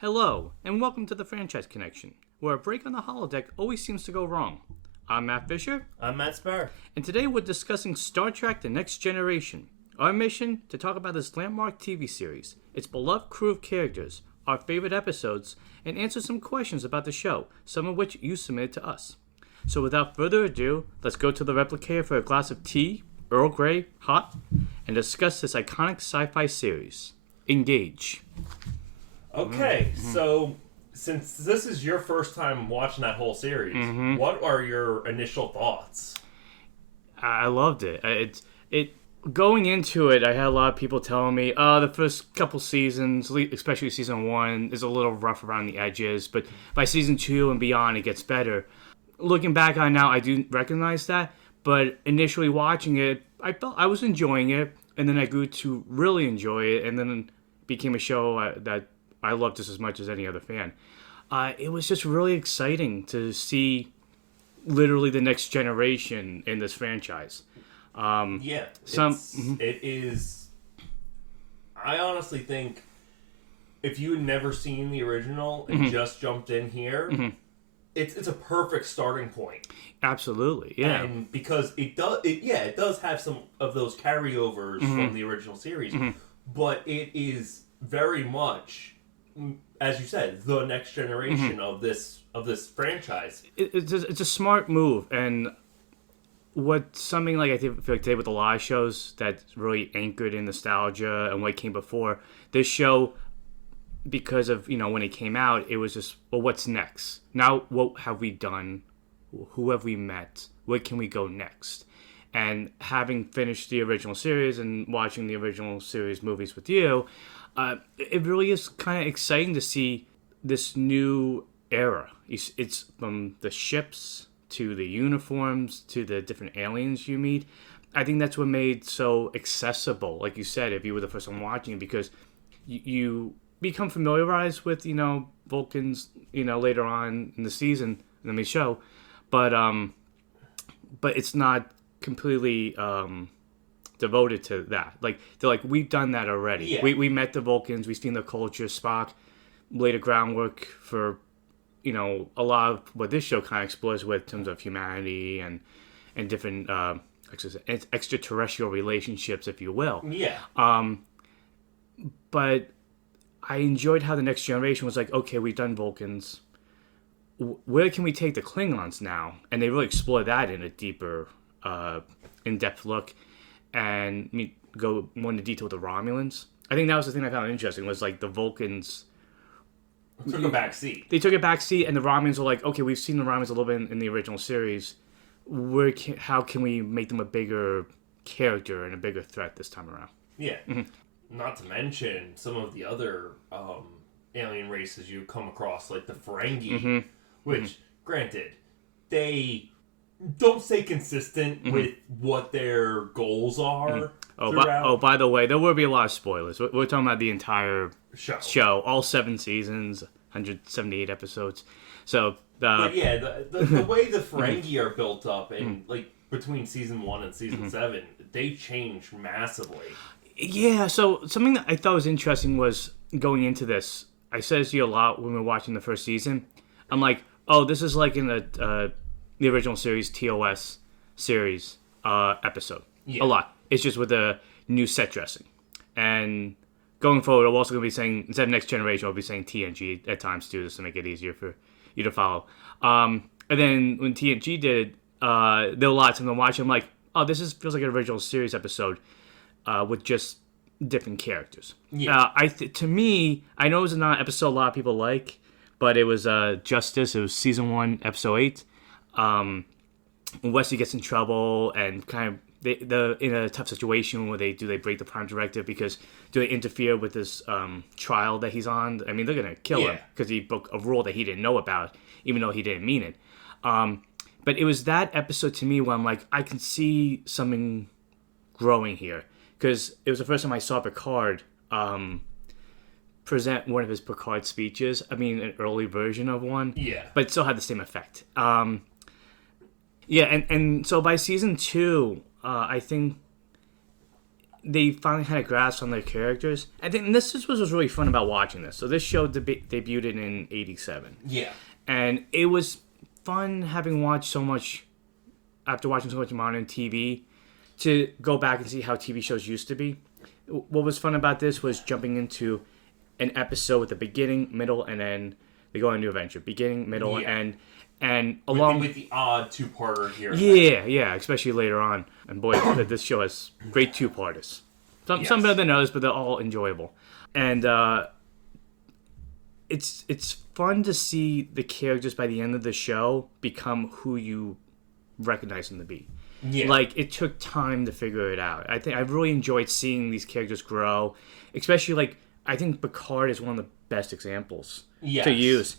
Hello, and welcome to the Franchise Connection, where a break on the holodeck always seems to go wrong. I'm Matt Fisher. I'm Matt Spar. And today we're discussing Star Trek The Next Generation. Our mission, to talk about this landmark TV series, its beloved crew of characters, our favorite episodes, and answer some questions about the show, some of which you submitted to us. So without further ado, let's go to the replicator for a glass of tea, Earl Grey, hot, and discuss this iconic sci-fi series. Engage. Okay, so since this is your first time watching that whole series, what are your initial thoughts? I loved it. It going into it, I had a lot of people telling me, the first couple seasons, especially season 1, is a little rough around the edges, but by season 2 and beyond, it gets better. Looking back on it now, I do recognize that, but initially watching it, I felt I was enjoying it, and then I grew to really enjoy it, and then it became a show that I loved just as much as any other fan. It was just really exciting to see literally the next generation in this franchise. It is. I honestly think if you had never seen the original and just jumped in here, it's a perfect starting point. Absolutely, yeah. And because it does have some of those carryovers from the original series, but it is very much, as you said, the next generation of this franchise. It's a smart move, and something like I feel like today with a lot of shows that's really anchored in nostalgia and what came before this show, because of when it came out, it was just, well, what's next? Now, what have we done? Who have we met? Where can we go next? And having finished the original series and watching the original series movies with you, it really is kind of exciting to see this new era. It's from the ships to the uniforms to the different aliens you meet. I think that's what made so accessible, like you said, if you were the first one watching, because you become familiarized with Vulcans later on in the season, in the show, but it's not completely devoted to that. Like, they're like, we've done that already. Yeah. We met the Vulcans, we've seen the culture. Spock laid a groundwork for a lot of what this show kind of explores with in terms of humanity and different extraterrestrial relationships, if you will. Yeah. But I enjoyed how the next generation was like, okay, we've done Vulcans. Where can we take the Klingons now? And they really explore that in a deeper, in-depth look, and go more into detail with the Romulans. I think that was the thing I found interesting, was like the Vulcans took a back seat. They took a back seat, and the Romulans were like, okay, we've seen the Romulans a little bit in the original series. How can we make them a bigger character and a bigger threat this time around? Yeah. Not to mention some of the other alien races you come across, like the Ferengi, which, granted, they don't stay consistent with what their goals are. By the way, there will be a lot of spoilers. We're talking about the entire show, all 7 seasons, 178 episodes. So, but yeah, the way the Ferengi are built up, and like between season 1 and season 7, they change massively. Yeah, so something that I thought was interesting was going into this. I said this to you a lot when we were watching the first season. I'm like, oh, this is like in the original series, TOS series episode. Yeah. A lot. It's just with a new set dressing. And going forward, I'm also going to be saying, instead of Next Generation, I'll be saying TNG at times too, just to make it easier for you to follow. And then when TNG did it, there were lots of them watching. I'm like, oh, feels like an original series episode with just different characters. Yeah. To me, I know it was not an episode a lot of people like, but it was Justice. It was season 1, episode 8. When Wesley gets in trouble and kind of they're in a tough situation where they break the Prime Directive, because do they interfere with this trial that he's on? I mean, they're gonna kill him because he broke a rule that he didn't know about, even though he didn't mean it. But it was that episode to me where I'm like, I can see something growing here, because it was the first time I saw Picard present one of his Picard speeches. I mean, an early version of one. Yeah. But it still had the same effect. Yeah, and so by season 2, I think they finally had a grasp on their characters. I think this was what was really fun about watching this. So this show debuted in '87. Yeah. And it was fun having watched so much, after watching so much modern TV, to go back and see how TV shows used to be. What was fun about this was jumping into an episode with a beginning, middle, and end. They go on a new adventure. Beginning, middle, and end. And along with the odd two-parter here. Yeah, especially later on. And boy, this show has great two-parters. Some better than others, but they're all enjoyable. And it's fun to see the characters by the end of the show become who you recognize them to be. Yeah. Like, it took time to figure it out. I think I've really enjoyed seeing these characters grow, especially, like, I think Picard is one of the best examples to use.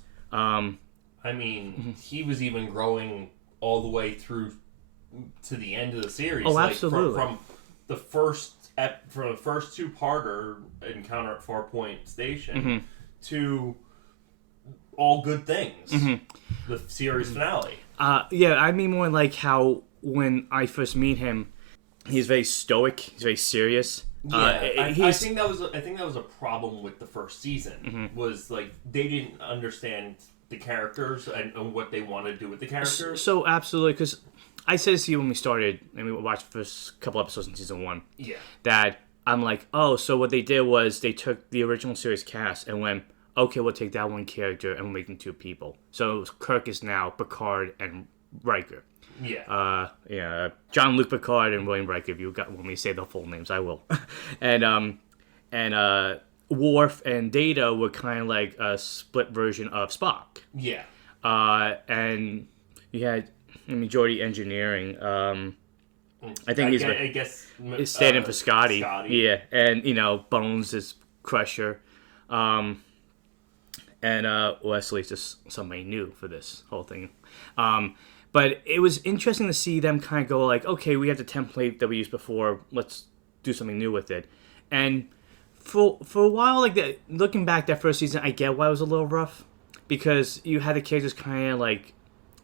I mean, he was even growing all the way through to the end of the series. Oh, absolutely. From the first two-parter encounter at Farpoint Station to All Good Things, the series finale. I mean more like how when I first meet him, he's very stoic. He's very serious. I think that was a problem with the first season. Was like they didn't understand the characters and what they want to do with the characters. So absolutely, because I said to you when we started and we watched the first couple episodes in season 1. Yeah. That I'm like, oh, so what they did was they took the original series cast and went, okay, we'll take that one character and we'll make them 2 people. So Kirk is now Picard and Riker. Yeah. Jean-Luc Picard and William Riker. If you want me to say the full names, I will. and Worf and Data were kind of like a split version of Spock. Yeah. And you had majority engineering. I think I guess he's standing for Scotty. Yeah, and Bones is Crusher. And Wesley's just somebody new for this whole thing. But it was interesting to see them kind of go like, okay, we have the template that we used before. Let's do something new with it. And for a while, like looking back that first season, I get why it was a little rough because you had the characters kind of like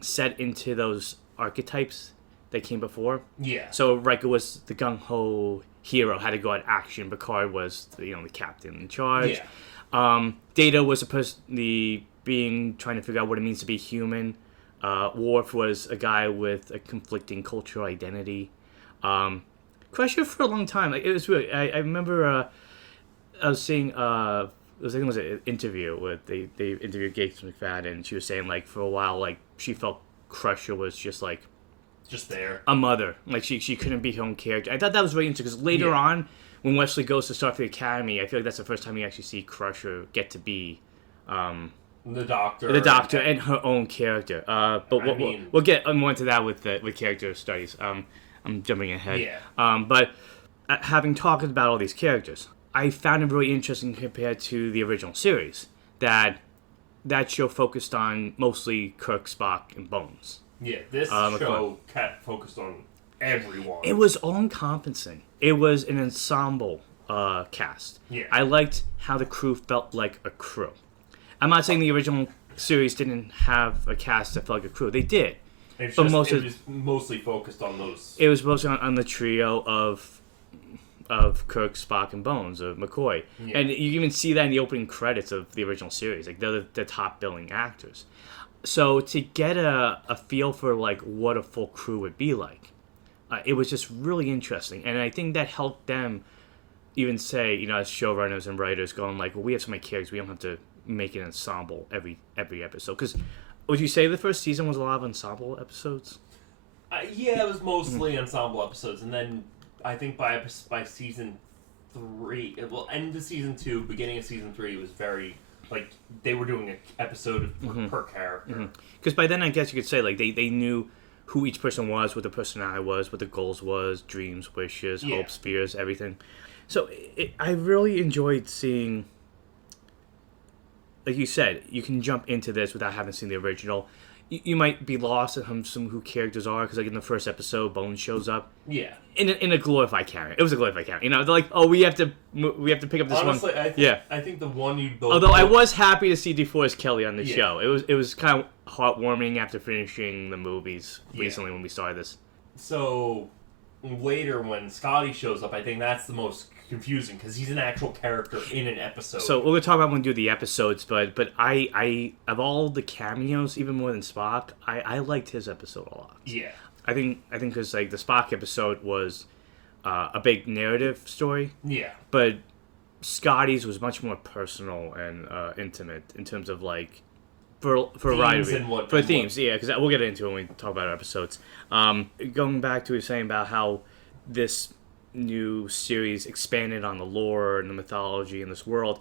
set into those archetypes that came before. Yeah. So Riker was the gung ho hero, had to go at action. Picard was the captain in charge. Yeah. Data was the being trying to figure out what it means to be human. Worf was a guy with a conflicting cultural identity. Crusher for a long time, like it was really. I remember I was seeing I think it was an interview with they interviewed Gates McFadden, and she was saying like for a while like she felt Crusher was just there, a mother, like she couldn't be her own character. I thought that was really interesting because later on when Wesley goes to Starfleet Academy, I feel like that's the first time you actually see Crusher get to be the Doctor and her own character. But we'll get more into that with character studies. I'm jumping ahead. Yeah. But having talked about all these characters, I found it really interesting compared to the original series that show focused on mostly Kirk, Spock, and Bones. Yeah, this show focused on everyone. It was all-encompassing. It was an ensemble cast. Yeah. I liked how the crew felt like a crew. I'm not saying the original series didn't have a cast that felt like a crew. They did. It was mostly focused on those. It was mostly on the trio of Kirk, Spock, and Bones, of McCoy. Yeah. And you even see that in the opening credits of the original series. Like, they're the top billing actors. So to get a feel for, like, what a full crew would be like, it was just really interesting. And I think that helped them even say, as showrunners and writers going like, well, we have so many characters, we don't have to make an ensemble every episode. Because would you say the first season was a lot of ensemble episodes? Yeah, it was mostly ensemble episodes. And then I think by season 3, end of season 2, beginning of season 3, it was very, like, they were doing an episode per character. Because by then, I guess you could say, like, they knew who each person was, what the personality was, what the goals was, dreams, wishes, hopes, fears, everything. So I really enjoyed seeing, like you said, you can jump into this without having seen the original. You might be lost in some who characters are, because like in the first episode, Bones shows up. Yeah. In a glorified character. It was a glorified character. They're like, oh, we have to pick up this Honestly, one. I think the one you both. Although I was happy to see DeForest Kelly on the show. It was kind of heartwarming after finishing the movies recently when we started this. So, later when Scotty shows up, I think that's the most confusing because he's an actual character in an episode. So we'll talk about when we do the episodes, but I of all the cameos, even more than Spock, I liked his episode a lot. Yeah. I think because like the Spock episode was a big narrative story. Yeah. But Scotty's was much more personal and intimate in terms of like for variety for themes. Yeah, because we'll get into it when we talk about our episodes. Going back to what you were saying about how this new series expanded on the lore and the mythology in this world,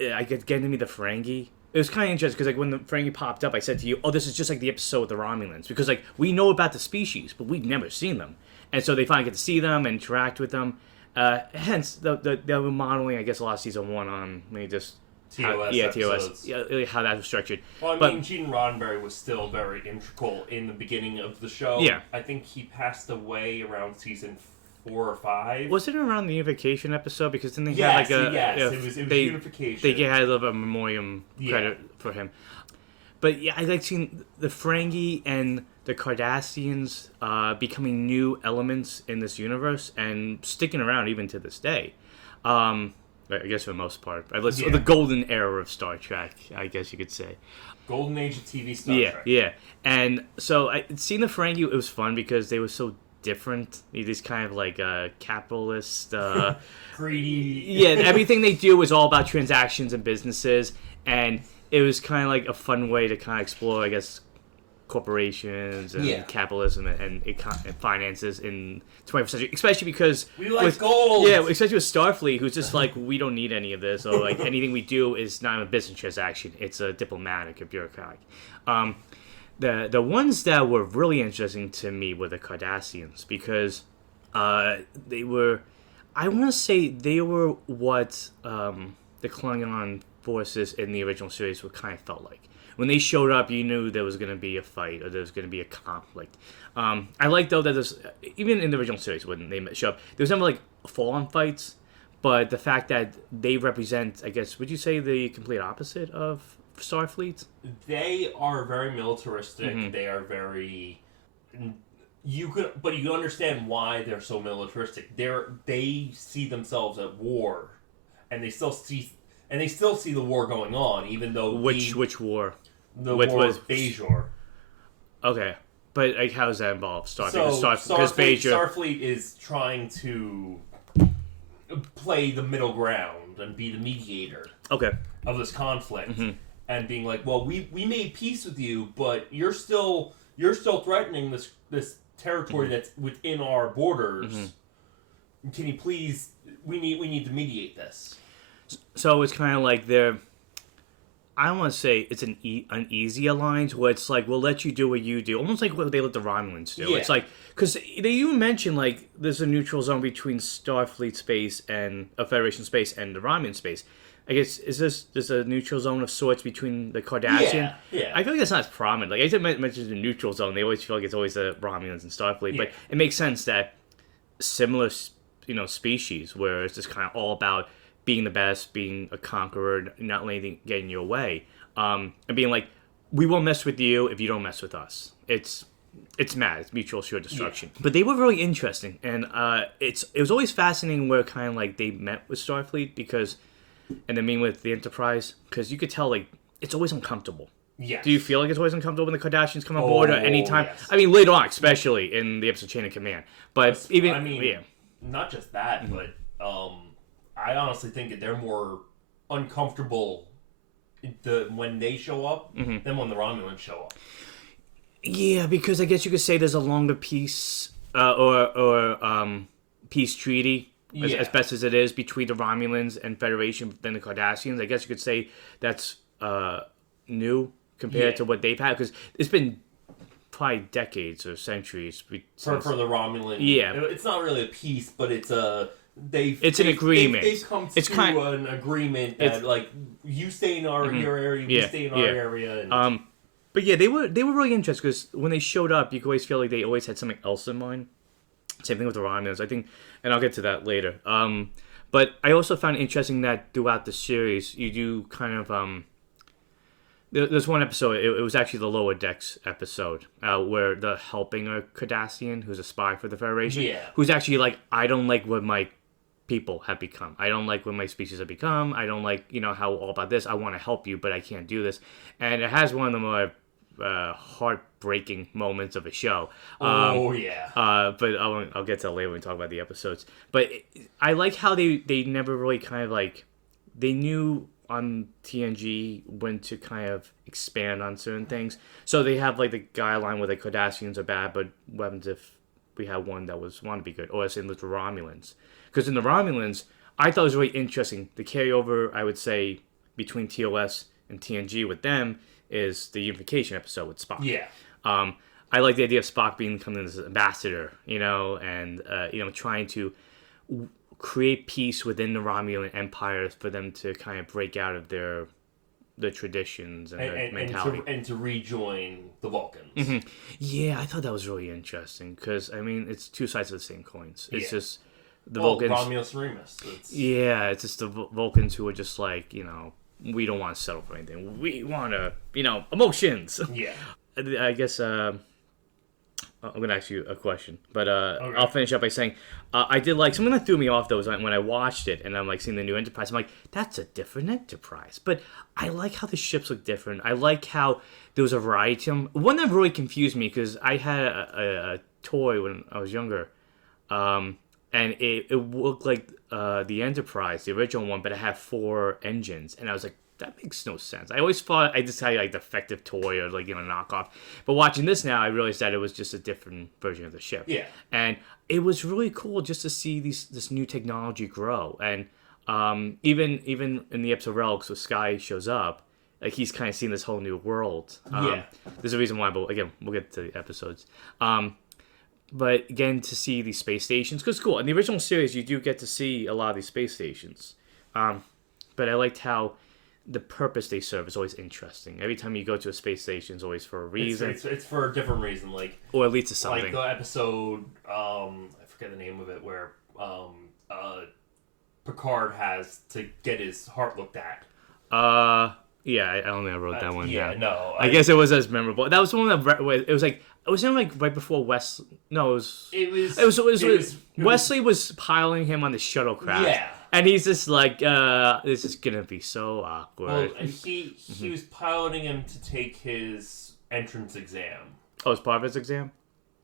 I get getting to meet the Ferengi. It was kind of interesting because like when the Ferengi popped up, I said to you, "Oh, this is just like the episode with the Romulans," because like we know about the species, but we've never seen them, and so they finally get to see them and interact with them. Hence, they were modeling, I guess, a lot of season 1 on maybe just TOS TOS, how that was structured. Well, I mean, Gene Roddenberry was still very integral in the beginning of the show. Yeah, I think he passed away around season 4 or 5. Was it around the unification episode? Because then they had like a it was unification. They had a little bit of a memoriam credit for him. But yeah, I like seeing the Ferengi and the Cardassians becoming new elements in this universe and sticking around even to this day. I guess for the most part. The golden era of Star Trek, I guess you could say. Golden age of TV Star Trek. Yeah. And so seeing the Ferengi, it was fun because they were so different. These kind of like capitalist... greedy. Yeah, everything they do is all about transactions and businesses. And it was kind of like a fun way to kind of explore, I guess, corporations and capitalism and finances in 21st century, especially because we like gold. Yeah, especially with Starfleet, who's just like, we don't need any of this, or like anything we do is not a business transaction; it's a diplomatic, a bureaucratic. The ones that were really interesting to me were the Cardassians because they were, I want to say, they were what the Klingon forces in the original series would kind of felt like. When they showed up, you knew there was going to be a fight or there was going to be a conflict. I like, though, that there's, even in the original series when they show up, there was never, like, full-on fights, but the fact that they represent, I guess, would you say the complete opposite of Starfleet? They are very militaristic. Mm-hmm. They are very... But you understand why they're so militaristic. They see themselves at war, and they still see the war going on, even though which war? The war of Bajor. Okay, but like, how does that involve Starfleet is trying to play the middle ground and be the mediator. Okay. Of this conflict, and being like, well, we made peace with you, but you're still threatening this territory that's within our borders. Can you please? We need to mediate this. So it's kind of like I don't want to say it's an easy alliance where it's like, we'll let you do what you do. Almost like what they let the Romulans do. Yeah. It's like, because they even mentioned, like, there's a neutral zone between Starfleet space and Federation space and the Romulan space. I guess, there's a neutral zone of sorts between the Cardassian? Yeah. I feel like that's not as prominent. Like, I did mention the neutral zone. They always feel like it's always the Romulans and Starfleet. But it makes sense that similar, species where it's just kind of all about being the best, being a conqueror, not letting get in your way, and being like, we won't mess with you if you don't mess with us. It's mad. It's mutual assured destruction. Yeah. But they were really interesting, and it was always fascinating where kind of like they met with Starfleet and then with the Enterprise, because you could tell like it's always uncomfortable. Yes. Do you feel like it's always uncomfortable when the Kardashians come on board or anytime? Yes. I mean, later on, especially in the episode Chain of Command. But not just that, but I honestly think that they're more uncomfortable when they show up than when the Romulans show up. Yeah, because I guess you could say there's a longer peace or peace treaty, as best as it is, between the Romulans and Federation than the Cardassians. I guess you could say that's new compared to what they've had, because it's been probably decades or centuries for the Romulans. Yeah, it's not really a peace, but it's an agreement. They've come to an agreement that like you stay in your area, we stay in our area. And, but yeah, they were really interesting because when they showed up, you could always feel like they always had something else in mind. Same thing with the Romulans, I think, and I'll get to that later. But I also found it interesting that throughout the series, you do kind of There's one episode. It was actually the Lower Decks episode where the helping a Cardassian who's a spy for the Federation, who's actually like, I don't like what my people have become. I don't like what my species have become. I don't like how all about this. I want to help you, but I can't do this. And it has one of the more heartbreaking moments of a show. But I'll get to that later when we talk about the episodes. But I like how they never really kind of like, they knew on TNG when to kind of expand on certain things. So they have like the guideline where the Cardassians are bad, but what happens if we have one that want to be good? Or in the Romulans. Because in the Romulans, I thought it was really interesting. The carryover, I would say, between TOS and TNG with them is the unification episode with Spock. Yeah. I like the idea of Spock becoming this ambassador, and trying to create peace within the Romulan Empire for them to kind of break out of their traditions and their mentality. And to rejoin the Vulcans. Mm-hmm. Yeah, I thought that was really interesting because, it's two sides of the same coins. It's just the Vulcans. Romulus Remus. Yeah, it's just the Vulcans who are just like, we don't want to settle for anything. We want to, emotions. Yeah. I guess I'm going to ask you a question, but okay. I'll finish up by saying I did like, something that threw me off though was when I watched it and I'm like seeing the new Enterprise, I'm like, that's a different Enterprise. But I like how the ships look different. I like how there was a variety to them. One that really confused me because I had a toy when I was younger, and it looked like the Enterprise, the original one, but it had 4 engines, and I was like, that makes no sense. I always thought I just had like defective toy or like knockoff. But watching this now, I realized that it was just a different version of the ship. Yeah. And it was really cool just to see this new technology grow. And even in the episode Relics, where Sky shows up, like he's kind of seeing this whole new world. There's a reason why, but again, we'll get to the episodes. But again, to see these space stations, because cool. In the original series, you do get to see a lot of these space stations. But I liked how the purpose they serve is always interesting. Every time you go to a space station, it's always for a reason. It's for a different reason, like, or it leads to something. Like the episode, I forget the name of it, where Picard has to get his heart looked at. Yeah, I don't think I wrote that one down. No. I guess it was as memorable. That was one of the. It was like. It was in like right before Wesley. No, it was Wesley was piloting him on the shuttlecraft. Yeah. And he's just like, this is gonna be so awkward. Well, he was piloting him to take his entrance exam. Oh, as part of his exam?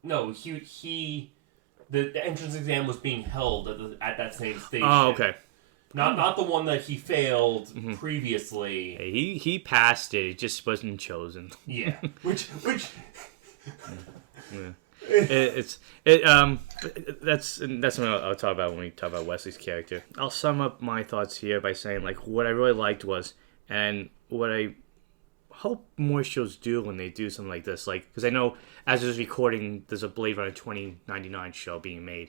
No, the entrance exam was being held at that same station. Oh, okay. Not the one that he failed previously. Hey, he passed it. It just wasn't chosen. Yeah. Which. Yeah. That's something I'll talk about when we talk about Wesley's character. I'll sum up my thoughts here by saying like what I really liked was, and what I hope more shows do when they do something like this, like because I know as I was recording, there's a Blade Runner 2099 show being made,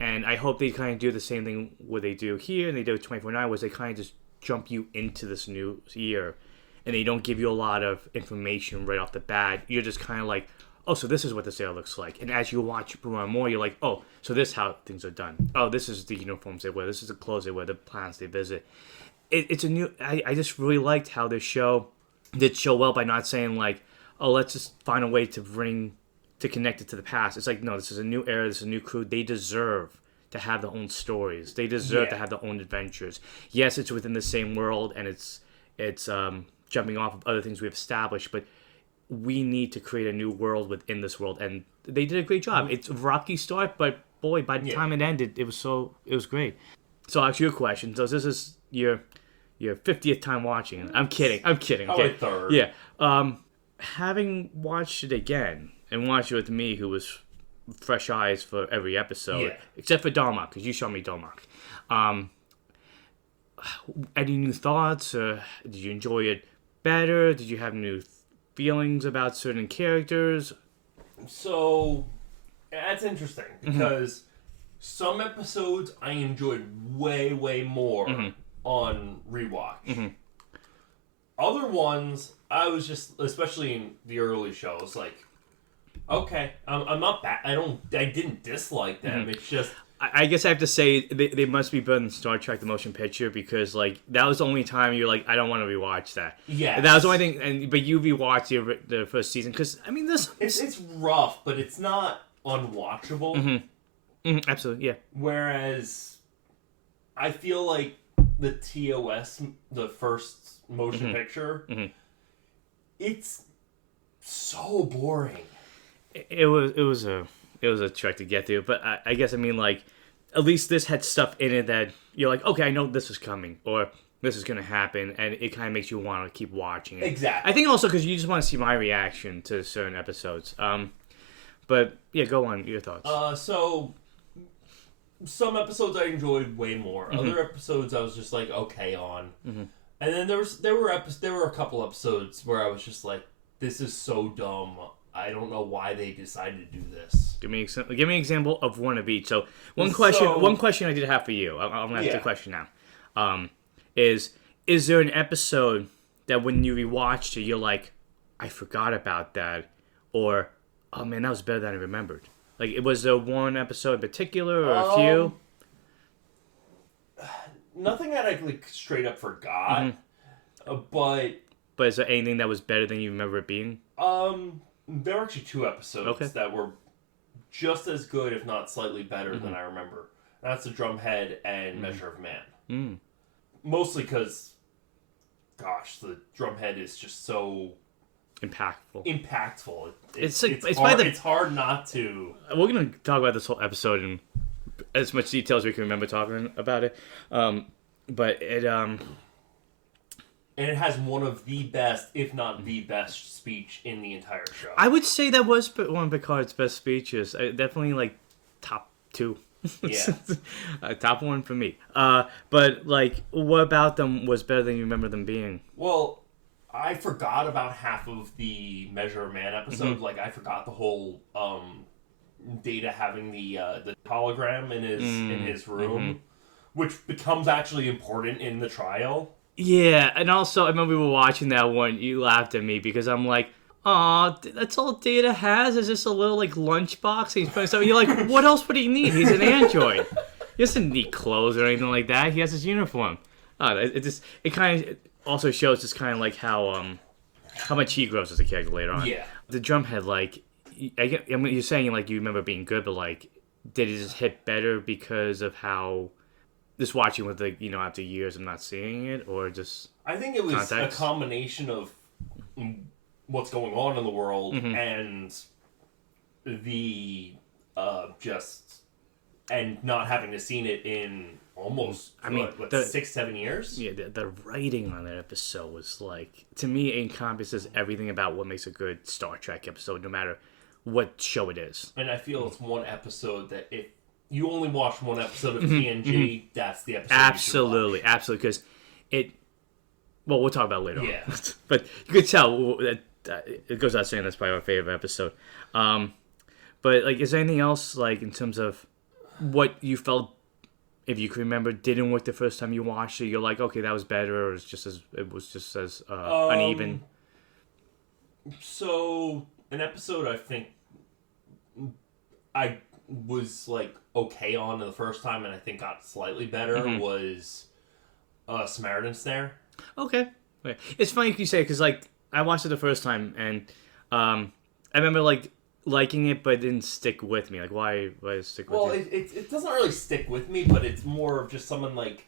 and I hope they kind of do the same thing what they do here and they do 24/9, was they kind of just jump you into this new year, and they don't give you a lot of information right off the bat. You're just kind of like, oh, so this is what this era looks like. And as you watch more and more, you're like, oh, so this is how things are done. Oh, this is the uniforms they wear. This is the clothes they wear, the planets they visit. It's a new... I just really liked how this show did so well by not saying like, oh, let's just find a way to connect it to the past. It's like, no, this is a new era. This is a new crew. They deserve to have their own stories. They deserve to have their own adventures. Yes, it's within the same world, and it's jumping off of other things we've established, but we need to create a new world within this world, and they did a great job. It's a rocky start, but boy, by the time it ended, it was great. So I'll ask you a question. So this is your 50th time watching it. I'm kidding. Okay. Third. Yeah. Having watched it again and watched it with me, who was fresh eyes for every episode, except for Domak, because you showed me Domak. Any new thoughts? Did you enjoy it better? Did you have new feelings about certain characters? So that's interesting because some episodes I enjoyed way, way more on rewatch. Other ones I was just, especially in the early shows, like, okay, I'm not bad. I didn't dislike them. It's just I guess I have to say they must be better than Star Trek: The Motion Picture because like that was the only time you're like I don't want to rewatch that. Yeah, that was the only thing. But you rewatched the first season because I mean this it's rough, but it's not unwatchable. Absolutely, yeah. Whereas I feel like the TOS, the first motion picture, it's so boring. It was a trek to get through, but I guess I mean like at least this had stuff in it that you're like, okay, I know this is coming or this is gonna happen, and it kind of makes you want to keep watching it. Exactly. I think also because you just want to see my reaction to certain episodes. But yeah, go on your thoughts. So some episodes I enjoyed way more. Other episodes I was just like okay on. And then there were a couple episodes where I was just like, this is so dumb. I don't know why they decided to do this. Give me an example of one of each. So one question I did have for you. I'm gonna ask the question now. Is there an episode that when you rewatched it, you're like, I forgot about that, or oh man, that was better than I remembered. Like, was there one episode in particular or a few? Nothing that I like straight up forgot, but is there anything that was better than you remember it being? There were actually 2 episodes that were just as good, if not slightly better than I remember. That's The Drumhead and Measure of Man. Mostly because, gosh, The Drumhead is just so impactful. It's hard not to. We're gonna talk about this whole episode in as much detail as we can remember talking about it. But it and it has one of the best, if not the best, speech in the entire show. I would say that was one of Picard's best speeches. Definitely like top 2. Yeah. Top 1 for me. But like, what about them was better than you remember them being? Well, I forgot about half of the Measure of Man episode. Like, I forgot the whole Data having the hologram in his room, which becomes actually important in the trial. Yeah, and also I remember we were watching that one. You laughed at me because I'm like, "Aw, that's all Data has is just a little like lunchbox." He's putting stuff. You're like, "What else would he need? He's an android. He doesn't need clothes or anything like that. He has his uniform." It kind of also shows just kind of like how much he grows as a character later on. Yeah, the Drumhead, like, I mean, you're saying like you remember being good, but like, did it just hit better because of how? Just watching with the after years of not seeing it, or just I think it was context? A combination of what's going on in the world and the and not having to seen it in almost 6-7 years. Yeah, the writing on that episode was like, to me, it encompasses everything about what makes a good Star Trek episode, no matter what show it is. And I feel it's one episode that if you only watch one episode of TNG, that's the episode. Absolutely, because it. Well, we'll talk about it later. Yeah, on. But you could tell that it goes without saying that's probably our favorite episode. But like, is there anything else like in terms of what you felt, if you can remember, didn't work the first time you watched it? You're like, okay, that was better, or it was just as uneven. So an episode I think I was like okay on the first time, and I think got slightly better was Samaritan Snare. Okay. It's funny you say, because like I watched it the first time, and I remember like liking it, but it didn't stick with me. Like, why did it stick with you? Well, it doesn't really stick with me, but it's more of just someone like,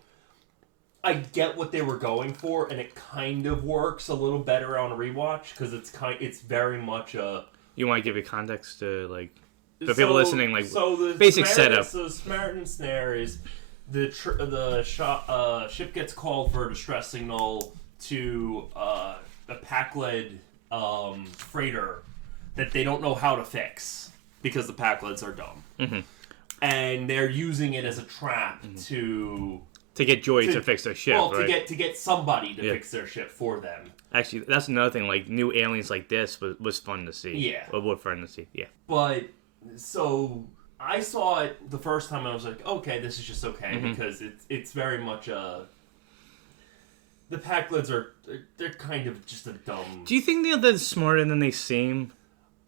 I get what they were going for, and it kind of works a little better on a rewatch, because it's very much a... You want to give it context to, like, for people listening, like, the basic setup. So Samaritan Snare is the ship gets called for a distress signal to a Pac-Led freighter that they don't know how to fix because the Pac-Leds are dumb. And they're using it as a trap to get Joy to fix their ship, right? to get somebody to fix their ship for them. Actually, that's another thing. Like, new aliens like this was fun to see. Yeah. Or were fun to see, yeah. But, so, I saw it the first time, and I was like, okay, this is just okay, because it's very much a... The Pac-Leds they're kind of just a dumb... Do you think they're smarter than they seem?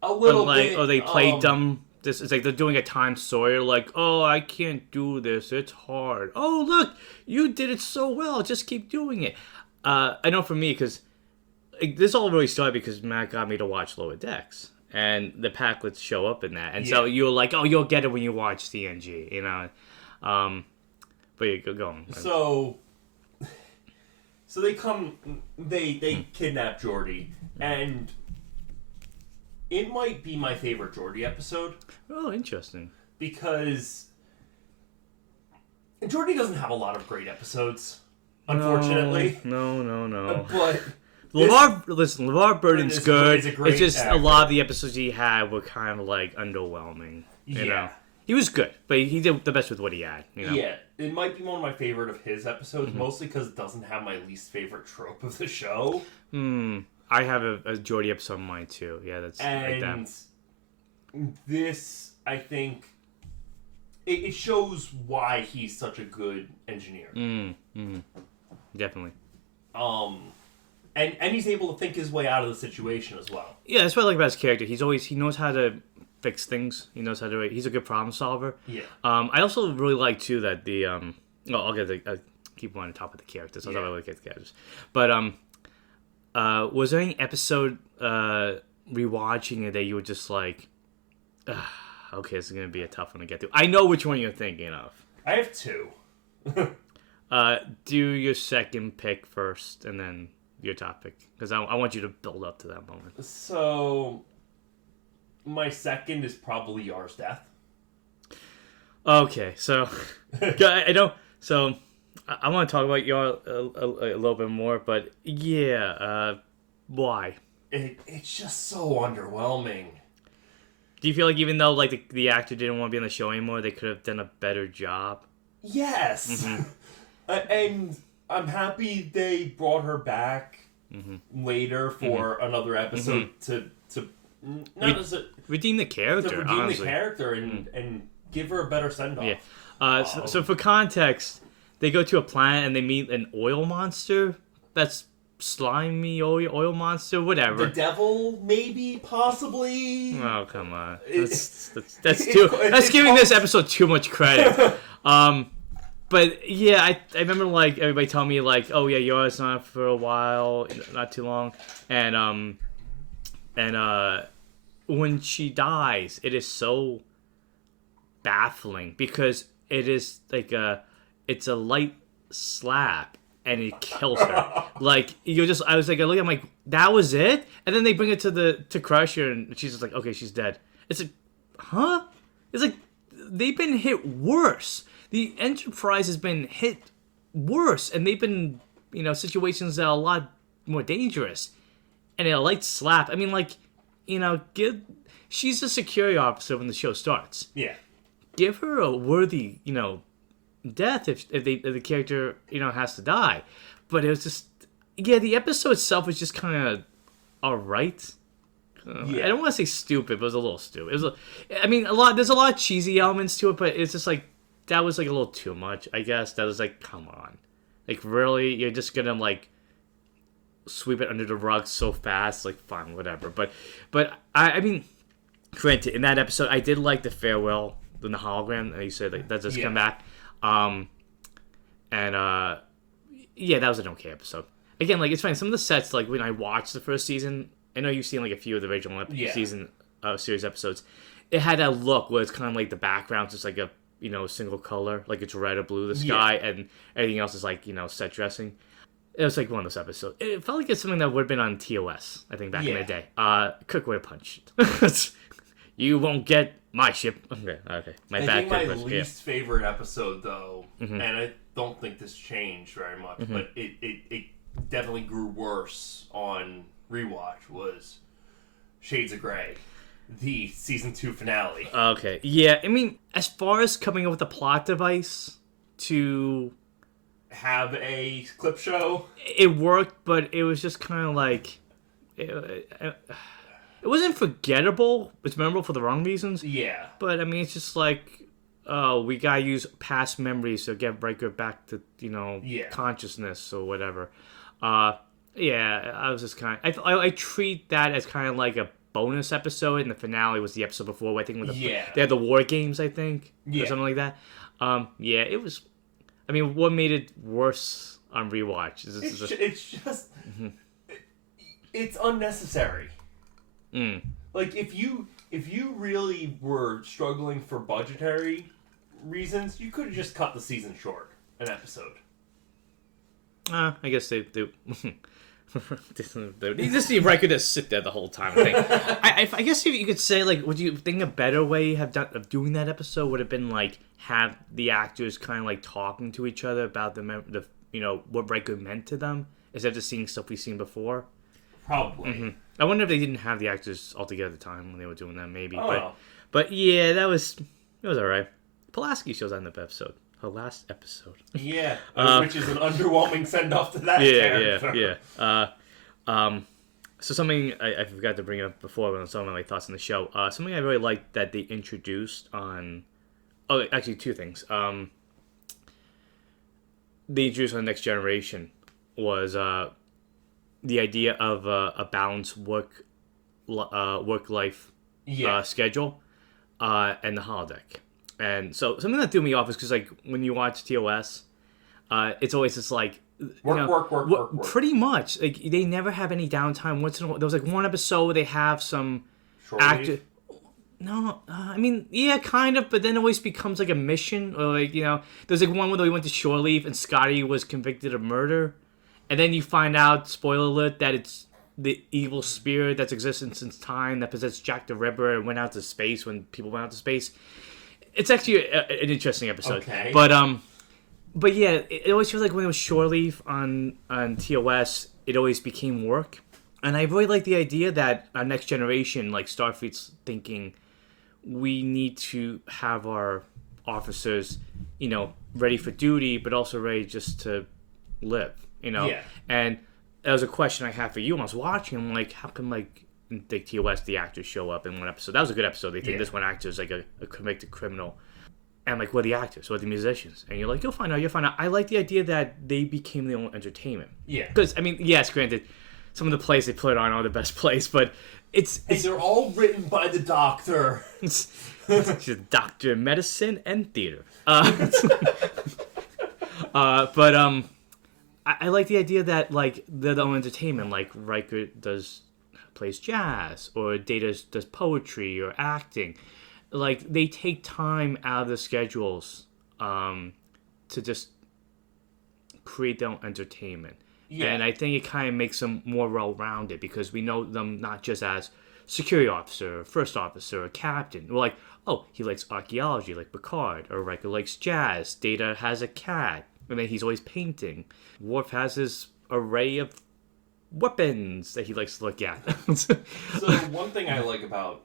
A little like, bit. Or they play dumb this is like they're doing a Time Sawyer, like, oh, I can't do this, it's hard. Oh, look, you did it so well, just keep doing it. I know for me, because like, this all really started because Matt got me to watch Lower Decks, and the Packlets show up in that, and so you're like, oh, you'll get it when you watch TNG, you know. But yeah, go on. So they kidnap Geordi, and it might be my favorite Geordi episode. Oh, interesting. Because Geordi doesn't have a lot of great episodes, unfortunately. No. But LeVar Burton's good. It's just actor. A lot of the episodes he had were kind of like underwhelming. You know? He was good, but he did the best with what he had. You know? Yeah, it might be one of my favorite of his episodes, mostly because it doesn't have my least favorite trope of the show. I have a Geordi episode of mine too. Yeah, that's like that. And this, I think, it shows why he's such a good engineer. Definitely. And he's able to think his way out of the situation as well. Yeah, that's what I like about his character. He knows how to fix things. He knows how to. He's a good problem solver. Yeah. I also really like too that the I'll keep on top of the characters. I'll talk about the characters. But was there any episode rewatching it that you were just like, okay, this is gonna be a tough one to get through? I know which one you're thinking of. I have two. Do your second pick first, and then your top pick, because I want you to build up to that moment. So, my second is probably Yar's death. Okay, so I know. So I want to talk about Yar a little bit more, but yeah, why? It's just so underwhelming. Do you feel like even though like the actor didn't want to be on the show anymore, they could have done a better job? Yes, and I'm happy they brought her back later for another episode to redeem the character. To redeem the character and give her a better send off. Yeah. So for context, they go to a planet and they meet an oil monster. That's slimy oil monster, whatever. The devil, maybe, possibly. Oh, come on. That's giving this episode too much credit. But yeah, I remember like everybody telling me like, oh yeah, Yara's not for a while, not too long, and when she dies, it is so baffling because it is like it's a light slap and it kills her. Like I was like, I look at like that was it, and then they bring it to Crusher and she's just like, okay, she's dead. It's like, huh? It's like they've been hit worse. The Enterprise has been hit worse, and they've been, situations that are a lot more dangerous. And a light slap. I mean, like, she's a security officer when the show starts. Yeah. Give her a worthy, death if the character, has to die. But it was just, the episode itself was just kind of all right. I don't want to say stupid, but it was a little stupid. There's a lot of cheesy elements to it, but it's just like, that was like a little too much, I guess. That was like, come on. Like, really? You're just gonna like sweep it under the rug so fast? Like, fine, whatever. But I mean, granted, in that episode, I did like the farewell in the hologram that you said like, that just come back. That was an okay episode. Again, like, it's funny. Some of the sets, like, when I watched the first season, I know you've seen like a few of the original season series episodes. It had that look where it's kind of like the background's just like a single color, like it's red or blue, the sky, and everything else is like, set dressing. It was like one of those episodes. It felt like it's something that would have been on TOS, I think, back in the day. Kirk would have punched. You won't get my ship. Okay. My least favorite episode, though, and I don't think this changed very much, but it definitely grew worse on rewatch, was Shades of Grey. The season 2 finale. Okay. Yeah, I mean, as far as coming up with a plot device to have a clip show, it worked, but it was just kind of like it wasn't forgettable. It's memorable for the wrong reasons. Yeah. But I mean, it's just like, we gotta use past memories to get Riker back to consciousness or whatever. I was just kind of I treat that as kind of like a bonus episode, and the finale was the episode before. I think with Yeah. they had the war games, I think, Yeah. or something like that. Yeah, it was. I mean, what made it worse on rewatch? It's just it's unnecessary. Like if you really were struggling for budgetary reasons, you could have just cut the season short, an episode. I guess they just the record to sit there the whole time. I guess if you could say, like, would you think a better way of doing that episode would have been like have the actors kind of like talking to each other about the what Riker meant to them instead of just seeing stuff we've seen before. Probably. I wonder if they didn't have the actors all together at the time when they were doing that. Maybe. Oh. But yeah, it was alright. Pulaski shows up in the episode. Her last episode. Yeah, which is an underwhelming send-off to that character. Yeah. So something I forgot to bring up before when I was talking about my thoughts on the show. Something I really liked that they introduced on... Oh, actually, two things. They introduced on the Next Generation was the idea of a balanced work-life schedule and the holodeck. And so something that threw me off is because, like, when you watch TOS, it's always just like work. Pretty much, like, they never have any downtime. Once in a while, there was like one episode where they have some actor. No, I mean, yeah, kind of, but then it always becomes like a mission, or like there's like one where they went to shore leave and Scotty was convicted of murder, and then you find out, spoiler alert, that it's the evil spirit that's existed since time that possessed Jack the Ripper and went out to space when people went out to space. It's actually an interesting episode. Okay. But yeah, it always feels like when it was shore leave on TOS, it always became work. And I really like the idea that our Next Generation, like Starfleet's thinking, we need to have our officers, ready for duty, but also ready just to live, Yeah. And that was a question I had for you when I was watching. I'm like, how come, like, in the TOS, the actors show up in one episode? That was a good episode. They think this one actor is like a convicted criminal. And I'm like, what are the actors? What are the musicians? And you're like, you'll find out. I like the idea that they became their own entertainment. Yeah. Because, I mean, yes, granted, some of the plays they put on are the best plays, but it's they're all written by the Doctor. She's a doctor of medicine and theater. But I like the idea that, like, they're their own entertainment. Like, Riker plays jazz, or Data does poetry or acting. Like, they take time out of the schedules to just create their own entertainment. Yeah. And I think it kind of makes them more well-rounded because we know them not just as security officer, first officer, or captain. We're like, oh, he likes archaeology like Picard, or Riker likes jazz. Data has a cat, and then he's always painting. Worf has his array of weapons that he likes to look at. So one thing I like about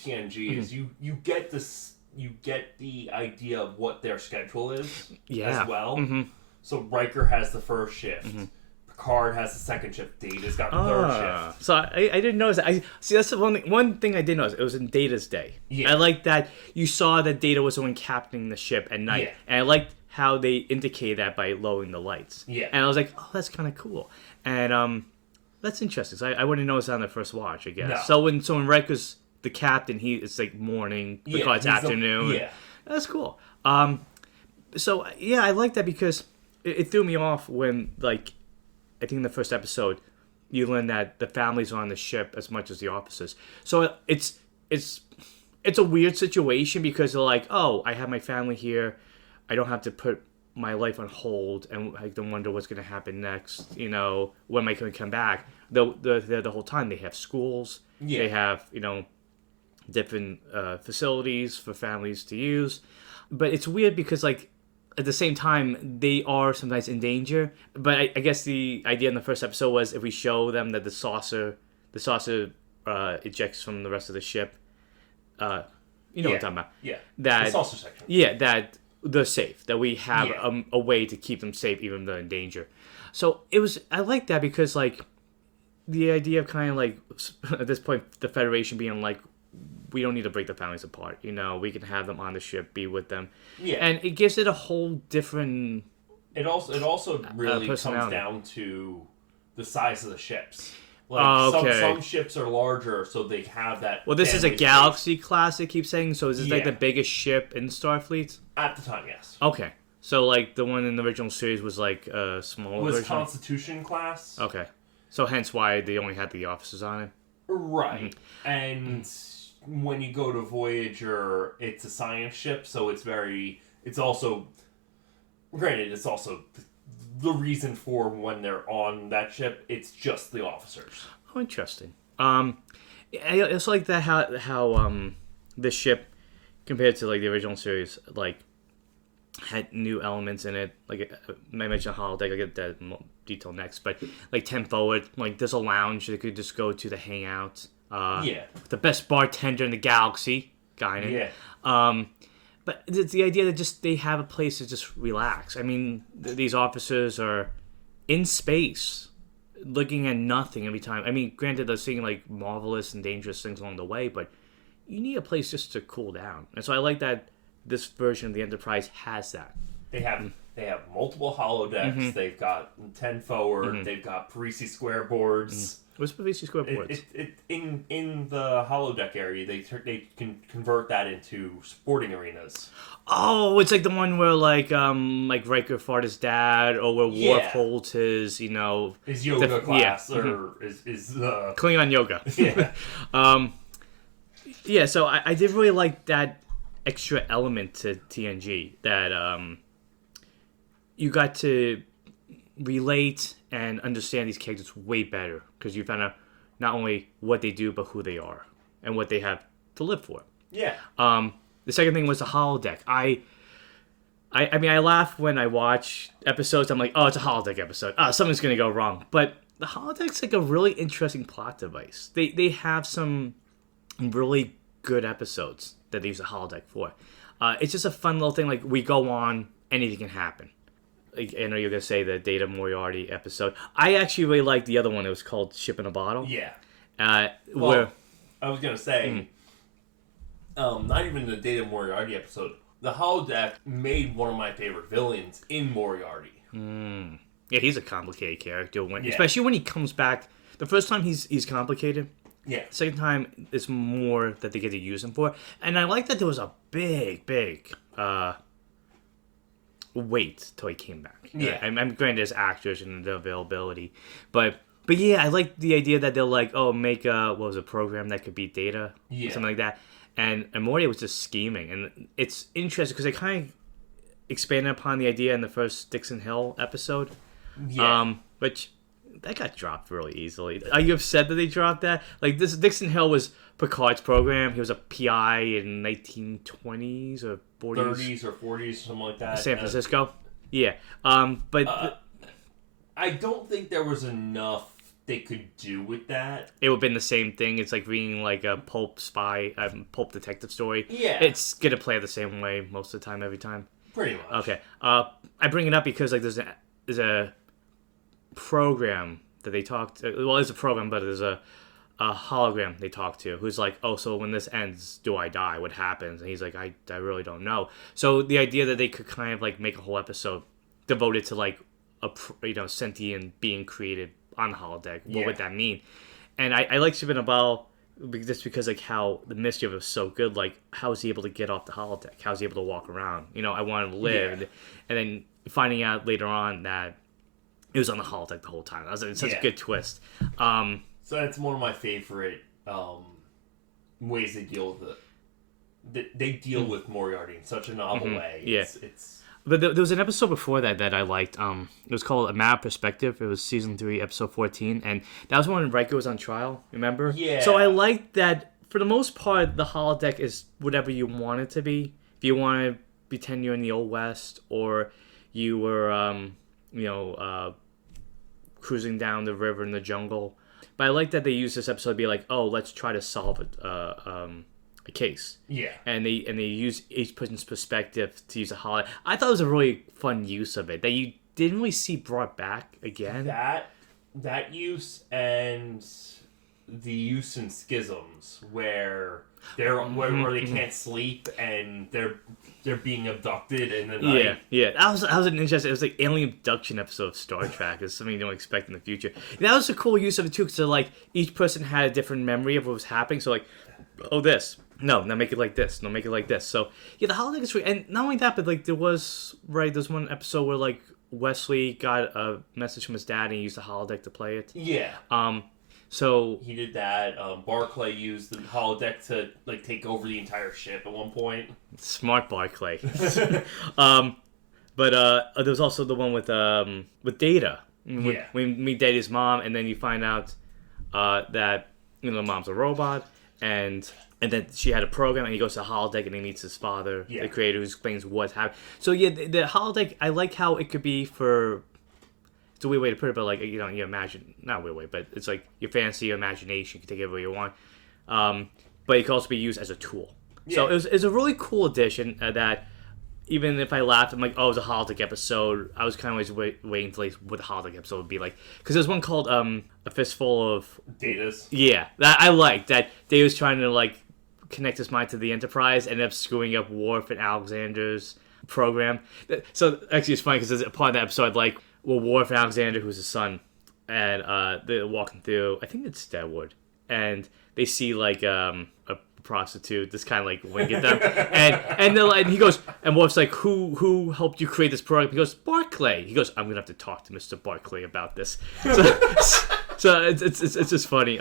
TNG is you get this, you get the idea of what their schedule is as well. Mm-hmm. So Riker has the first shift. Mm-hmm. Picard has the second shift. Data's got the third shift. So I didn't notice that. That's the one thing I did notice. It was in Data's day. Yeah. I like that you saw that Data was the one captaining the ship at night. Yeah. And I liked how they indicated that by lowering the lights. Yeah. And I was like, oh, that's kind of cool. And that's interesting. So I wouldn't notice that on the first watch, I guess. No. So when Riker's the captain, it's like morning. Picard's afternoon. That's cool. So yeah, I like that because it threw me off when, like, I think in the first episode, you learn that the families are on the ship as much as the officers. So it's a weird situation because they're like, oh, I have my family here. I don't have to put my life on hold and I don't wonder what's going to happen next. When am I going to come back? They're there the whole time. They have schools. Yeah. They have, different facilities for families to use. But it's weird because, like, at the same time, they are sometimes in danger. But I guess the idea in the first episode was if we show them that the saucer ejects from the rest of the ship, what I'm talking about. Yeah. That, the saucer section. Yeah, that they're safe. That we have a way to keep them safe even though they're in danger. So I like that because, like, the idea of kind of like, at this point, the Federation being like, we don't need to break the families apart. We can have them on the ship, be with them. Yeah. And it gives it a whole different... It also really comes down to the size of the ships. Like okay. some ships are larger, so they have that. Well, this is a family Galaxy class, they keep saying. So is this like Yeah. the biggest ship in Starfleet? At the time, yes. Okay. So like the one in the original series was like a smaller Was version? Constitution class. Okay. So hence why they only had the officers on it. Right. And when you go to Voyager, it's a science ship, so it's also granted, it's also the reason for when they're on that ship, it's just the officers. Oh, interesting. It's like that how this ship compared to like the original series like had new elements in it. Like I mentioned holodeck, I'll get that detail next. But like 10 forward, like there's a lounge they could just go to hang out. The best bartender in the galaxy, Guinan. Yeah. But it's the idea that just they have a place to just relax. I mean, these officers are in space, looking at nothing every time. I mean, granted, they're seeing like marvelous and dangerous things along the way, but you need a place just to cool down. And so I like that this version of the Enterprise has that. They have multiple holodecks. They've got 10 forward. They've got Parisi square boards. What's Parisi square boards? In the holodeck area, they can convert that into sporting arenas. Oh, it's like the one where like Riker fought his dad, or where Worf holds his his yoga class or is Klingon yoga. Yeah. So I did really like that extra element to TNG that you got to relate and understand these characters way better because you found out not only what they do but who they are and what they have to live for. Yeah. The second thing was the holodeck. I mean, I laugh when I watch episodes. I'm like, oh, it's a holodeck episode. Something's gonna go wrong. But the holodeck's like a really interesting plot device. They have some really good episodes that they use the holodeck for. It's just a fun little thing. Like we go on, anything can happen. Like, I know you're gonna say the Data Moriarty episode. I actually really liked the other one. It was called Ship in a Bottle. Yeah. Where I was gonna say, not even the Data Moriarty episode. The holodeck made one of my favorite villains in Moriarty. Yeah, he's a complicated character. Especially when he comes back. The first time he's complicated. Yeah. Second time, it's more that they get to use him for. And I like that there was a big wait till he came back. Yeah. I'm granted as actors and the availability. But yeah, I like the idea that they'll like, make a program that could beat Data. Yeah. Or something like that. And Morty was just scheming. And it's interesting because they kind of expanded upon the idea in the first Dixon Hill episode. Yeah. Which that got dropped really easily. Are you upset that they dropped that? Like this Dixon Hill was Picard's program. He was a PI in 1920s or 40s. 30s or 40s, something like that. San Francisco. Yeah. But I don't think there was enough they could do with that. It would have been the same thing. It's like reading like a pulp pulp detective story. Yeah. It's gonna play the same way most of the time, every time. Pretty much. Okay. I bring it up because like there's a program that they talked. Well, it's a program, but there's a hologram they talk to who's like, oh, so when this ends, do I die? What happens? And he's like, I really don't know. So the idea that they could kind of like make a whole episode devoted to like a sentient being created on the holodeck. What would that mean? And I like Ship in a Bottle just because like how the mischief was so good. Like how is he able to get off the holodeck? How is he able to walk around? I wanted to live, and then finding out later on that it was on the holodeck the whole time. That was such a good twist. So that's one of my favorite ways they deal with it. They deal with Moriarty in such a novel way. It's But there was an episode before that I liked. It was called A Matter of Perspective. It was season 3, episode 14, and that was when Riker was on trial. Remember? Yeah. So I liked that. For the most part, the holodeck is whatever you want it to be. If you want to pretend you're in the Old West, or you were, cruising down the river in the jungle. But I like that they used this episode to be like, oh, let's try to solve a case. Yeah. And they use each person's perspective to use a holodeck. I thought it was a really fun use of it that you didn't really see brought back again. That use and the Houston schisms where where they can't sleep and they're being abducted in the night. Yeah. That was an interesting. It was like alien abduction episode of Star Trek. It's something you don't expect in the future. And that was a cool use of it too, because like each person had a different memory of what was happening. So like, oh this, no, now make it like this, no, make it like this. So yeah, the holodeck is and not only that, but like there's one episode where like Wesley got a message from his dad and he used the holodeck to play it. Yeah. So he did that. Barclay used the holodeck to like take over the entire ship at one point. Smart Barclay. But there was also the one with Data. Yeah. We meet Data's mom, and then you find out that the mom's a robot, and then she had a program, and he goes to the holodeck, and he meets his father, the creator, who explains what's happening. So yeah, the holodeck, I like how it could be for. It's a weird way to put it, but like you imagine, not a weird way, but it's like your fantasy, your imagination, you can take it where you want. But it can also be used as a tool. Yeah. So it was a really cool addition that even if I laughed, I'm like, oh, it was a holodeck episode. I was kind of always waiting to like what the holodeck episode would be like, because there's one called A Fistful of Datas. Yeah, that I liked that Data was trying to like connect his mind to the Enterprise, ended up screwing up Worf and Alexander's program. So actually, it's funny because there's a part of that episode like. Well, Worf and Alexander, who's his son, and they're walking through, I think it's Deadwood, and they see like a prostitute just kind of like wink at them, and he goes, and Worf's like, who helped you create this program? He goes, Barclay. He goes, I'm gonna have to talk to Mr. Barclay about this. So it's just funny.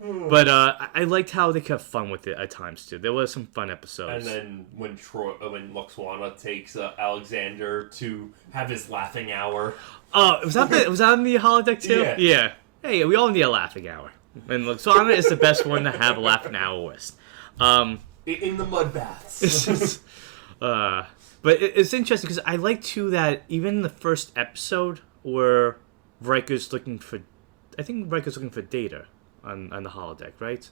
But I liked how they kept fun with it at times too. There was some fun episodes. And then when Luxwana takes Alexander to have his laughing hour. Oh, was that in the holodeck too? Yeah. Hey, we all need a laughing hour, and Luxwana is the best one to have a laughing hour with. In the mud baths. But it's interesting because I like too that even in the first episode where Riker's looking for Data. On the holodeck, right?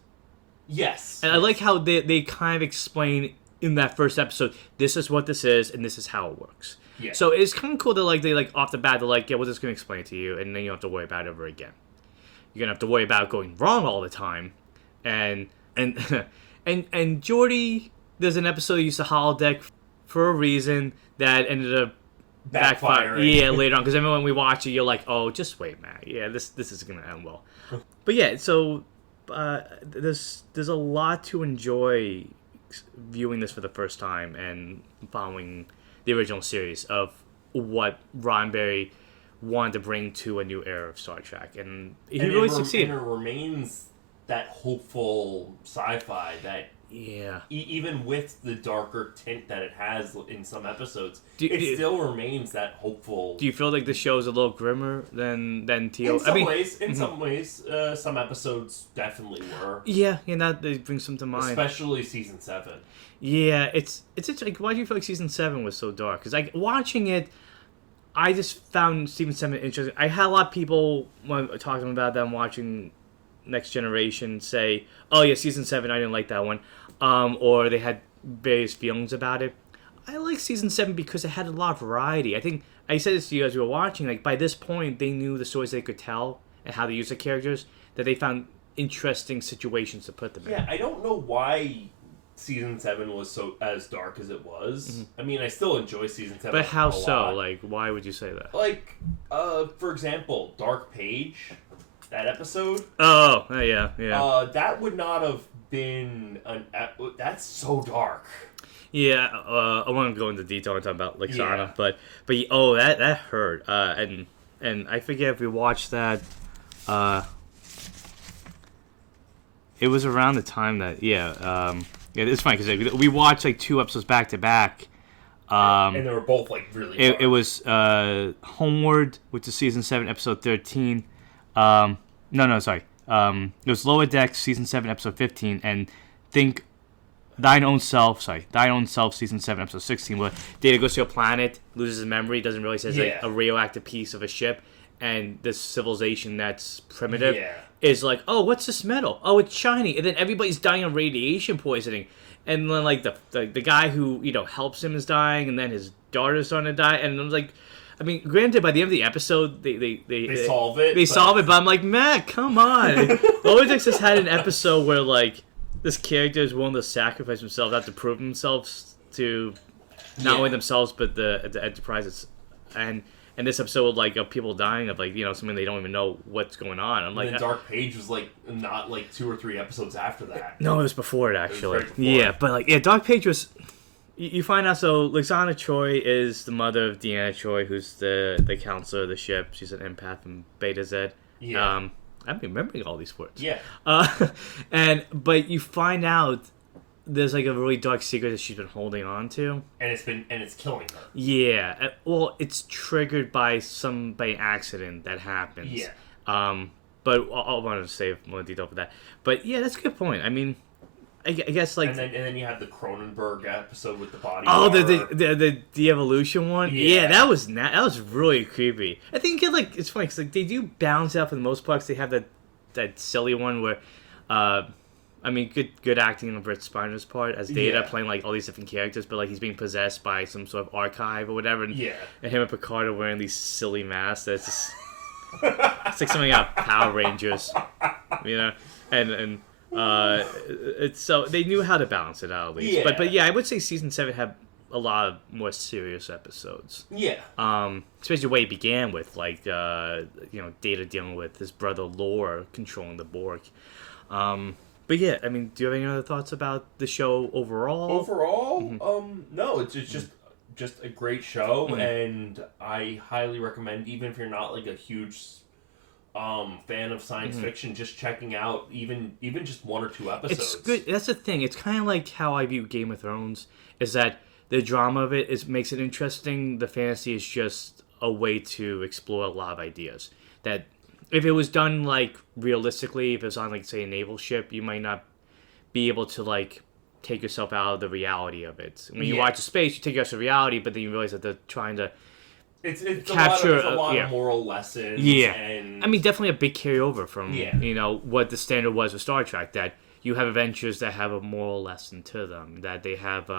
Yes. And I like how they kind of explain in that first episode, this is what this is, and this is how it works. Yeah. So it's kind of cool that they off the bat, they're like, yeah, we're just going to explain it to you, and then you don't have to worry about it ever again. You're going to have to worry about going wrong all the time. And Geordi, there's an episode that used the holodeck for a reason that ended up backfiring. Yeah, later on. Because when we watch it, you're like, oh, just wait, Matt. Yeah, this is going to end well. But yeah, so there's a lot to enjoy viewing this for the first time and following the original series of what Roddenberry wanted to bring to a new era of Star Trek, and he really succeeded. And it remains that hopeful sci-fi that even with the darker tint that it has in some episodes, it still remains that hopeful. Do you feel like the show's a little grimmer than T.O.? In some ways, some episodes definitely were. Yeah, that brings some to mind. Especially season 7. Yeah, it's like, why do you feel like season 7 was so dark? Because like watching it, I just found season 7 interesting. I had a lot of people talking about them watching Next Generation say, oh yeah, season 7, I didn't like that one. Or they had various feelings about it. I like season 7 because it had a lot of variety. I think I said this to you as we were watching, like by this point they knew the stories they could tell and how to use the characters, that they found interesting situations to put them in. Yeah, I don't know why season 7 was so as dark as it was. Mm-hmm. I mean, I still enjoy season 7. But how so? Like, why would you say that? Like, for example, Dark Page, that episode. Oh, yeah. That would not have been that's so dark. Yeah, I want to go into detail and talk about Luxwana, but that hurt. And I forget if we watched that. It was around the time that it's funny because we watched like 2 episodes back to back. And they were both like really dark. It was Homeward, which is season 7, episode 13. Sorry. It was Lower Decks, season 7, episode 15, and Think Thine Own Self, season 7, episode 16, where Data goes to a planet, loses his memory, doesn't realize it's like a radioactive piece of a ship, and this civilization that's primitive is like, oh, what's this metal? Oh, it's shiny, and then everybody's dying of radiation poisoning, and then like the guy who helps him is dying, and then his daughter's starting to die, and I'm like, I mean, granted, by the end of the episode, they solve it. They solve it, but I'm like, Matt, come on. Lower Decks has had an episode where like this character is willing to sacrifice himself, not to prove themselves to not only themselves but the Enterprise. And this episode, like, of people dying of, like, you know, something they don't even know what's going on. I'm like, the Dark Page was like not like 2 or 3 episodes after that. No, it was before it actually. Right before. Yeah, but like, yeah, Dark Page was. You find out, so Lixana Troy is the mother of Deanna Troy, who's the counselor of the ship. She's an empath from Beta Z. Yeah. I'm remembering all these words. Yeah. But you find out there's like a really dark secret that she's been holding on to, and it's killing her. Yeah. Well, it's triggered by accident that happens. Yeah. But I'll want to save more detail for that. But yeah, that's a good point. I mean, I guess like, and then you have the Cronenberg episode with the body. Oh, the evolution one. Yeah, that was really creepy. I think it's funny because like they do balance out for the most part. 'Cause they have that silly one where, I mean, good acting on Brett Spiner's part as Data playing like all these different characters, but like he's being possessed by some sort of archive or whatever. And, and him and Picard are wearing these silly masks. That's just it's like something out of Power Rangers, you know, and. It's so they knew how to balance it out at least. Yeah. But yeah, I would say season 7 had a lot of more serious episodes. Yeah. Especially the way it began with like Data dealing with his brother Lore controlling the Borg. But yeah, I mean, do you have any other thoughts about the show overall? No, it's just a great show, and I highly recommend, even if you're not like a huge fan of science fiction, just checking out even just 1 or 2 episodes. It's good. That's the thing. It's kind of like how I view Game of Thrones, is that the drama of it makes it interesting. The fantasy is just a way to explore a lot of ideas. That if it was done like realistically, if it was on like say a naval ship, you might not be able to like take yourself out of the reality of it. When you watch a space, you take yourself out of reality, but then you realize that they're trying to capture a lot of moral lessons. Yeah, and I mean, definitely a big carryover from what the standard was with Star Trek. That you have adventures that have a moral lesson to them, that they have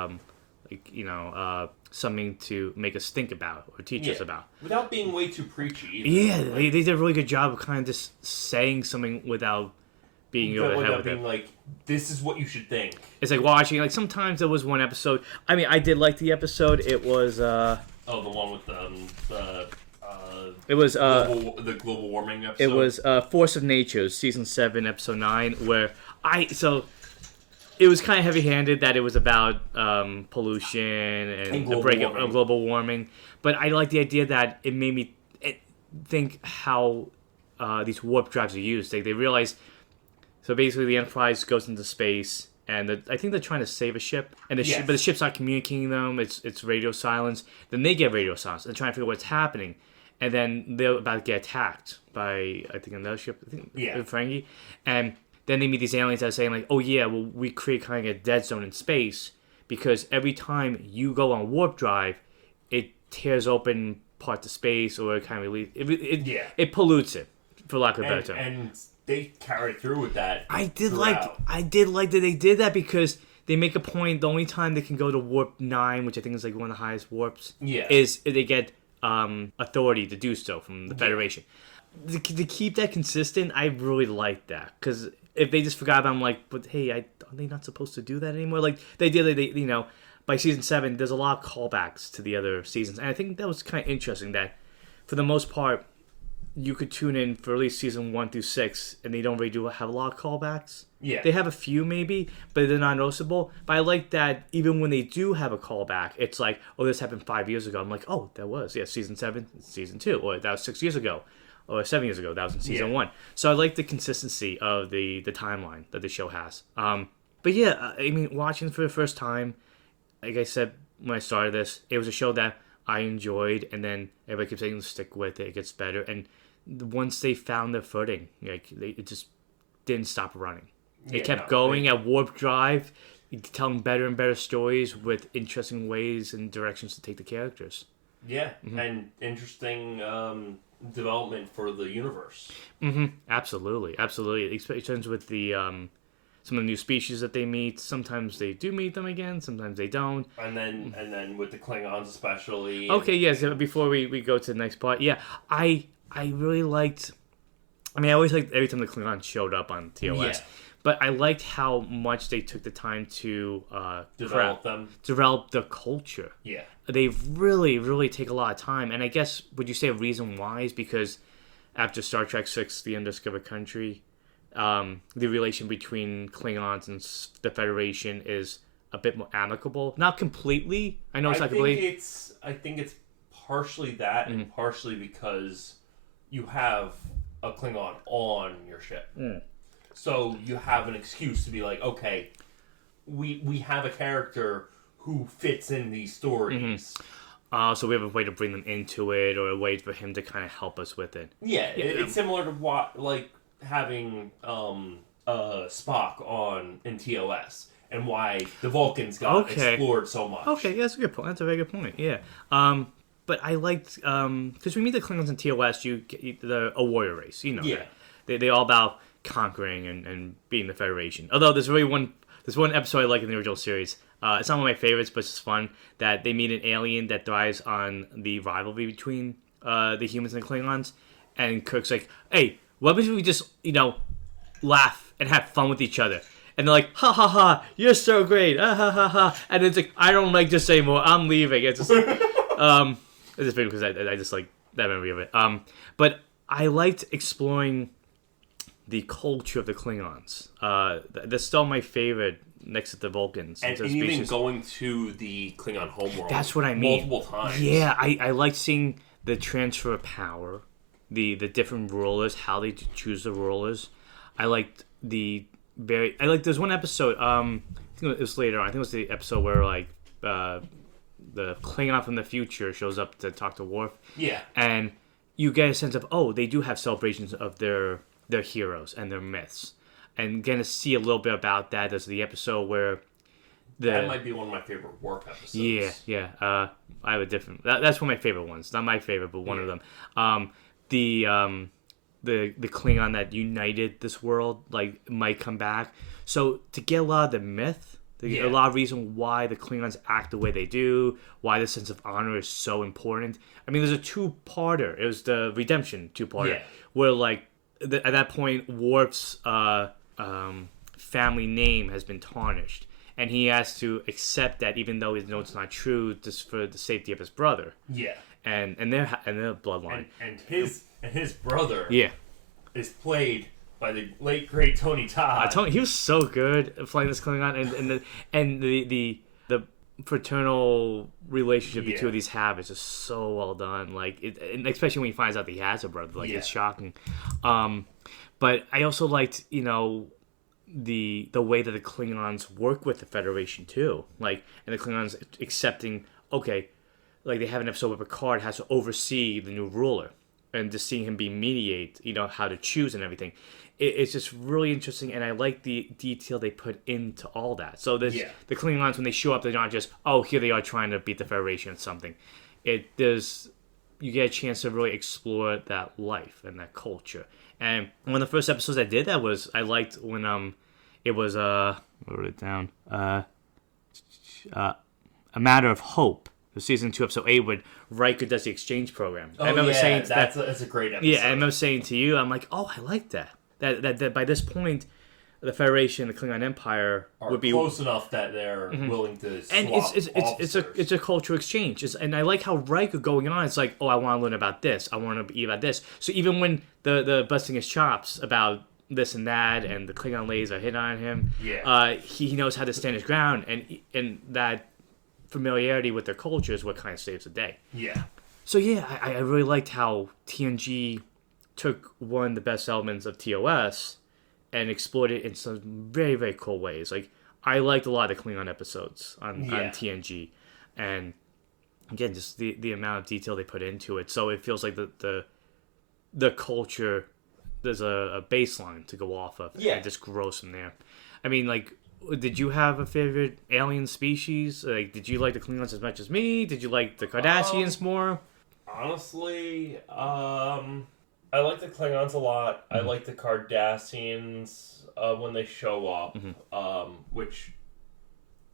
something to make us think about or teach us about, without being way too preachy. Yeah, they did a really good job of kind of just saying something without being like, this is what you should think. It's like watching, like sometimes there was one episode. I mean, I did like the episode. It was the one with it was the global warming episode. It was Force of Nature, season 7, episode 9, where it was kind of heavy-handed that it was about pollution and the breakup of global warming. But I like the idea that it made me think how these warp drives are used. They realized, so basically the Enterprise goes into space, and I think they're trying to save a ship, and but the ship's not communicating them. It's radio silence. Then they get radio silence. They're trying to figure out what's happening, and then they're about to get attacked by, I think, another ship. I think Ferengi, and then they meet these aliens that are saying like, oh yeah, well we create kind of a dead zone in space because every time you go on warp drive, it tears open parts of space or it kind of it pollutes it, for lack of a better term. And they carried through with that. I did like that they did that because they make a point. The only time they can go to warp 9, which I think is like one of the highest warps, is if they get authority to do so from the Federation. To keep that consistent, I really like that because if they just forgot about it, I'm like, but hey, are they not supposed to do that anymore? Like they did, by season 7, there's a lot of callbacks to the other seasons, and I think that was kind of interesting. That for the most part, you could tune in for at least season 1 through 6, and they don't really have a lot of callbacks. Yeah, they have a few maybe, but they're not noticeable. But I like that even when they do have a callback, it's like, oh, this happened 5 years ago. I'm like, oh, that was season 7, season 2, or that was 6 years ago. Or 7 years ago, that was in season 1. So I like the consistency of the timeline that the show has. But yeah, I mean, watching for the first time, like I said when I started this, it was a show that I enjoyed, and then everybody kept saying, stick with it, it gets better. And once they found their footing, it just didn't stop running. It kept going at warp drive, telling better and better stories with interesting ways and directions to take the characters. Yeah, and interesting development for the universe. Absolutely. Especially with the some of the new species that they meet. Sometimes they do meet them again, sometimes they don't. And then with the Klingons especially. Okay, yes. Before we go to the next part, yeah, I really liked. I mean, I always liked every time the Klingons showed up on TOS. Yeah. But I liked how much they took the time to develop the culture. Yeah. They really, really take a lot of time. And I guess, would you say a reason why is because after Star Trek VI, The Undiscovered Country, the relation between Klingons and the Federation is a bit more amicable. Not completely. I know it's not completely. I think it's partially that and partially because you have a Klingon on your ship. So you have an excuse to be like, okay, we have a character who fits in these stories. So we have a way to bring them into it, or a way for him to kind of help us with it. Yeah, it's similar to what like having Spock on in TOS and why the Vulcans got explored so much. Okay, yeah, that's a good point. That's a very good point. Yeah. But I liked because we meet the Klingons in TOS, you get a warrior race. You know, they're all about conquering and being the Federation. Although there's one episode I like in the original series. It's not one of my favorites, but it's fun that they meet an alien that thrives on the rivalry between the humans and the Klingons, and Kirk's like, "Hey, what if we just laugh and have fun with each other?" And they're like, "Ha ha ha, you're so great, ha ha ha ha," and it's like, "I don't like this anymore. I'm leaving." It's just it's just because I just like that memory of it. But I liked exploring the culture of the Klingons. That's still my favorite next to the Vulcans. And even going to the Klingon homeworld. That's what I mean. Multiple times. Yeah, I like seeing the transfer of power, the different rulers, how they choose the rulers. I liked there's one episode, I think it was later on, I think it was the episode where like the Klingon from the future shows up to talk to Worf. Yeah. And you get a sense of, they do have celebrations of their heroes and their myths, and getting to see a little bit about that. There's the episode where that might be one of my favorite Worf episodes. Yeah. I have a different. That's one of my favorite ones. Not my favorite, but one of them. The Klingon that united this world might come back. So to get a lot of the myth, a lot of reason why the Klingons act the way they do, why the sense of honor is so important. I mean, there's a two-parter. It was the redemption two-parter, where at that point, Worf's family name has been tarnished, and he has to accept that, even though he knows it's not true, just for the safety of his brother. Yeah, and their bloodline, and his brother. Yeah, is played by the late great Tony Todd. He was so good at playing this Klingon, and the fraternal relationship the two of these have is just so well done. And especially when he finds out that he has a brother, it's shocking. But I also liked, the way that the Klingons work with the Federation too. And the Klingons accepting, they have an episode where Picard has to oversee the new ruler, and just seeing him be mediate, how to choose and everything. It's just really interesting, and I like the detail they put into all that. So the Klingons, when they show up, they're not just, here they are trying to beat the Federation or something. You get a chance to really explore that life and that culture. And one of the first episodes I did that was, I liked when it was I wrote it down, A Matter of Hope. The season 2 episode 8 when Riker does the exchange program. I remember saying that's a great episode. Yeah, I remember saying to you, I'm like, I like that. That by this point, the Federation, the Klingon Empire would be close enough that they're willing to swap and it's a cultural exchange. And I like how Riker going on. It's like, I want to learn about this. I want to be about this. So even when the busting his chops about this and that, and the Klingon ladies are hitting on him, he knows how to stand his ground, and that familiarity with their culture is what kind of saves the day. Yeah. So I really liked how TNG took one of the best elements of TOS and explored it in some very, very cool ways. I liked a lot of the Klingon episodes on TNG, and again, just the amount of detail they put into it. So it feels like the culture, there's a baseline to go off of, and it just grows from there. I mean, did you have a favorite alien species? Did you like the Klingons as much as me? Did you like the Cardassians more? Honestly, I like the Klingons a lot. I like the Cardassians when they show up, which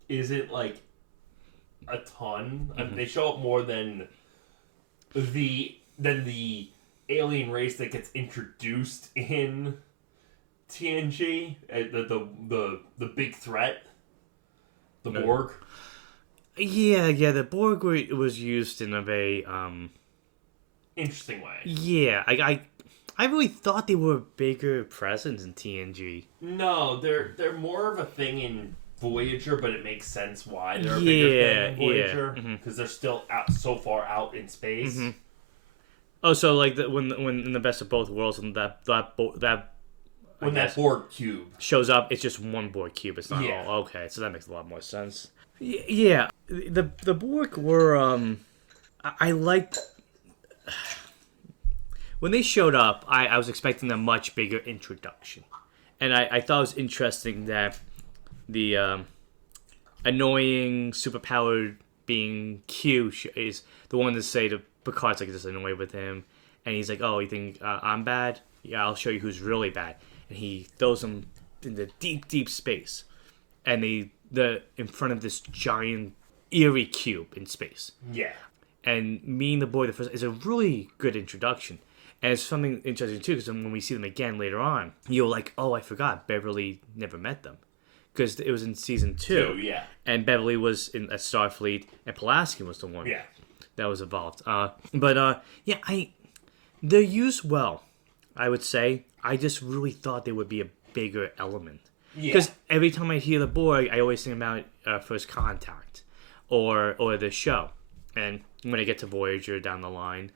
isn't like a ton. I mean, they show up more than the alien race that gets introduced in TNG. The big threat, the Borg. Yeah, the Borg was used in a very interesting way. Yeah, I really thought they were a bigger presence in TNG. No, they're more of a thing in Voyager, but it makes sense why they're a bigger thing in Voyager because they're still so far out in space. Oh, so like when in the best of both worlds, and that when that Borg cube shows up, it's just one Borg cube. It's not all okay. So that makes a lot more sense. Yeah, the Borg were I liked when they showed up. I was expecting a much bigger introduction, and I thought it was interesting that the annoying superpowered being Q is the one to say to Picard's like just annoyed with him, and he's like, "Oh, you think I'm bad? Yeah, I'll show you who's really bad." And he throws him into deep space, and the in front of this giant eerie cube in space. Yeah. And meeting the boy the first is a really good introduction, and it's something interesting too because when we see them again later on, you're like, "Oh, I forgot Beverly never met them." Because it was in season 2, and Beverly was in a Starfleet, and Pulaski was the one that was involved. They're used well, I would say. I just really thought they would be a bigger element. Because every time I hear the Borg, I always think about First Contact or the show. And when I get to Voyager down the line,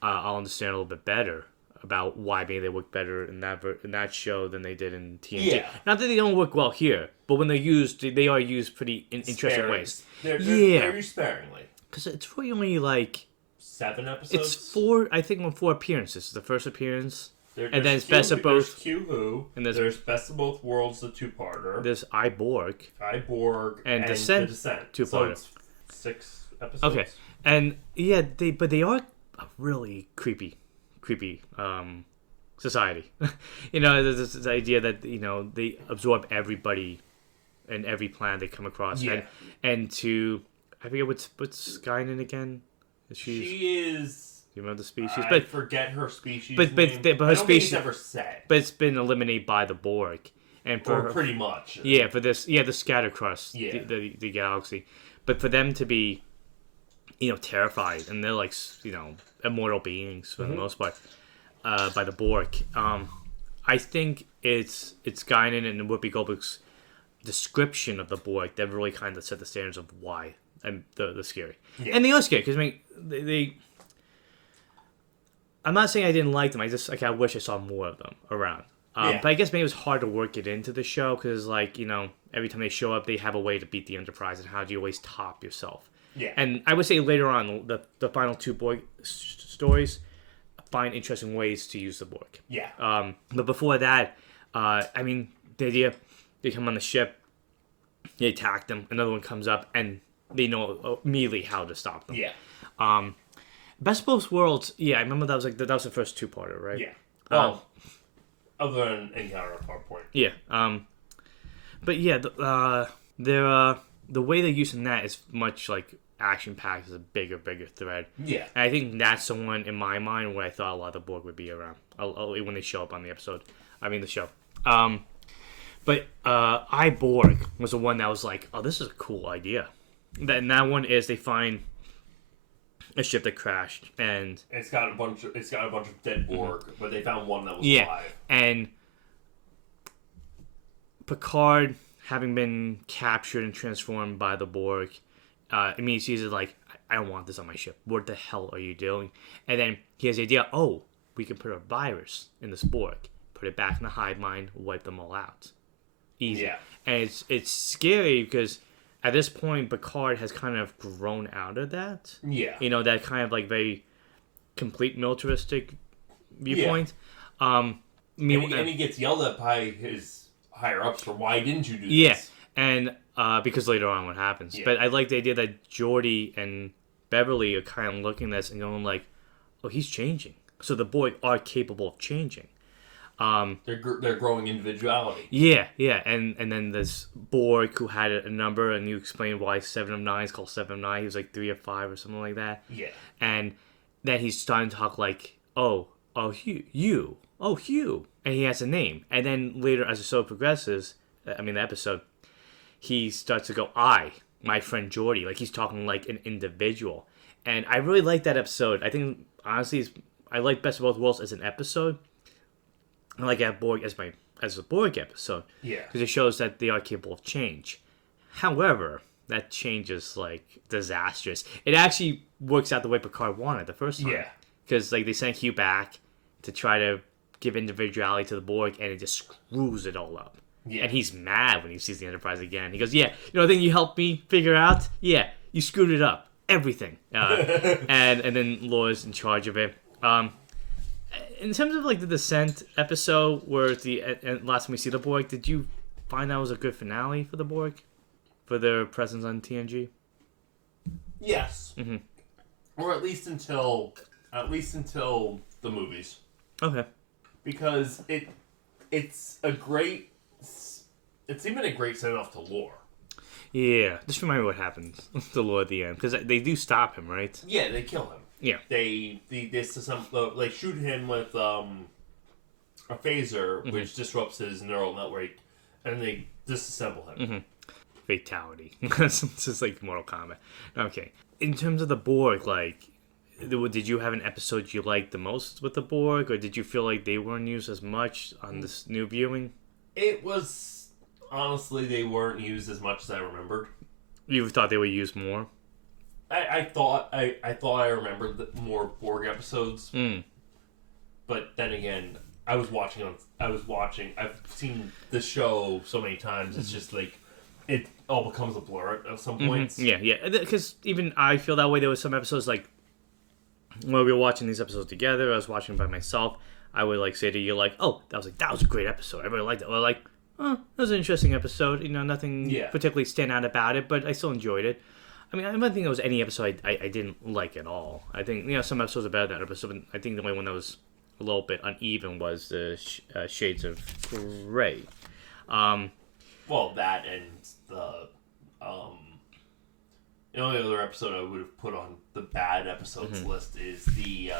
I'll understand a little bit better about why maybe they work better in that show than they did in TNG. Yeah. Not that they don't work well here, but when they're used, they are used pretty in interesting ways. They're used sparingly. Because it's really only like 7 episodes. It's 4. I think 4 appearances. The first appearance, and then it's Q, Best of Both. There's Q Who, and there's Best of Both Worlds, the 2-parter. There's Iborg, and Descent, the Descent. 2-parter. So it's 6 episodes. Okay, and they are a really creepy society. There's this idea that they absorb everybody and every planet they come across, and to I forget what's Skynet again. She is. Do you remember the species? I forget her species. But name. her I don't species think it's ever said. But it's been eliminated by the Borg, and for her, pretty much. Yeah, for this, the scatter across the galaxy, but for them to be, terrified, and they're like, immortal beings for the most part, by the Borg. I think it's Guinan and Whoopi Goldberg's description of the Borg that really kind of set the standards of why and the scary. Yeah. And they are scary because they. I'm not saying I didn't like them. I wish I saw more of them around. But I guess maybe it was hard to work it into the show because, every time they show up, they have a way to beat the Enterprise, and how do you always top yourself? Yeah. And I would say later on, the final 2 Borg stories find interesting ways to use the Borg. Yeah. But before that, the idea they come on the ship, they attack them, another one comes up, and they know immediately how to stop them. Yeah. Best of Both Worlds. Yeah, I remember that was the first 2-parter, right? Yeah. Well, other than Encounter at PowerPoint. Yeah. But yeah, the way they're using that is much like action packed as a bigger thread. Yeah. And I think that's the one in my mind where I thought a lot of the Borg would be around when they show up on the show. But Iborg was the one that was like, oh, this is a cool idea. And that one is they find a ship that crashed, and it's got a bunch of dead Borg, but they found one that was alive. And Picard, having been captured and transformed by the Borg, immediately sees it like, I don't want this on my ship. What the hell are you doing? And then he has the idea, we can put a virus in this Borg, put it back in the hive mind, wipe them all out. Easy. Yeah. And it's scary because at this point, Picard has kind of grown out of that. Yeah. That kind of very complete militaristic viewpoint. Yeah. And he gets yelled at by his higher-ups for, why didn't you do this? Yeah, and because later on what happens. Yeah. But I like the idea that Geordi and Beverly are kind of looking at this and going like, oh, he's changing. So the Borg are capable of changing. Their growing individuality. Yeah, yeah, and then this Borg who had a number, and you explained why 7 of 9 is called 7 of 9. He was like 3 of 5 or something like that. Yeah. And then he's starting to talk like, oh, Hugh, and he has a name. And then later, as the show progresses, the episode, he starts to go, my friend Geordi, like he's talking like an individual. And I really like that episode. I think honestly, I like Best of Both Worlds as an episode. I like Borg as a Borg episode. Yeah. Because it shows that they are capable of change. However, that change is like disastrous. It actually works out the way Picard wanted the first time. Yeah. Because like they sent Hugh back to try to give individuality to the Borg, and it just screws it all up. Yeah. And he's mad when he sees the Enterprise again. He goes, "Yeah, the thing you helped me figure out? Yeah, you screwed it up. Everything." And then Laura's in charge of it. In terms of like the Descent episode, where it's the last time we see the Borg, did you find that was a good finale for the Borg, for their presence on TNG? Yes. Mm-hmm. Or at least until the movies. Okay. Because it's even a great send off to Lore. Yeah, just remind me what happens to Lore at the end, because they do stop him, right? Yeah, they kill him. Yeah, they shoot him with a phaser, which disrupts his neural network, and they disassemble him. Mm-hmm. Fatality. It's just like Mortal Kombat. Okay, in terms of the Borg, like, did you have an episode you liked the most with the Borg, or did you feel like they weren't used as much on this new viewing? It was honestly, they weren't used as much as I remembered. You thought they were used more? I thought I remembered more Borg episodes, but then again, I've seen the show so many times. It's just like it all becomes a blur at some points. Yeah, because even I feel that way. There was some episodes like when we were watching these episodes together. I was watching by myself. I would like say to you like, "Oh, that was a great episode. I really liked it." Or like, "Oh, that was an interesting episode. Nothing particularly stand out about it, but I still enjoyed it." I mean, I don't think there was any episode I didn't like at all. I think some episodes are better than that episode. But I think the only one that was a little bit uneven was the Shades of Grey. Well, that and the only other episode I would have put on the bad episodes list is the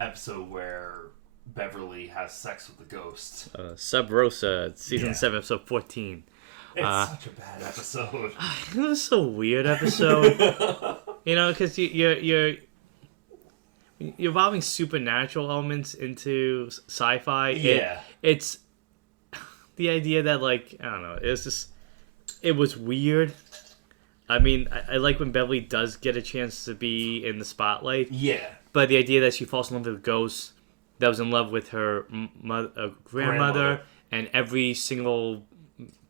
episode where Beverly has sex with the ghost. Sub Rosa, season 7, episode 14. It's such a bad episode. It was a weird episode. Because you're evolving supernatural elements into sci-fi. Yeah. It's the idea that, like, I don't know, it was weird. I mean, I like when Beverly does get a chance to be in the spotlight. Yeah. But the idea that she falls in love with a ghost that was in love with her grandmother and every single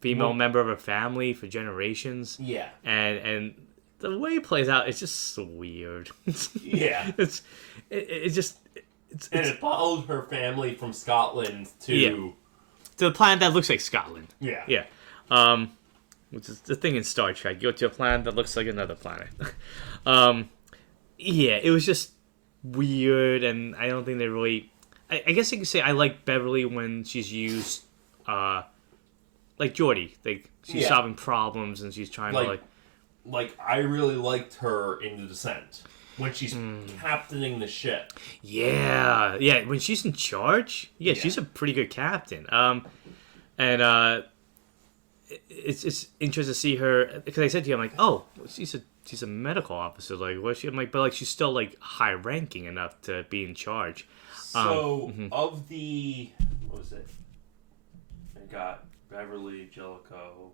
female member of her family for generations. Yeah. And the way it plays out, it's just so weird. Yeah. It followed her family from Scotland to the planet that looks like Scotland. Yeah. Yeah. Which is the thing in Star Trek. You go to a planet that looks like another planet. It was just weird, and I don't think they really... I guess you could say I like Beverly when she's used... like Geordi. Like, she's solving problems, and she's trying to, Like, I really liked her in The Descent. When she's captaining the ship. Yeah. Yeah, when she's in charge, she's a pretty good captain. It's interesting to see her, because I said to you, I'm like, oh, she's a medical officer. Like, what's she? I'm like, but like she's still like high ranking enough to be in charge. So of the, what was it? I got Beverly, Jellicoe,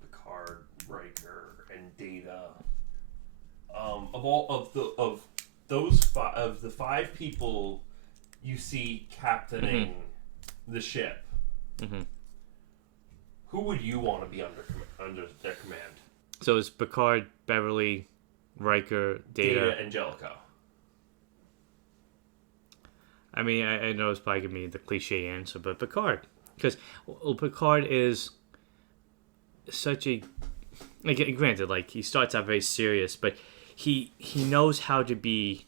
Picard, Riker, and Data. Of the 5 people you see captaining the ship. Who would you want to be under their command? So it's Picard, Beverly, Riker, Data, and Jellicoe. I mean, I know it's probably going to be the cliche answer, but Picard. Because Picard is such a... Like, granted, like, he starts out very serious, but he knows how to be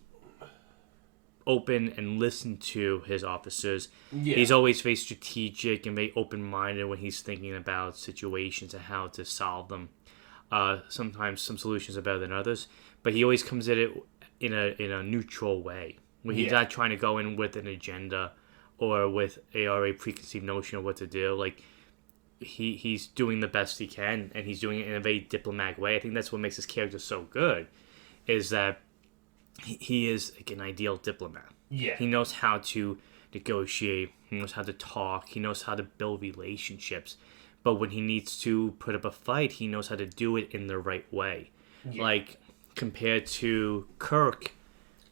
open and listen to his officers. Yeah. He's always very strategic and very open-minded when he's thinking about situations and how to solve them. Sometimes some solutions are better than others, but he always comes at it in a neutral way, where he's not trying to go in with an agenda or with a preconceived notion of what to do. Like, he's doing the best he can, and he's doing it in a very diplomatic way. I think that's what makes his character so good, is that he is like an ideal diplomat. Yeah. He knows how to negotiate. He knows how to talk. He knows how to build relationships. But when he needs to put up a fight, he knows how to do it in the right way. Yeah. Like, compared to Kirk,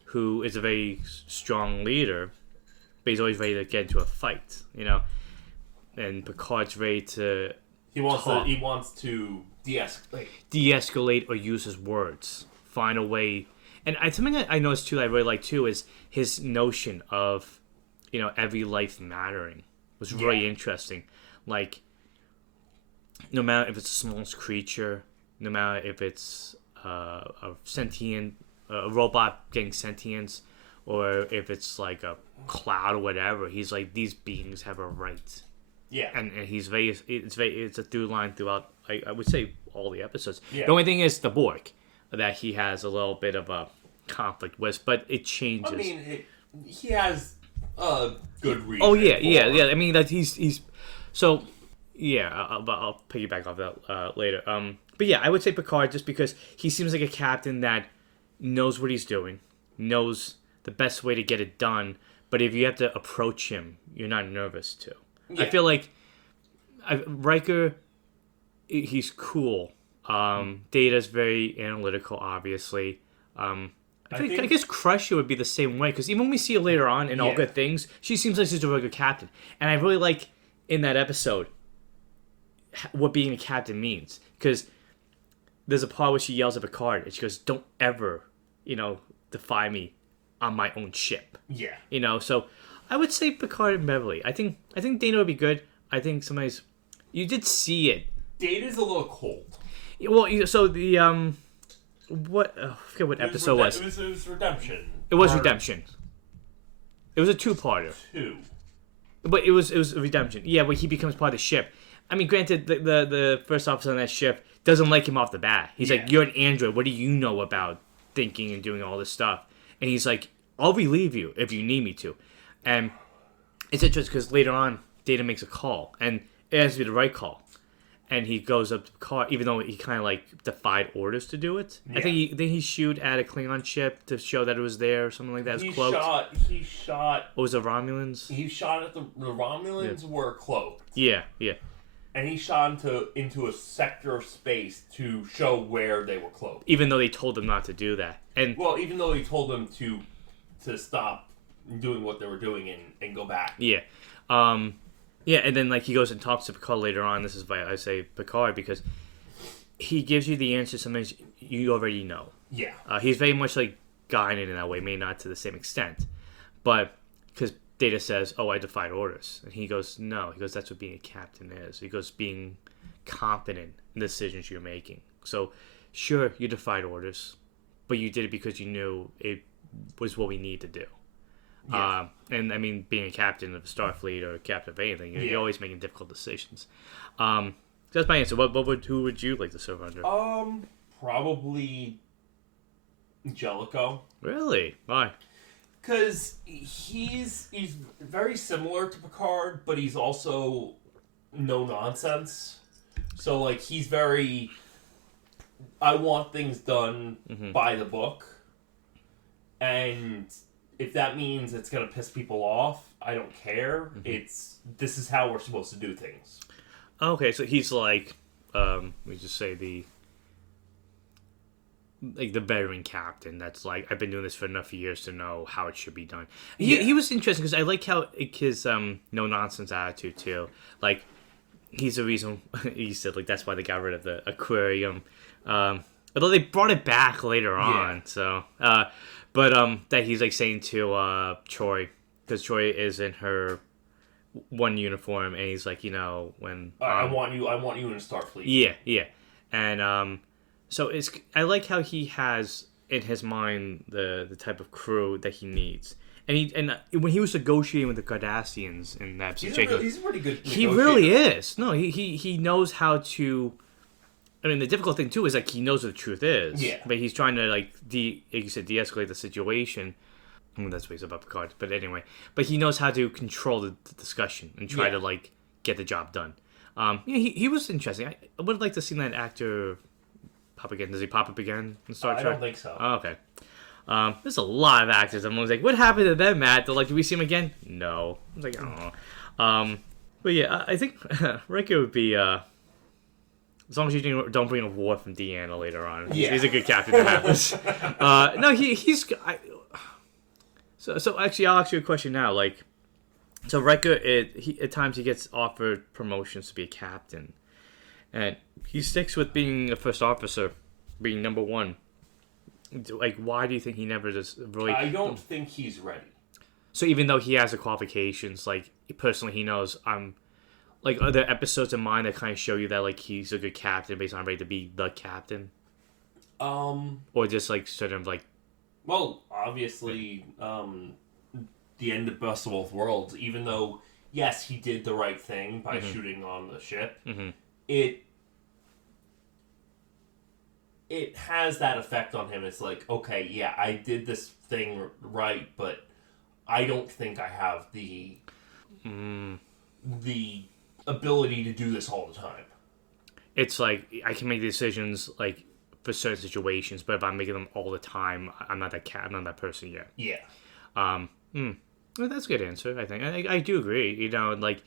who is a very strong leader, but he's always ready to get into a fight, you know? And Picard's ready to He wants to de-escalate. De-escalate or use his words. Find a way. And something I noticed, too, that I really like, too, is his notion of, you know, every life mattering was really interesting. Like, no matter if it's the smallest creature, no matter if it's a sentient, a robot getting sentience, or if it's like a cloud or whatever, he's like, these beings have a right. Yeah. And it's a through line throughout, I would say, all the episodes. Yeah. The only thing is the Borg, that he has a little bit of a conflict with, but it changes. I mean, he has a good reason. Oh, yeah. I mean, that he's so, yeah, I'll piggyback off that later. But yeah, I would say Picard, just because he seems like a captain that knows what he's doing, knows the best way to get it done, but if you have to approach him, you're not nervous to. Yeah. I feel like Riker, he's cool. Data's very analytical, obviously. I guess Crusher would be the same way, because even when we see her later on in All Good Things, she seems like she's a really good captain. And I really like, in that episode, what being a captain means. Because there's a part where she yells at Picard, and she goes, don't ever, defy me on my own ship. Yeah. So I would say Picard and Beverly. I think Dana would be good. I think somebody's... You did see it. Data's a little cold. Well, so the... I forget what episode was. It was Redemption. It was Redemption. It was a two-parter. But it was Redemption. Yeah, where he becomes part of the ship. I mean, granted, the first officer on that ship doesn't like him off the bat. He's like, you're an android. What do you know about thinking and doing all this stuff? And he's like, I'll relieve you if you need me to. And it's interesting because later on, Data makes a call. And it has to be the right call. And he goes up to Picard, even though he kind of like defied orders to do it. Yeah. I think he shoot at a Klingon ship to show that it was there or something like that. It was cloaked. He shot. What was it, Romulans? He shot at the Romulans were cloaked. Yeah. And he shot into a sector of space to show where they were cloaked. Even though they told them not to do that. Even though he told them to stop doing what they were doing and go back. Yeah. Yeah, and then he goes and talks to Picard later on. This is why I say Picard, because he gives you the answer sometimes you already know. Yeah. He's very much like guided in that way, maybe not to the same extent. But because Data says, I defied orders. And he goes, no. He goes, that's what being a captain is. He goes, being competent in the decisions you're making. So, sure, you defied orders, but you did it because you knew it was what we need to do. Yeah. And I mean, being a captain of a Starfleet or a captain of anything, you're always making difficult decisions. So that's my answer. Who would you like to serve under? Probably Jellicoe. Really? Why? Because he's very similar to Picard, but he's also no nonsense. So he's very, I want things done by the book, and if that means it's going to piss people off, I don't care. This is how we're supposed to do things. Okay, so he's like, we just say the veteran captain that's like, I've been doing this for enough years to know how it should be done. He was interesting because I like how his no-nonsense attitude, too. He's the reason, he said, that's why they got rid of the aquarium. Although they brought it back later on, so... But that he's saying to Troy, because Troy is in her one uniform, and he's like, when I want you in Starfleet. Yeah, and so I like how he has in his mind the type of crew that he needs, and when he was negotiating with the Cardassians in that episode, he's a pretty good. He really is. No, he knows how to. I mean, the difficult thing too is like he knows what the truth is. Yeah. But he's trying to like you said, de-escalate the situation. I mean, that's what he's about Picard. But anyway, but he knows how to control the discussion and try to like get the job done. He was interesting. I would like to see that actor pop again. Does he pop up again in Star Trek? I don't think so. Oh, okay. There's a lot of actors. I'm always like, what happened to them, Matt? They're like, do we see him again? No. I was like, oh. But yeah, I think Riker would be, as long as you don't bring a war from Deanna later on. Yeah. He's a good captain to have. No, he's... So actually, I'll ask you a question now. Like, so Riker, at times he gets offered promotions to be a captain. And he sticks with being a first officer, being number one. Like, why do you think he never just really... I don't think he's ready. So even though he has the qualifications, like, personally he knows like, are there episodes in mind that kind of show you that, like, he's a good captain based on ready to be the captain? Or just, like, sort of, like... Well, obviously, the end of Best of Both Worlds, even though, yes, he did the right thing by shooting on the ship, it has that effect on him. It's like, okay, yeah, I did this thing right, but I don't think I have the ability to do this all the time. It's like, I can make decisions, like, for certain situations, but if I'm making them all the time, I'm not I'm not that person yet. Yeah. Well, that's a good answer, I think. I do agree. You know, like,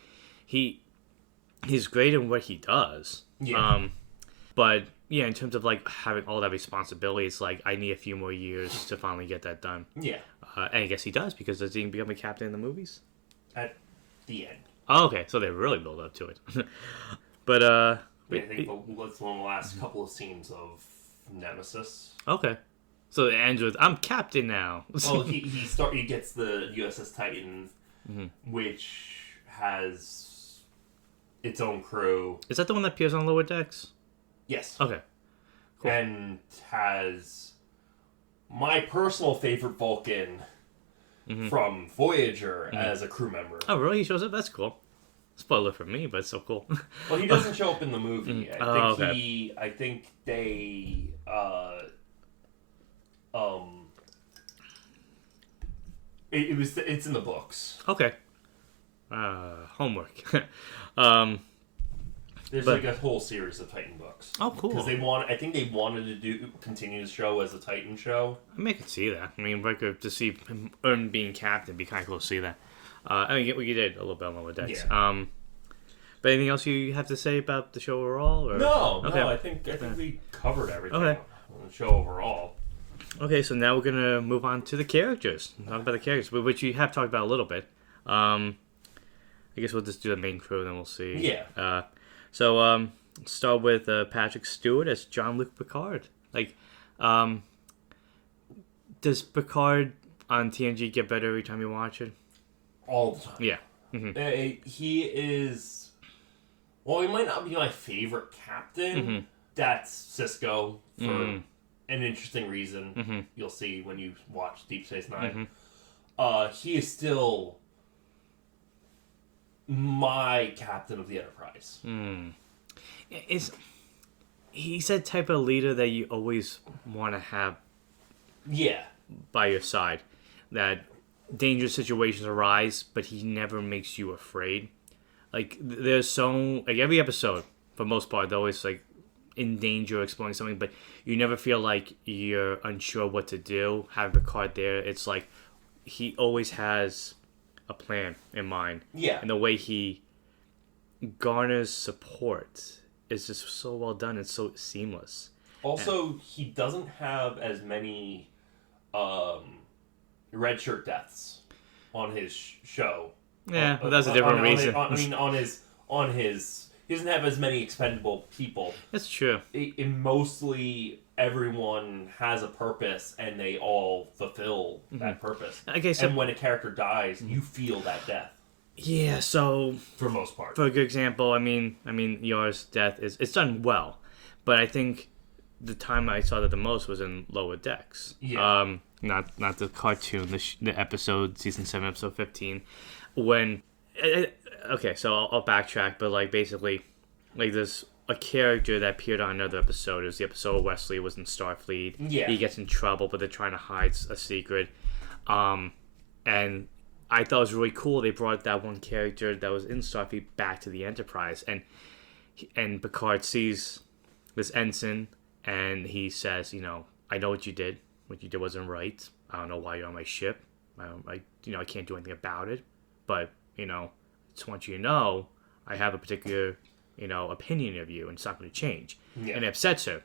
he's great in what he does. Yeah. But, yeah, in terms of, like, having all that responsibility, it's like, I need a few more years to finally get that done. Yeah. And I guess he does, because does he become a captain in the movies? At the end. Oh, okay. So they really build up to it. But, I think that's one of the last couple of scenes of Nemesis. Okay. So it ends with, I'm captain now. Well, he gets the U.S.S. Titan, which has its own crew. Is that the one that appears on Lower Decks? Yes. Okay. Cool. And has my personal favorite Vulcan from Voyager as a crew member. Oh, really? He shows up? That's cool. Spoiler for me, but it's so cool. Well, he doesn't show up in the movie. I think they it's in the books. Okay. Homework. There's like a whole series of Titan books. Oh, cool. Because I think they wanted to continue the show as a Titan show. I mean, I could see that. I mean, Riker, to see him earn being captain, would be kind of cool to see that. I mean, we did a little bit on Lower Decks. Yeah. But anything else you have to say about the show overall? Or? No, okay. I think we covered everything okay. on the show overall. Okay, so now we're gonna move on to the characters. Talk about the characters, which you have talked about a little bit. I guess we'll just do the main crew, and then we'll see. Yeah. So start with Patrick Stewart as Jean-Luc Picard. Like, does Picard on TNG get better every time you watch it? All the time. Yeah. He is... Well, he might not be my favorite captain. That's Cisco for an interesting reason. You'll see when you watch Deep Space Nine. He is still my captain of the Enterprise. He's that type of leader that you always want to have by your side. That dangerous situations arise, but he never makes you afraid. Like, there's so... Like, every episode, for the most part, they're always, like, in danger, exploring something, but you never feel like you're unsure what to do. Having Picard there, it's like he always has a plan in mind. Yeah. And the way he garners support is just so well done and so seamless. Also, he doesn't have as many red shirt deaths on his show. Yeah, but that's a different reason. He doesn't have as many expendable people. That's true. Mostly everyone has a purpose, and they all fulfill that purpose. Okay, so, and when a character dies, you feel that death. Yeah, so for the most part. For a good example, I mean, Yar's death it's done well, but I think the time I saw that the most was in Lower Decks. Yeah. not the cartoon, the episode, season 7, episode 15, when okay, so I'll backtrack, but like basically, like there's a character that appeared on another episode. It was the episode Wesley was in Starfleet. Yeah. He gets in trouble, but they're trying to hide a secret. And I thought it was really cool. They brought that one character that was in Starfleet back to the Enterprise, and Picard sees this ensign, and he says, I know what you did. What you did wasn't right. I don't know why you're on my ship. I can't do anything about it. But just want you to know, I have a particular, opinion of you, and it's not going to change. Yeah. And it upsets her.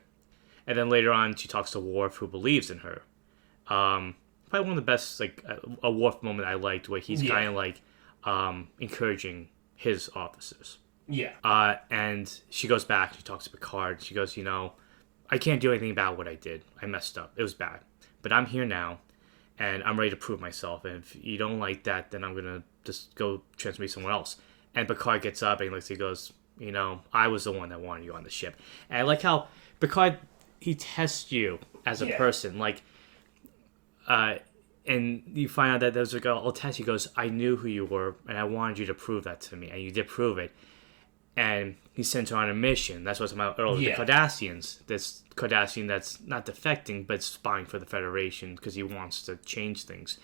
And then later on, she talks to Worf, who believes in her. Probably one of the best, like, a Worf moment I liked, where he's kind of like encouraging his officers. Yeah. And she goes back, she talks to Picard. She goes, I can't do anything about what I did. I messed up. It was bad. But I'm here now, and I'm ready to prove myself. And if you don't like that, then I'm going to just go transfer me somewhere else. And Picard gets up, and he goes, I was the one that wanted you on the ship. And I like how Picard, he tests you as a person. Like, and you find out that there's like a test. He goes, I knew who you were, and I wanted you to prove that to me. And you did prove it. And he sent her on a mission. That's what I was talking about earlier. The Cardassians. This Cardassian that's not defecting, but spying for the Federation because he wants to change things.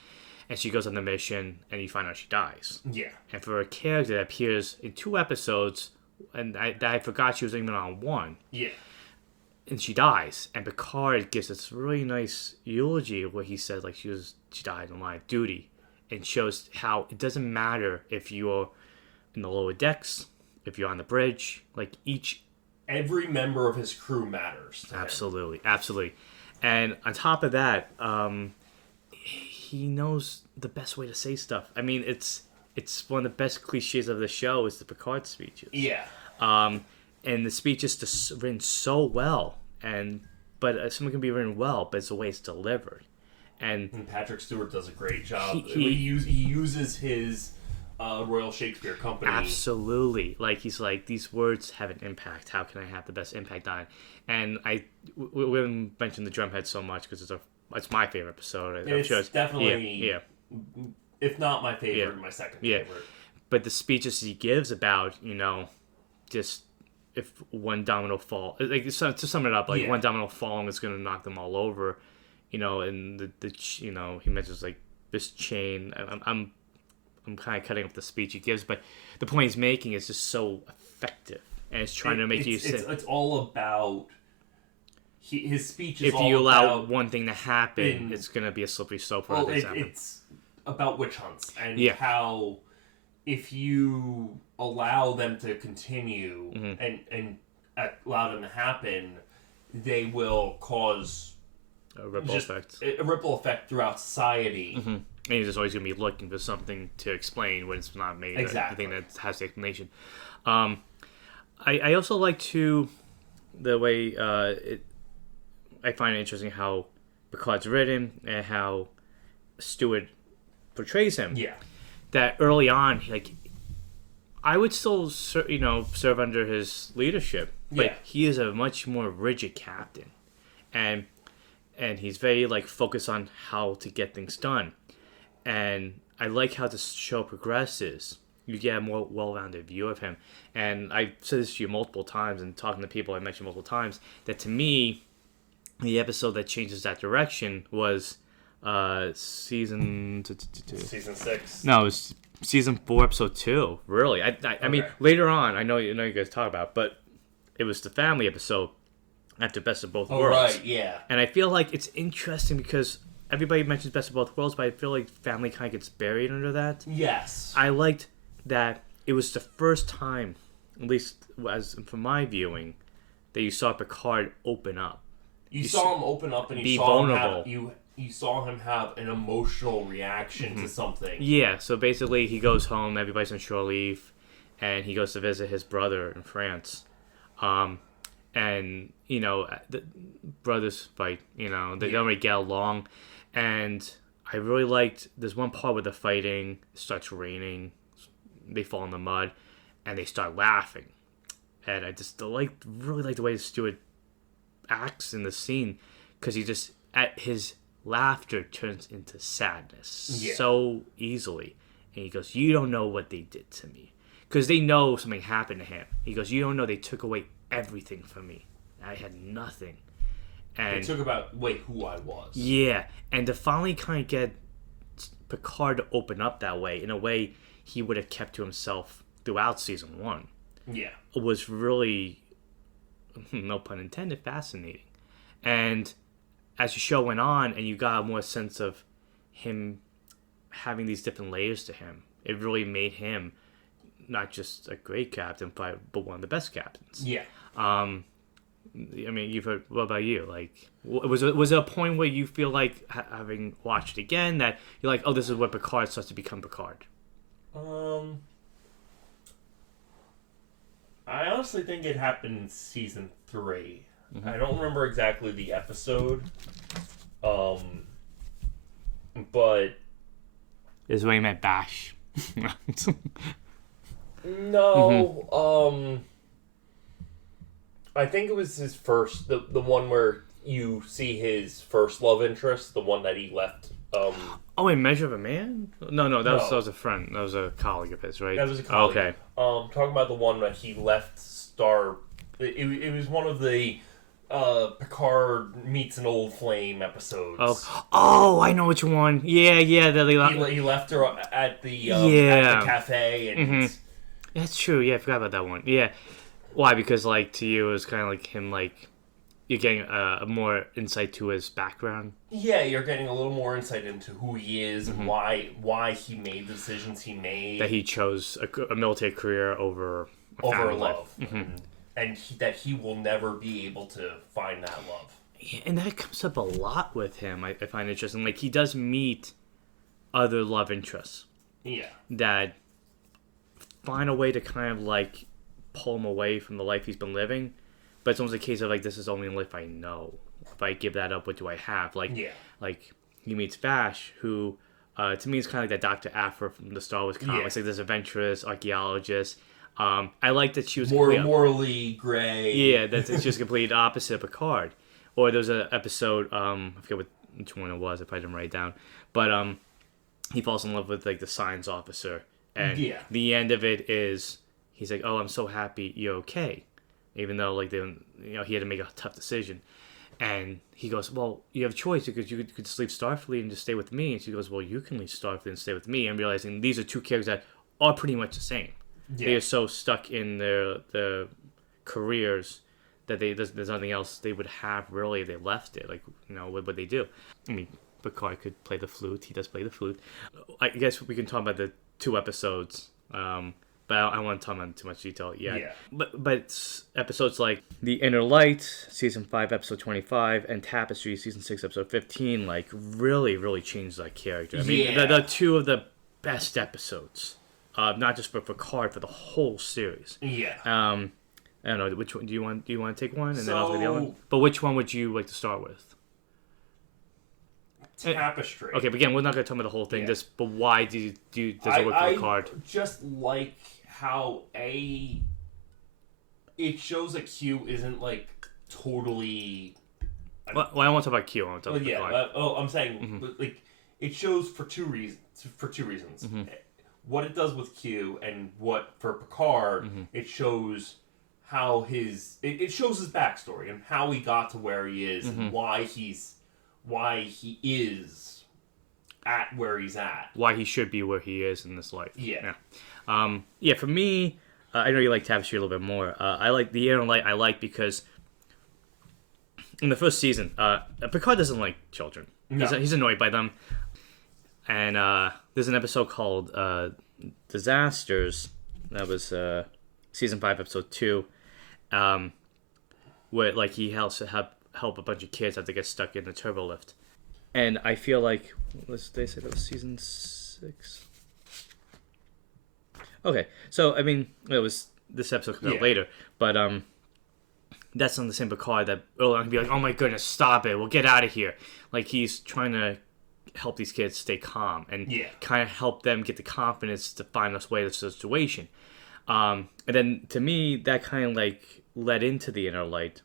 And she goes on the mission, and you find out she dies. Yeah. And for a character that appears in 2 episodes, and I forgot she was even on 1. Yeah. And she dies. And Picard gives this really nice eulogy where he says, like, she died in line of duty. And shows how it doesn't matter if you're in the lower decks, if you're on the bridge, like every member of his crew matters. Absolutely. And on top of that, he knows the best way to say stuff. I mean, it's one of the best cliches of the show is the Picard speeches. Yeah. And the speech is just written so well, but someone can be written well, but it's the way it's delivered. And Patrick Stewart does a great job. He uses his Royal Shakespeare Company. Absolutely. Like, he's like, these words have an impact. How can I have the best impact on it? And we haven't mentioned the Drumhead so much because it's my favorite episode. It's definitely, if not my favorite, my second favorite. But the speeches he gives about, just if one domino fall, like, to sum it up, like, one domino falling is going to knock them all over, and the he mentions, like, this chain. I'm kind of cutting up the speech he gives, but the point he's making is just so effective, and it's trying to make you sit. It's all about his speech. Is if all you allow about one thing to happen, it's going to be a slippery slope for other things. It's about witch hunts and how if you allow them to continue and allow them to happen, they will cause a ripple effect. A ripple effect throughout society. Mm-hmm. And you're just always going to be looking for something to explain when it's not made. Exactly. Anything that has the explanation. I also like the way I find it interesting how Picard's written and how Stewart portrays him. Yeah. That early on, like, I would still serve under his leadership, but he is a much more rigid captain, and he's very, like, focused on how to get things done. And I like how the show progresses. You get a more well-rounded view of him. And I said this to you multiple times, and talking to people I mentioned multiple times, that to me, the episode that changes that direction was season 6. No, it was season 4, episode 2. Really, I mean, later on, I know you guys talk about, but it was the family episode after Best of Both Worlds. Right, yeah. And I feel like it's interesting because everybody mentions Best of Both Worlds, but I feel like family kind of gets buried under that. Yes. I liked that it was the first time, at least as from my viewing, that you saw Picard open up. You saw him open up, and be vulnerable. You saw him have an emotional reaction to something. Yeah, so basically he goes home, everybody's on shore leave, and he goes to visit his brother in France. And, the brothers fight, they don't really get along. And I really liked, there's one part where they're fighting, it starts raining, they fall in the mud, and they start laughing. And I just really like the way Stewart acts in the scene, because he just, at his laughter turns into sadness Yeah. so easily. And he goes, you don't know what they did to me. Because they know something happened to him. He goes, you don't know they took away everything from me. I had nothing. And They took away who I was. yeah, and to finally kind of get Picard to open up that way, in a way he would have kept to himself throughout season 1, Yeah. was really, no pun intended, fascinating. And as the show went on and you got a more sense of him having these different layers to him, it really made him not just a great captain, but one of the best captains. Yeah. I mean, you've heard. What about you? Like, was it a point where you feel like having watched again that you're like, oh, this is where Picard starts to become Picard? I honestly think it happened in season 3. I don't remember exactly the episode. But Is where he met Bash. no. I think it was his first, the one where you see his first love interest, the one that he left. Oh, in Measure of a Man? No, that was a friend. That was a colleague of his, right? That was a colleague. Okay. Talking about the one that he left Star. It was one of the Picard meets an old flame episodes. Oh, I know which one. Yeah. He left her at the cafe and. That's true. Yeah, I forgot about that one. Yeah. Why? Because like to you, it was kind of like him. Like you're getting a more insight to his background. Yeah, you're getting a little more insight into who he is and why he made the decisions he made. That he chose a military career over love, and that he will never be able to find that love. Yeah, and that comes up a lot with him. I find interesting. Like he does meet other love interests. Yeah. That find a way to kind of like pull him away from the life he's been living, but it's almost a case of like, this is the only life I know. If I give that up, what do I have? Like he meets Vash, who to me is kind of like that Dr. Aphra from the Star Wars comics, like this adventurous archaeologist. I like that she was morally gray. Yeah, that's just complete opposite of Picard. Or there was an episode, I forget which one it was, if I didn't write it down, but he falls in love with like the science officer, and the end of it is he's like, oh, I'm so happy you're okay, even though like he had to make a tough decision. And he goes, well, you have a choice because you could just leave Starfleet and just stay with me. And she goes, well, you can leave Starfleet and stay with me. And realizing these are two characters that are pretty much the same. Yeah. They are so stuck in their careers that there's nothing else they would have really if they left it. Like, what would they do? I mean, Picard could play the flute. He does play the flute. I guess we can talk about the 2 episodes. But I don't want to talk about too much detail yet. Yeah. But episodes like The Inner Light, Season 5, Episode 25, and Tapestry, Season 6, Episode 15, like, really, really changed that character. I mean, they're 2 of the best episodes. Not just for Picard, for the whole series. Yeah. I don't know, which one do you want to take one? And then I'll take the other one? But which one would you like to start with? Tapestry. Okay, but again, we're not going to talk about the whole thing. But why does it work for Picard? I just like how it shows that Q isn't like totally. Well, I don't want to talk about Q. I want to talk about Picard. I'm saying like it shows for two reasons. What it does with Q and what for Picard, it shows how it shows his backstory and how he got to where he is and why he is at where he's at. Why he should be where he is in this life. Yeah. For me, I know you like Tapestry a little bit more. I like The Inner Light. I like because in the first season, Picard doesn't like children. No. He's annoyed by them. And there's an episode called Disasters. That was season 5, episode 2, where like he helps help a bunch of kids that they get stuck in the turbo lift. And I feel like, they say that was season 6. Okay, so I mean, it was this episode comes out later, but that's on the same Picard that early on can be like, oh my goodness, stop it, we'll get out of here. Like he's trying to help these kids stay calm and kind of help them get the confidence to find a way to the situation. And then to me, that kind of like led into The Inner Light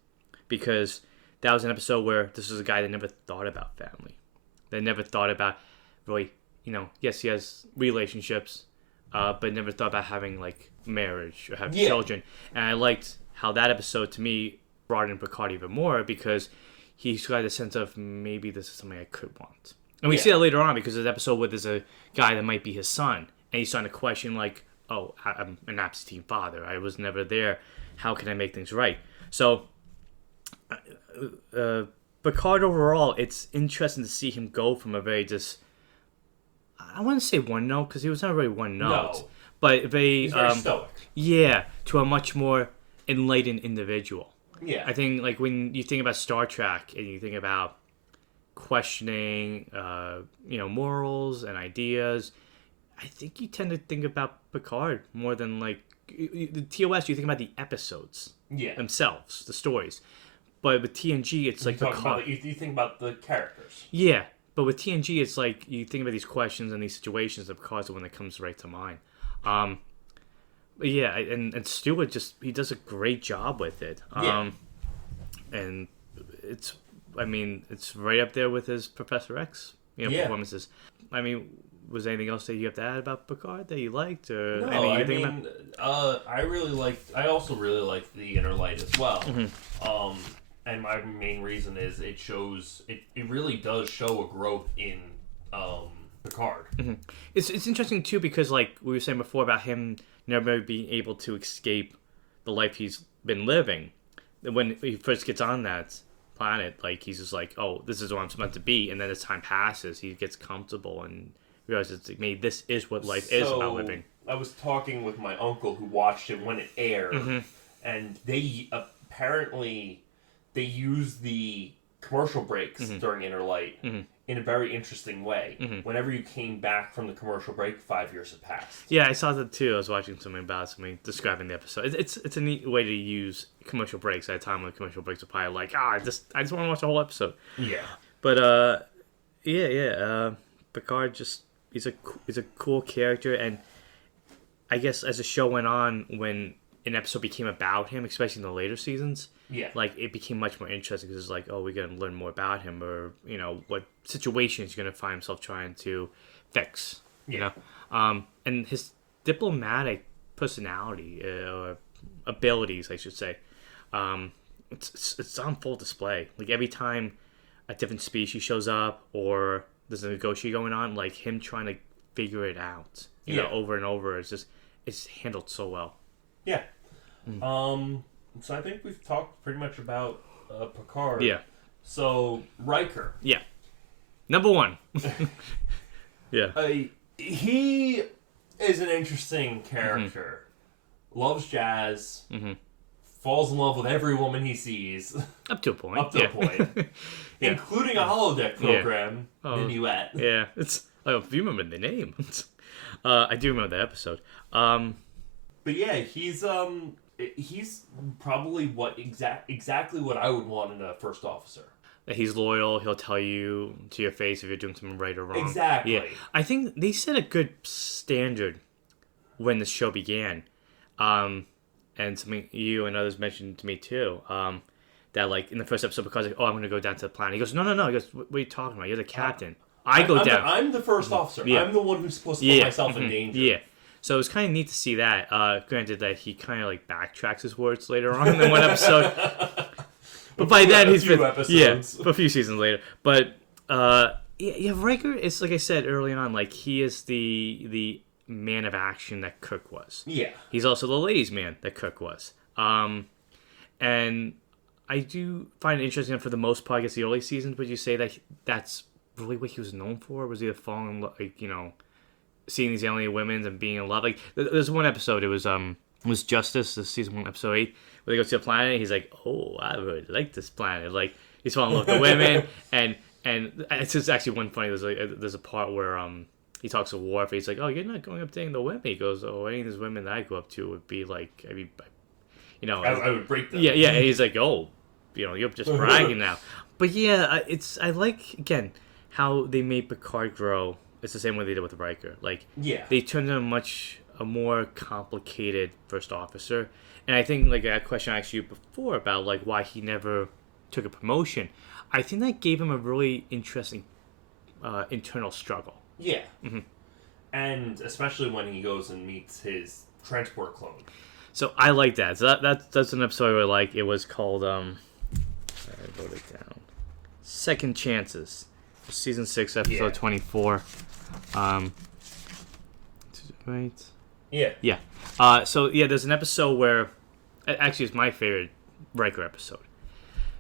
because that was an episode where this was a guy that never thought about family. that never thought about really, yes, he has relationships, but never thought about having like marriage or have children. And I liked how that episode to me brought in Picard even more because he's got a sense of maybe this is something I could want. And we see that later on because there's an episode where there's a guy that might be his son, and he's starting to question like, oh, I'm an absentee father. I was never there. How can I make things right? So, Picard overall, it's interesting to see him go from a very just, I wouldn't say one note because he was not really one note, but he's very stoic. Yeah, to a much more enlightened individual. Yeah, I think like when you think about Star Trek and you think about questioning, morals and ideas, I think you tend to think about Picard more than like the TOS. You think about the episodes themselves, the stories, but with TNG, it's like you think about the characters. Yeah, but with TNG, it's like you think about these questions and these situations that Picard's the one that comes right to mind. But yeah, and Stewart he does a great job with it. And it's right up there with his Professor X, performances. I mean, was there anything else that you have to add about Picard that you liked, or no? Anything you think about? I also really liked the Inner Light as well. Mm-hmm. And my main reason is it shows it really does show a growth in Picard. Mm-hmm. It's interesting too because like we were saying before about him never being able to escape the life he's been living. When he first gets on that planet, like he's just like, oh, this is what I'm meant to be, and then as time passes, he gets comfortable and realizes like, maybe this is what life is about living. I was talking with my uncle who watched it when it aired, and they apparently use the commercial breaks during Inner Light in a very interesting way. Whenever you came back from the commercial break, 5 years have passed. Yeah, I saw that too. I was watching something describing the episode. It's a neat way to use commercial breaks at a time when commercial breaks are probably like, I just want to watch the whole episode. Yeah. But Picard he's a cool character, and I guess as the show went on, when an episode became about him, especially in the later seasons, like it became much more interesting because it's like, oh, we're gonna learn more about him, or what situation he's gonna find himself trying to fix. And his diplomatic personality or abilities, I should say, it's on full display. Like every time a different species shows up or there's a negotiation going on, like him trying to figure it out, over and over. It's handled so well. Yeah. So I think we've talked pretty much about Picard. Yeah. So Riker. Yeah. Number one. Yeah. He is an interesting character. Loves jazz. Falls in love with every woman he sees. Up to a point. A point. Including a holodeck program in U.S. Yeah. It's if you remember the name. I do remember that episode. But yeah, he's probably exactly what I would want in a first officer. He's loyal. He'll tell you to your face if you're doing something right or wrong. Exactly. Yeah. I think they set a good standard when the show began. And something you and others mentioned to me too. That like in the first episode, because like, I'm going to go down to the planet. He goes, no. He goes, what are you talking about? You're the captain. I'm the first officer. Yeah. I'm the one who's supposed to put myself in danger. Yeah. So it was kind of neat to see that. Granted that he kind of like backtracks his words later on in one episode. But by then he's been a few seasons later. But Riker is, like I said early on, like he is the man of action that Kirk was. Yeah. He's also the ladies' man that Kirk was. And I do find it interesting for the most part, I guess the early seasons, would you say that that's really what he was known for? Was he the falling, like, seeing these alien women and being in love? Like, there's one episode, it was Justice, the season 1, episode 8, where they go to a planet, and he's like, oh, I really like this planet. Like, he's falling in love with the women, and it's just actually one funny, there's a part where, he talks to Worf. He's like, "Oh, you're not going up dating the women." He goes, "Oh, any of these women that I go up to would be like, I would break them." Yeah. And he's like, "Oh, you're just bragging now." But yeah, I like again how they made Picard grow. It's the same way they did with Riker. Like, they turned him a more complicated first officer. And I think like that question I asked you before about like why he never took a promotion. I think that gave him a really interesting internal struggle. Yeah. Mm-hmm. And especially when he goes and meets his transport clone. So I like that. So that's an episode I really like. It was called I wrote it down. Second Chances. Season 6, episode 24. Right? Yeah. Yeah. There's an episode where actually it's my favorite Riker episode.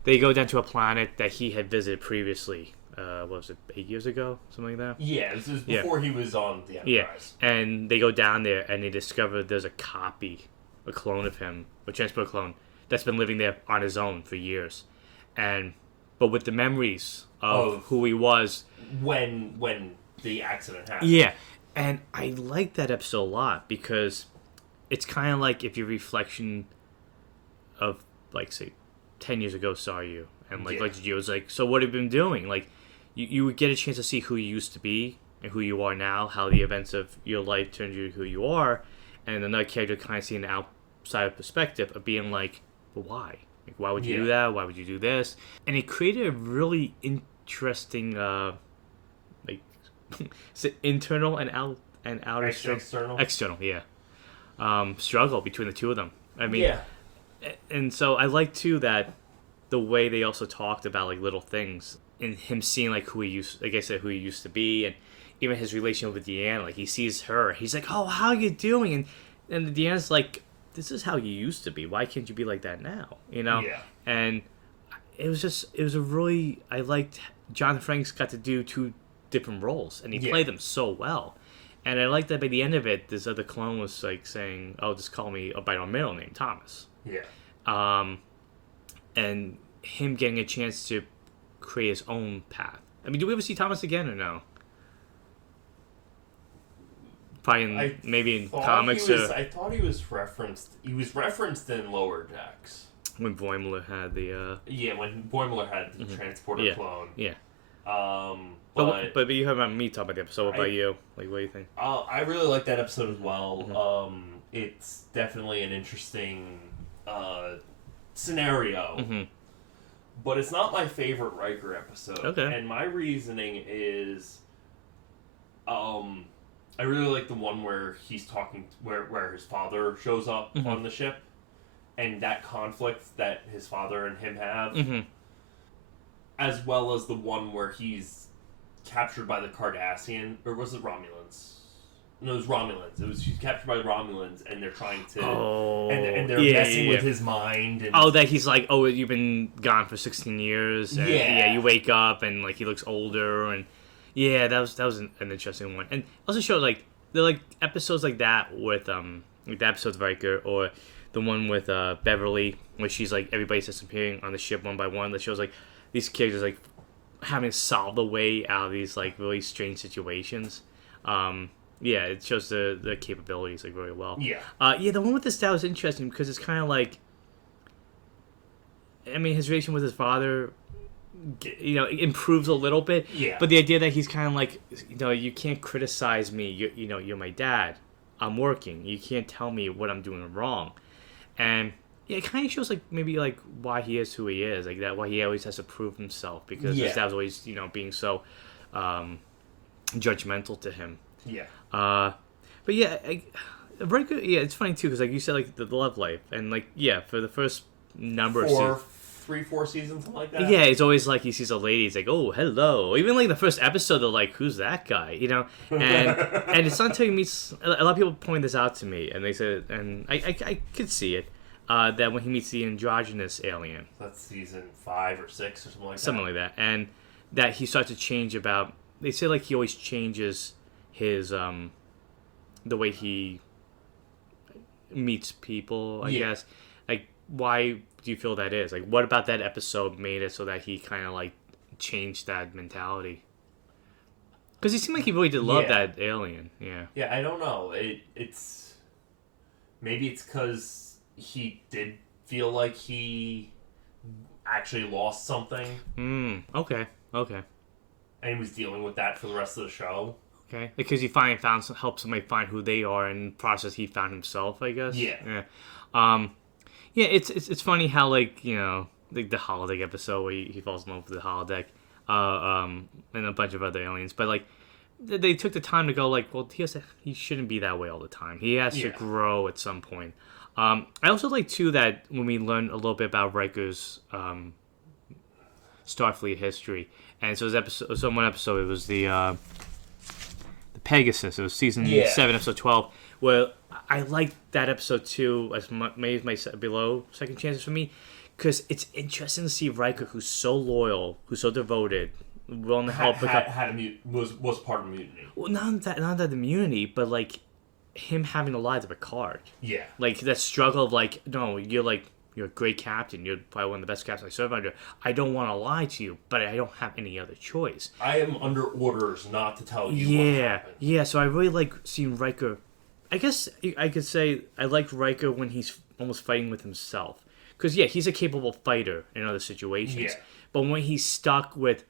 They go down to a planet that he had visited previously. What was it, 8 years ago? Something like that? Yeah, this is before he was on the Enterprise. Yeah, and they go down there and they discover there's a clone of him, a transport clone, that's been living there on his own for years. But with the memories of who he was. When the accident happened. Yeah, and I like that episode a lot because it's kind of like if your reflection of, like, say, 10 years ago saw you. And, like Gio was like, so what have you been doing? Like, you would get a chance to see who you used to be and who you are now, how the events of your life turned you to who you are, and another character kind of seeing the outside perspective of being like, well, why? Like, why would you do that? Why would you do this? And it created a really interesting, like, is it internal and outer external, yeah. Struggle between the two of them. I mean, and so I like too that the way they also talked about, like, little things and him seeing, like, who he used to be, and even his relationship with Deanna. Like, he sees her, he's like, oh, how you doing? And Deanna's like, this is how you used to be. Why can't you be like that now? You know? Yeah. And I liked John Franks got to do two different roles, and he played them so well. And I like that by the end of it, this other clone was like saying, oh, just call me by our middle name, Thomas. Yeah. And him getting a chance to create his own path. I mean, do we ever see Thomas again or no? Probably maybe in comics. I thought he was referenced. He was referenced in Lower Decks. When Boimler had the... when Boimler had the transporter clone. Yeah. But you heard about me talking about the episode. What about you? Like, what do you think? I really like that episode as well. It's definitely an interesting scenario. But it's not my favorite Riker episode. Okay. And my reasoning is... I really like the one where he's talking... Where his father shows up on the ship. And that conflict that his father and him have. As well as the one where he's captured by the Cardassian... Or was it Romulans? No, it was Romulans. He's captured by the Romulans, and they're trying to... and they're messing with his mind. And, that he's like, oh, you've been gone for 16 years. And, you wake up, and, like, he looks older, and... Yeah, that was an interesting one. And also showed, like, there are, like, episodes like that with, like, the episodes of Riker, or the one with Beverly, where she's, like, everybody's disappearing on the ship one by one. That shows, like, these characters, like, having to solve the way out of these, like, really strange situations. Yeah, it shows the capabilities, like, really well. Yeah. The one with the style is interesting because it's kind of like... I mean, his relation with his father... improves a little bit. Yeah. But the idea that he's kind of like, you can't criticize me. You're my dad. I'm working. You can't tell me what I'm doing wrong. And it kind of shows, like, maybe, like, why he is who he is. Like, that why he always has to prove himself. Because his dad was always, being so judgmental to him. Yeah. But yeah, very good. Yeah, it's funny, too, because, like you said, like, the love life. And, like, for the first number of seasons. 3-4 seasons, something like that. Yeah, it's always like he sees a lady, he's like, oh, hello. Even like the first episode, they're like, who's that guy? And it's not until he meets, a lot of people point this out to me, and they said, and I could see it, that when he meets the androgynous alien. That's season 5 or 6 or something like that. Something like that. And that he starts to change about, they say like he always changes his, the way he meets people, I guess. Like, why do you feel that is? Like, what about that episode made it so that he kind of, like, changed that mentality? Because he seemed like he really did love that alien. Yeah, I don't know. It's... Maybe it's because he did feel like he actually lost something. Okay. And he was dealing with that for the rest of the show. Okay. Because he helped somebody find who they are, and in the process he found himself, I guess. Yeah. Yeah, it's funny how, like, like the holodeck episode where he falls in love with the holodeck. and a bunch of other aliens. But like, they took the time to go like, well, he shouldn't be that way all the time. He has to grow at some point. I also like too that when we learn a little bit about Riker's Starfleet history, and so one episode it was the Pegasus. It was season 7, episode 12. Where I liked that episode too, as maybe my below second chances for me, because it's interesting to see Riker, who's so loyal, who's so devoted, willing to help. Was part of the mutiny. Well, not that immunity, but like him having to lie to Picard. Yeah. Like that struggle of like, no, you're a great captain. You're probably one of the best captains I serve under. I don't want to lie to you, but I don't have any other choice. I am under orders not to tell you what happened. Yeah, so I really like seeing Riker. I guess I could say I like Riker when he's almost fighting with himself. Because, he's a capable fighter in other situations. Yeah. But when he's stuck with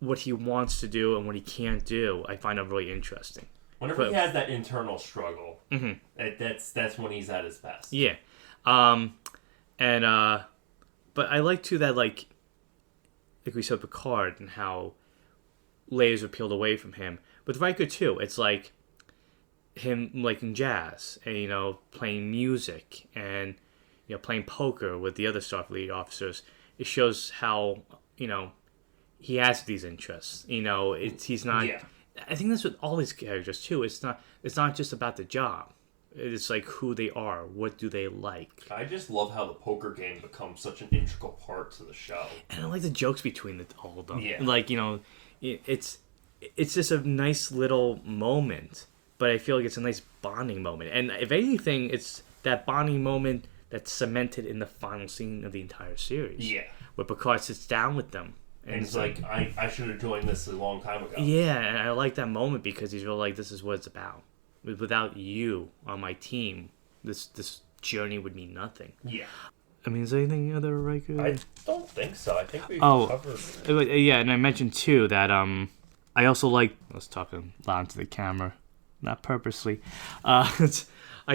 what he wants to do and what he can't do, I find it really interesting. Whenever he has that internal struggle, that's when he's at his best. Yeah. But I like too that like we said Picard and how layers are peeled away from him. With Riker too, it's like him liking jazz and playing music and playing poker with the other Starfleet officers. It shows how he has these interests. He's not. Yeah. I think that's with all these characters too. It's not just about the job. It's like who they are. What do they like? I just love how the poker game becomes such an integral part to the show. And I like the jokes between all of them. Yeah. Like, it's just a nice little moment, but I feel like it's a nice bonding moment. And if anything, it's that bonding moment that's cemented in the final scene of the entire series. Yeah. Where Picard sits down with them. And it's like, I should have joined this a long time ago. Yeah, and I like that moment because he's really like, this is what it's about. Without you on my team, this journey would mean nothing. Yeah. I mean, is there anything other Riker? I don't think so. I think we've covered. Yeah, and I mentioned too that I also like. I was talking loud to the camera, not purposely. I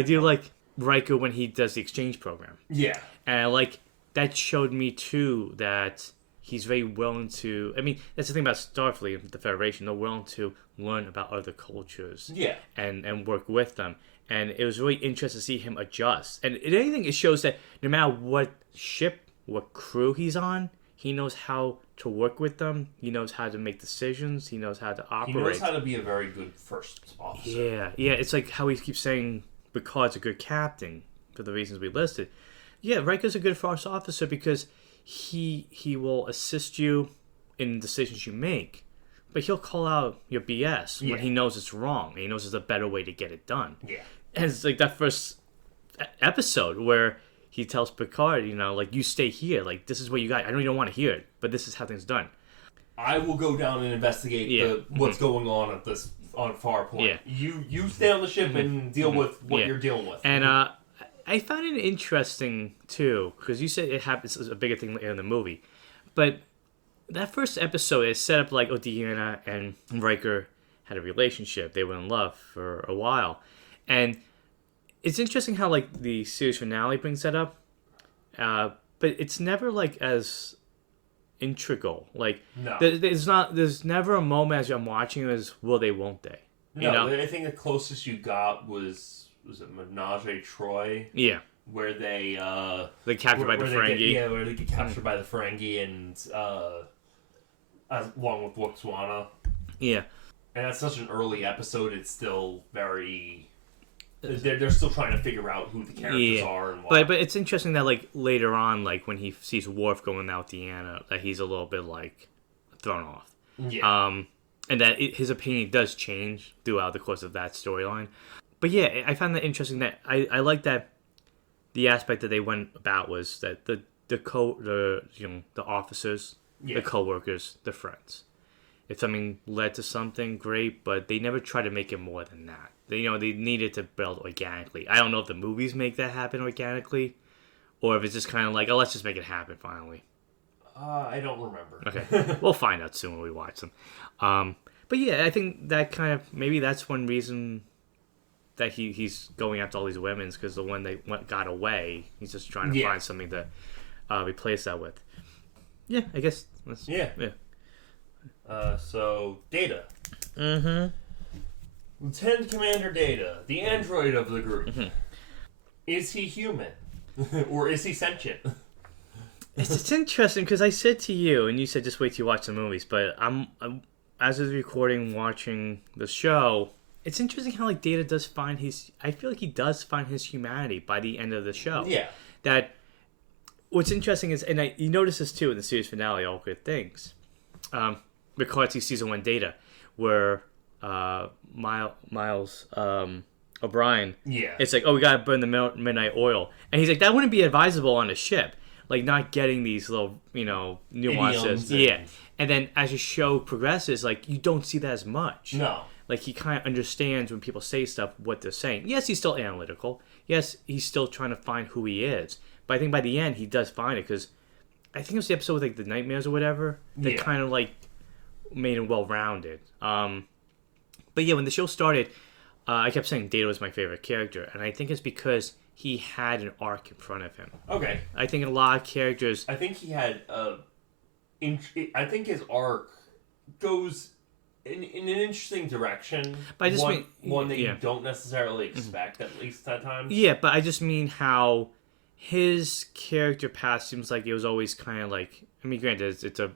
do like Riker when he does the exchange program. Yeah. And I like that showed me too that he's very willing to. I mean, that's the thing about Starfleet, the Federation. They're willing to learn about other cultures. Yeah. And work with them. And it was really interesting to see him adjust. And if anything, it shows that no matter what ship, what crew he's on, he knows how to work with them. He knows how to make decisions. He knows how to operate. He knows how to be a very good first officer. Yeah. It's like how he keeps saying Picard's a good captain for the reasons we listed. Yeah, Riker's a good first officer because he will assist you in decisions you make. But he'll call out your BS when he knows it's wrong. And he knows there's a better way to get it done. Yeah. And it's like that first episode where he tells Picard, like, you stay here. Like, this is what you got. I know you don't want to hear it, but this is how things done. I will go down and investigate what's going on at this on Far Point. Yeah. You stay on the ship and deal with what you're dealing with. And I found it interesting, too, because you said it happens as a bigger thing in the movie. But that first episode is set up like Deanna and Riker had a relationship. They were in love for a while. And it's interesting how like the series finale brings that up. But it's never like as integral. Like there's never a moment as I'm watching as will they, won't they? No, I think the closest you got was it Menage a Troy? Yeah. Where they captured by the Ferengi. Where they get captured by the Ferengi and along with Botswana. Yeah. And that's such an early episode. It's still very. They're still trying to figure out who the characters are and why. But it's interesting that like later on, like when he sees Worf going out with Deanna, that he's a little bit like thrown off. Yeah. And that his opinion does change throughout the course of that storyline. But yeah, I found that interesting. That I like that the aspect that they went about was that the officers, the co-workers, the friends. If something led to something, great, but they never try to make it more than that. They needed to build organically. I don't know if the movies make that happen organically, or if it's just kind of like, oh, let's just make it happen finally. I don't remember. Okay, we'll find out soon when we watch them. But yeah, I think that kind of maybe that's one reason that he's going after all these women, because the one that got away, he's just trying to find something to replace that with. Yeah, I guess. So Data. Mm-hmm. Lieutenant Commander Data, the android of the group. Mm-hmm. Is he human? Or is he sentient? It's interesting because I said to you, and you said just wait till you watch the movies. But I'm as of recording, watching the show. It's interesting how like Data does find his. I feel like he does find his humanity by the end of the show. Yeah. That what's interesting is, and you notice this too in the series finale, All Good Things. McCarthy season 1 Data, where Miles O'Brien. Yeah. It's like, oh, we gotta burn the midnight oil, and he's like, that wouldn't be advisable on a ship. Like not getting these little, nuances. Yeah. And then as the show progresses, like you don't see that as much. No. Like he kind of understands when people say stuff, what they're saying. Yes, he's still analytical. Yes, he's still trying to find who he is. But I think by the end, he does find it because I think it was the episode with like the nightmares or whatever that kind of like made him well-rounded. But yeah, when the show started, I kept saying Data was my favorite character, and I think it's because he had an arc in front of him. Okay. I think a lot of characters. I think he had I think his arc goes in an interesting direction. But I just mean one that you don't necessarily expect, at least at times. Yeah, but I just mean how his character path seems like it was always kind of like. I mean, granted, it's a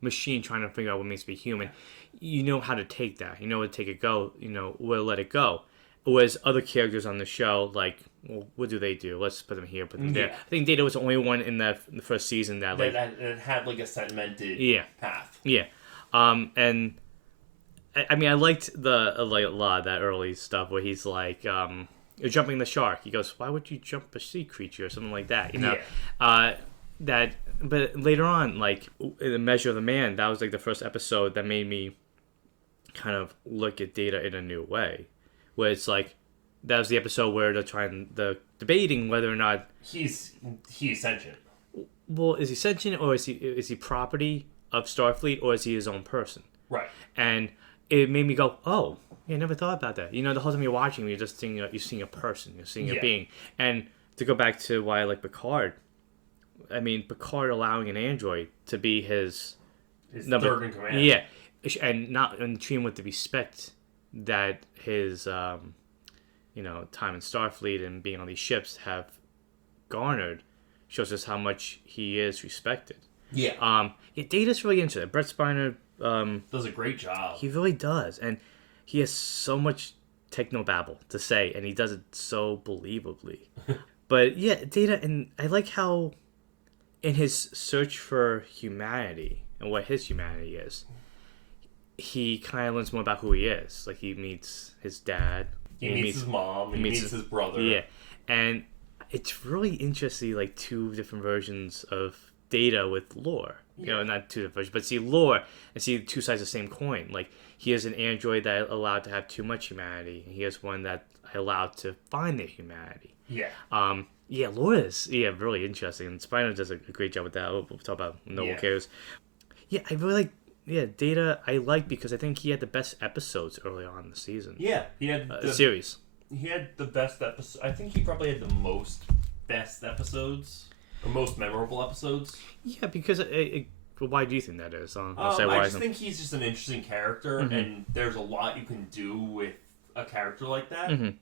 machine trying to figure out what makes it be human. You know how to take that. You know how to take it go. You know where to let it go. Whereas other characters on the show, like, well, what do they do? Let's put them here, put them there. I think Data was the only one in the first season that like that had like a segmented path. Yeah, and I mean I liked a lot of that early stuff where he's like, you're jumping the shark. He goes, why would you jump a sea creature or something like that? You know, that. But later on, like in The Measure of the Man, that was like the first episode that made me kind of look at Data in a new way. Where it's like, that was the episode where they're debating whether or not he's sentient. Well, is he sentient or is he property of Starfleet or is he his own person? Right. And it made me go, oh, yeah, I never thought about that. You know, the whole time you're watching, you're just seeing a person, you're seeing a being. And to go back to why I like Picard, I mean, Picard allowing an android to be his third in command. Yeah, and treat him with the respect that his time in Starfleet and being on these ships have garnered shows us how much he is respected. Yeah. Data's really into it. Brett Spiner does a great job. He really does, and he has so much technobabble to say, and he does it so believably. But yeah, Data, and I like how in his search for humanity and what his humanity is, he kind of learns more about who he is. Like, he meets his dad. He meets his mom. He meets his brother. Yeah. And it's really interesting, like, two different versions of Data with lore. You know, not two different versions, but see lore and see two sides of the same coin. Like, he is an android that allowed to have too much humanity. He is one that allowed to find their humanity. Yeah. Lore is, really interesting. And Spiner does a great job with that. We'll talk about Noble Cares. Yeah, I really like... Yeah, Data I like because I think he had the best episodes early on in the season. Yeah, he had the series. He had the best episode. I think he probably had the most best episodes, or most memorable episodes. Yeah, because why do you think that is? I just think he's just an interesting character, and there's a lot you can do with a character like that.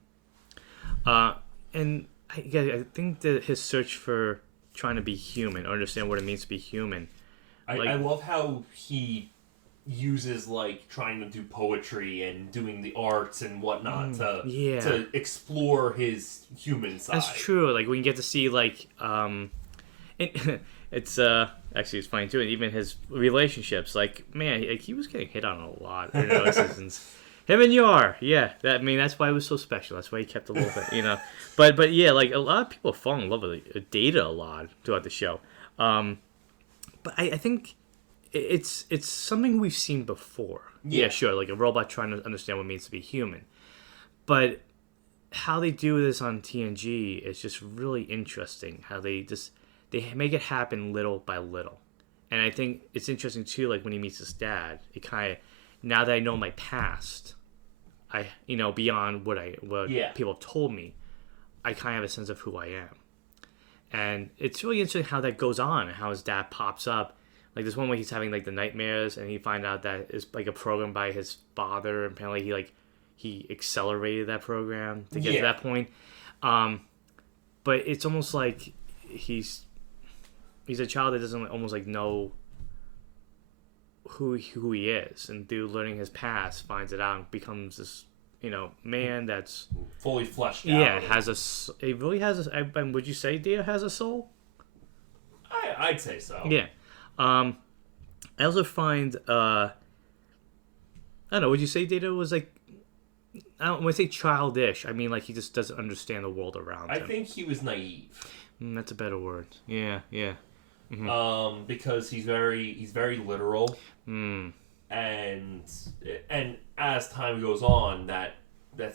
And I think that his search for trying to be human, or understand what it means to be human. I love how he uses like trying to do poetry and doing the arts and whatnot to explore his human side. That's true. Like when you get to see like it's actually it's funny too. And even his relationships, like man, he was getting hit on a lot in early seasons. Him and Yar, that's why it was so special. That's why he kept a little bit, But yeah, like a lot of people fall in love with Data a lot throughout the show. But I think it's something we've seen before. Yeah, sure, like a robot trying to understand what it means to be human. But how they do this on TNG is just really interesting. How they make it happen little by little. And I think it's interesting too, like when he meets his dad, it kind of, now that I know my past, beyond what people have told me, I kind of have a sense of who I am. And it's really interesting how that goes on and how his dad pops up Like there's one where he's having like the nightmares, and he find out that it's like a program by his father. And apparently he accelerated that program to get to that point. But it's almost like he's a child that doesn't almost like know who he is, and through learning his past, finds it out and becomes this man that's fully fleshed out. Yeah, it really has. Would you say Data has a soul? I'd say so. Yeah. I also find I don't know. Would you say Data was like? When I say childish, I mean like he just doesn't understand the world around him. I think he was naive. That's a better word. Yeah. Mm-hmm. Because he's very literal. And as time goes on, that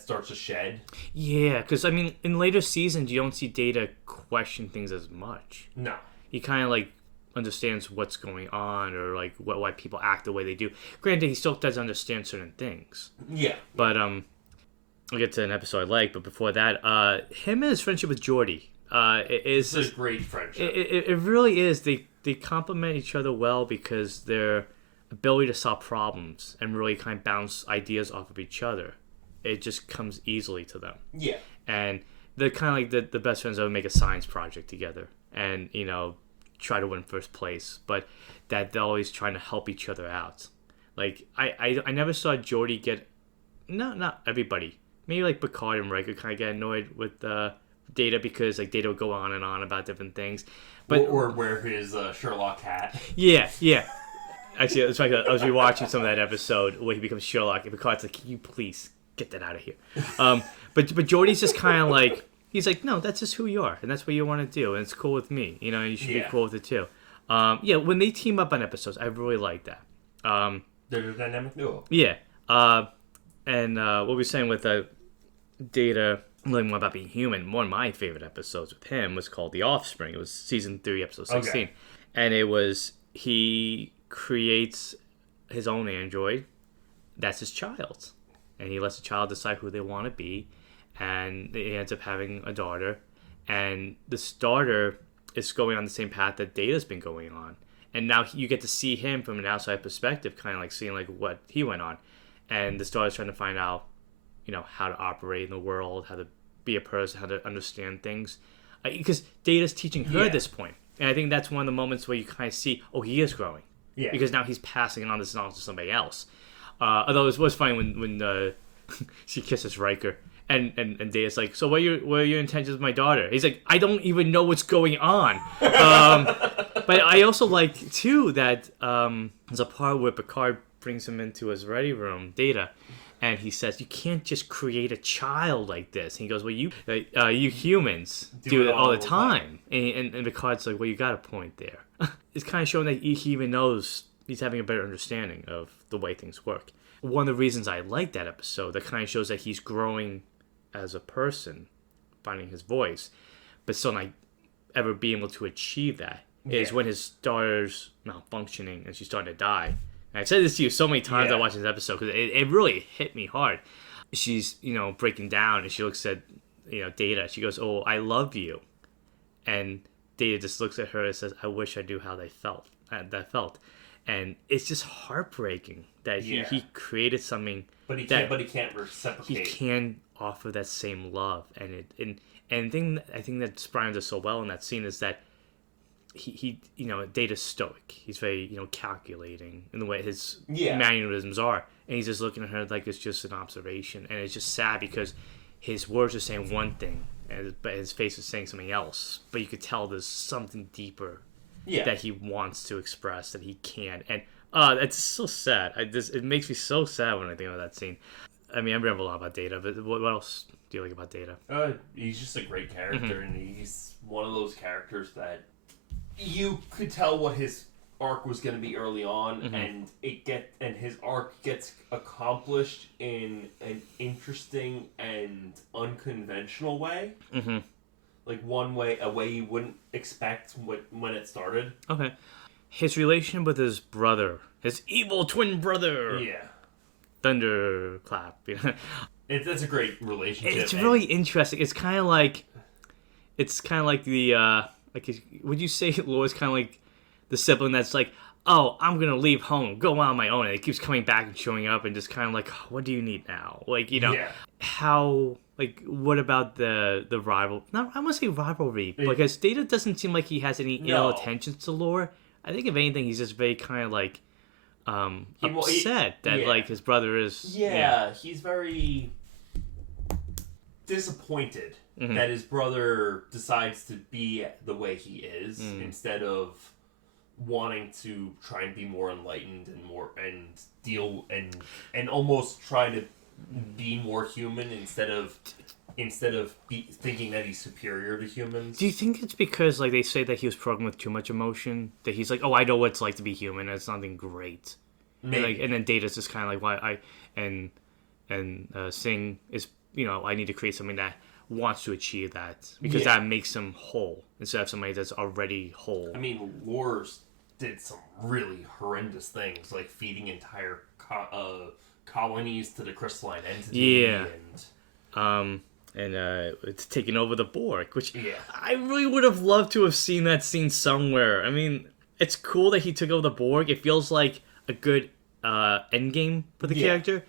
starts to shed. Yeah, because I mean, in later seasons, you don't see Data question things as much. No, he kind of like understands what's going on, or like why people act the way they do. Granted, he still does understand certain things. Yeah, but I'll get to an episode I like. But before that, him and his friendship with Geordi, it's a great friendship. It really is. They complement each other well because their ability to solve problems and really kind of bounce ideas off of each other, it just comes easily to them. Yeah. And they're kind of like the best friends that would make a science project together and, try to win first place, but that they're always trying to help each other out. Like, I never saw Geordi get, not everybody, maybe like Picard and Riker kind of get annoyed with Data because like Data would go on and on about different things. But, or wear his Sherlock hat. Yeah. Actually, it's like I was rewatching some of that episode where he becomes Sherlock, and Picard's like, "Can you please get that out of here?" But Geordi's just kind of like, he's like, "No, that's just who you are, and that's what you want to do, and it's cool with me. You should be cool with it too." When they team up on episodes, I really like that. They're a dynamic duo. Yeah. And what we were saying with Data learning more about being human, one of my favorite episodes with him was called The Offspring. It was season 3, episode 16. Okay. And it was, he creates his own android that's his child. And he lets the child decide who they want to be. And he ends up having a daughter. And this daughter is going on the same path that Data's been going on. And now you get to see him from an outside perspective, kind of like seeing like what he went on. And this daughter's trying to find out, how to operate in the world, how to be a person, how to understand things. Because Data's teaching her at this point. And I think that's one of the moments where you kind of see, he is growing. Yeah. Because now he's passing on this knowledge to somebody else. Although it was funny when she kisses Riker. And Data's like, so what are your intentions with my daughter? He's like, I don't even know what's going on. But I also like, too, that there's a part where Picard brings him into his ready room, Data, and he says, you can't just create a child like this. And he goes, well, you humans do it all the time. And Picard's like, well, you got a point there. It's kind of showing that he even knows he's having a better understanding of the way things work. One of the reasons I like that episode, that kind of shows that he's growing as a person, finding his voice, but still not ever being able to achieve that, is when his daughter's malfunctioning and she's starting to die. And I've said this to you so many times I watched this episode because it really hit me hard. She's, breaking down and she looks at, Data. She goes, oh, I love you. And Data just looks at her and says, I wish I knew how that felt. And it's just heartbreaking that he created something, but he can't reciprocate. He can offer that same love, and the thing I think that Brian does so well in that scene is that he Data's stoic. He's very calculating in the way his mannerisms are, and he's just looking at her like it's just an observation, and it's just sad because his words are saying one thing, but his face is saying something else. But you could tell there's something deeper. That he wants to express that he can, and it's so sad. It makes me so sad when I think about that scene. I mean, I remember a lot about Data, but what else do you like about Data? He's just a great character, and he's one of those characters that you could tell what his arc was going to be early on, and his arc gets accomplished in an interesting and unconventional way. Mm-hmm. Like a way you wouldn't expect when it started. Okay. His relation with his brother, his evil twin brother. Yeah. Thunderclap. That's a great relationship. It's really interesting. It's kind of like the would you say Laura's kind of like the sibling that's like, oh, I'm gonna leave home, go on my own, and it keeps coming back and showing up, and just kind of like, what do you need now? Like, how, like, what about the rival? Not, I want to say rivalry, because Data doesn't seem like he has any ill intentions to Lore. I think if anything, he's just very kind of like upset that like his brother is. Yeah, he's very disappointed that his brother decides to be the way he is instead of wanting to try and be more enlightened and deal and almost try to be more human instead of thinking that he's superior to humans. Do you think it's because like they say that he was programmed with too much emotion, that he's like, oh, I know what it's like to be human, and it's nothing great. And then Data's just kind of like, why Singh is, I need to create something that wants to achieve that, because that makes him whole instead of somebody that's already whole. I mean, Lore's did some really horrendous things, like feeding entire colonies to the crystalline entity. Yeah. And it's taking over the Borg, which I really would have loved to have seen that scene somewhere. I mean, it's cool that he took over the Borg. It feels like a good endgame for the character,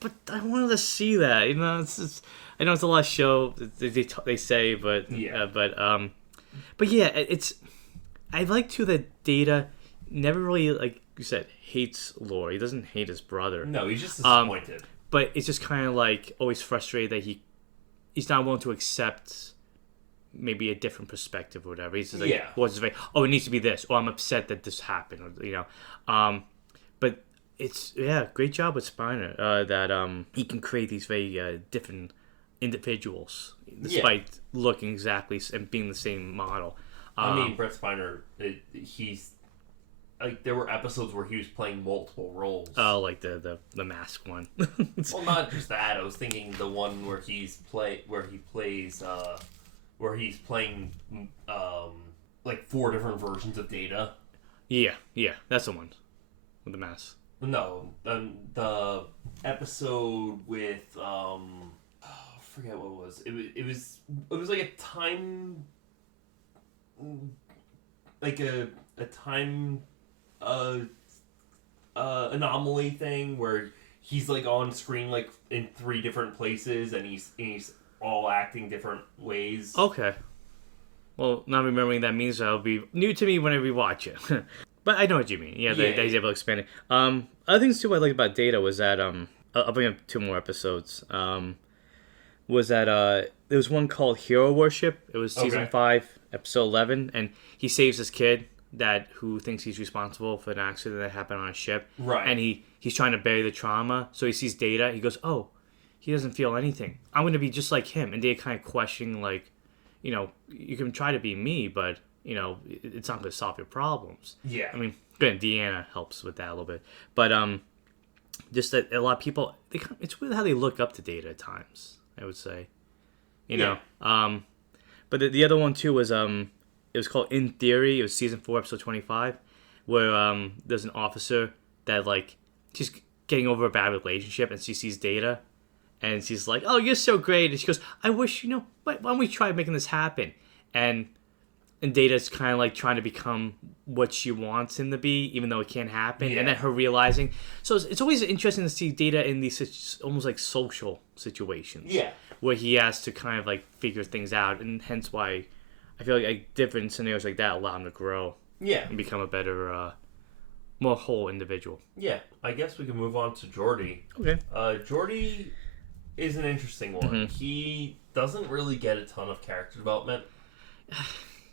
but I wanted to see that. I know it's a lot of show they say, but it's. I like too that Data never really, like you said, hates Lore. He doesn't hate his brother. No, he's just disappointed. But it's just kind of like always frustrated that he's not willing to accept maybe a different perspective or whatever. He's just like, it needs to be this, or I'm upset that this happened, or, but it's, great job with Spiner, that he can create these very different individuals, despite looking exactly and being the same model. I mean, Brett Spiner, he's, like, there were episodes where he was playing multiple roles. Oh, like the mask one. Well, not just that. I was thinking the one where he's playing like 4 different versions of Data. Yeah, that's the one with the mask. No, the episode with I forget what it was. It was like a time, like a time anomaly thing where he's like on screen like in 3 different places and he's all acting different ways. Okay. Well, not remembering that means that'll be new to me whenever we watch it. But I know what you mean. Yeah, he's able to expand it. Other things too I like about Data was that I'll bring up 2 more episodes. Was that there was one called Hero Worship. It was season 5, episode 11, and he saves this kid who thinks he's responsible for an accident that happened on a ship. Right. And he's trying to bury the trauma, so he sees Data. He goes, oh, he doesn't feel anything. I'm going to be just like him. And Data kind of questioning, like, you can try to be me, but, it's not going to solve your problems. Yeah. I mean, good, Deanna helps with that a little bit. But just that a lot of people, it's weird how they look up to Data at times, I would say. You know? But the other one, too, was... it was called In Theory. It was season 4, episode 25, where there's an officer that, like, she's getting over a bad relationship, and she sees Data, and she's like, oh, you're so great. And she goes, I wish, why don't we try making this happen? And Data's kind of, like, trying to become what she wants him to be, even though it can't happen. Yeah. And then her realizing. So it's always interesting to see Data in these almost, like, social situations. Yeah. Where he has to kind of, like, figure things out, and hence why... I feel like different scenarios like that allow him to grow. Yeah. And become a better, more whole individual. Yeah. I guess we can move on to Geordi. Okay. Geordi is an interesting one. Mm-hmm. He doesn't really get a ton of character development.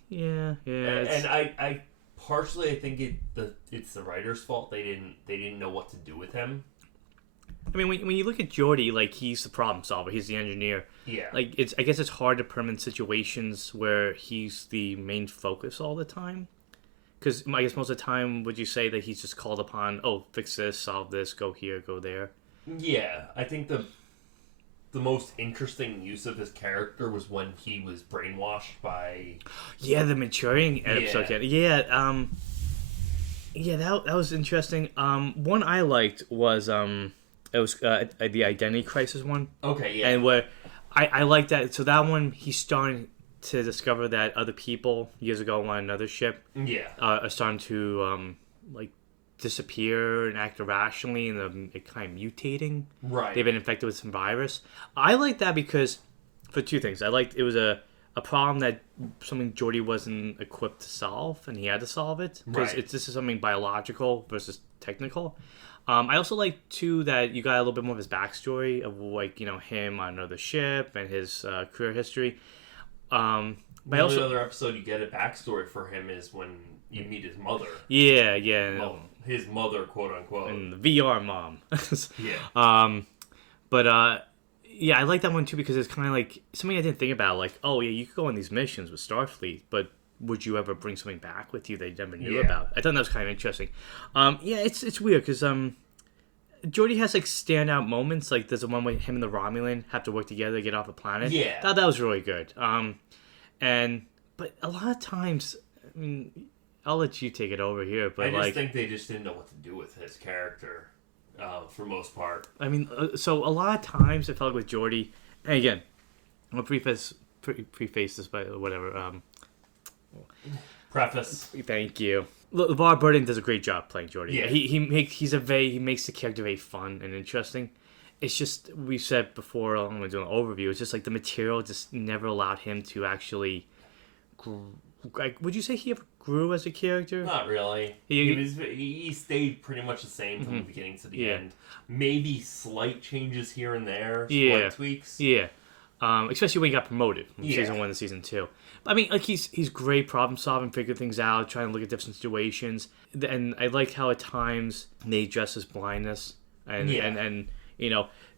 Yeah. And I partially I think it's the writer's fault. They didn't know what to do with him. I mean, when you look at Geordi, like, he's the problem solver. He's the engineer. Yeah. Like, I guess it's hard to put him in situations where he's the main focus all the time. Because I guess most of the time, would you say that he's just called upon, oh, fix this, solve this, go here, go there? Yeah. I think the most interesting use of his character was when he was brainwashed by... Yeah, the maturing episode. Yeah. That was interesting. One I liked was... It was the identity crisis one. Okay, yeah. And where I like that. So that one, he's starting to discover that other people years ago on another ship, are starting to like disappear and act irrationally, and it kind of mutating. Right. They've been infected with some virus. I like that because for two things. I liked it was a problem that something Geordi wasn't equipped to solve, and he had to solve it because Right. this is something biological versus technical. I also like too that you got a little bit more of his backstory of like him on another ship and his career history. The only other episode you get a backstory for him is when you meet his mother. Yeah. Well, his mother, quote unquote. And the VR mom. Yeah. But yeah, I like that one too because it's kind of like something I didn't think about. Like, oh yeah, you could go on these missions with Starfleet, but would you ever bring something back with you that you never knew about? I thought that was kind of interesting. Yeah, it's weird because Geordi has like standout moments. Like there's the one where him and the Romulan have to work together to get off the planet. Yeah, thought that was really good. But a lot of times, I mean, I'll let you take it over here. But I think they just didn't know what to do with his character, for most part. I mean, so a lot of times it felt like with Geordi, and again, I'll preface this by whatever. Preface. Thank you. LeVar Burton does a great job playing Geordi. Yeah. He makes the character very fun and interesting. It's just we said before when we were doing an overview. It's just like the material just never allowed him to actually. Like, would you say he ever grew as a character? Not really. He stayed pretty much the same from the beginning to the end. Maybe slight changes here and there. Slight tweaks. Yeah. Especially when he got promoted from season 1 to season 2. I mean, like he's great problem solving, figuring things out, trying to look at different situations. And I like how at times they address his blindness and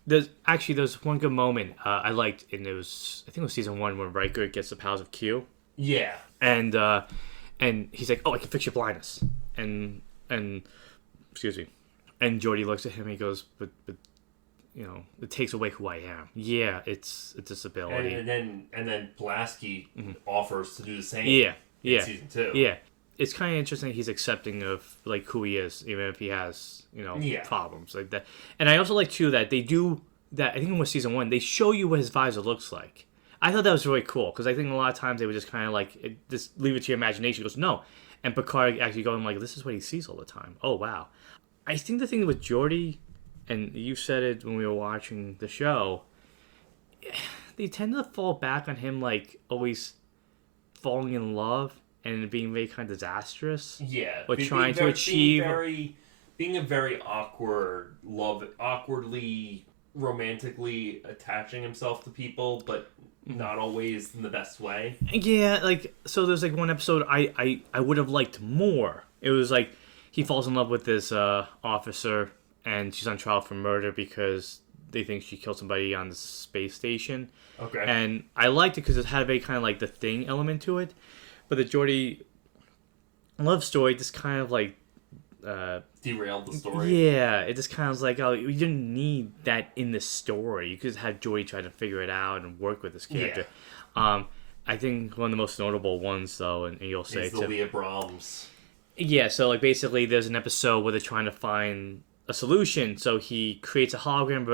there's one good moment I liked, and I think it was season 1 when Riker gets the powers of Q. Yeah. And he's like, "Oh, I can fix your blindness." And excuse me. And Geordi looks at him and he goes, "But it takes away who I am." Yeah, it's a disability. And then Pulaski offers to do the same. Yeah. In season 2. Yeah. It's kind of interesting he's accepting of like who he is, even if he has problems like that. And I also like too that they do that. I think it was season 1. They show you what his visor looks like. I thought that was really cool because I think a lot of times they would just kind of like just leave it to your imagination. He goes, no, and Picard actually going like, this is what he sees all the time. Oh wow. I think the thing with Geordi, and you said it when we were watching the show, they tend to fall back on him like always falling in love and being very kind of disastrous. Yeah. Or trying to achieve... Being a very awkwardly, romantically attaching himself to people, but not always in the best way. Yeah, like, so there's like one episode I would have liked more. It was like he falls in love with this officer, and she's on trial for murder because they think she killed somebody on the space station. Okay. And I liked it because it had a very kind of like the Thing element to it. But the Geordi love story just kind of like derailed the story. Yeah, it just kind of was like, oh, you didn't need that in the story. You could just have Geordi try to figure it out and work with this character. Yeah. I think one of the most notable ones, though, and you'll say it's the Leah Brahms. Yeah, so like basically, there's an episode where they're trying to find a solution. So he creates a holodeck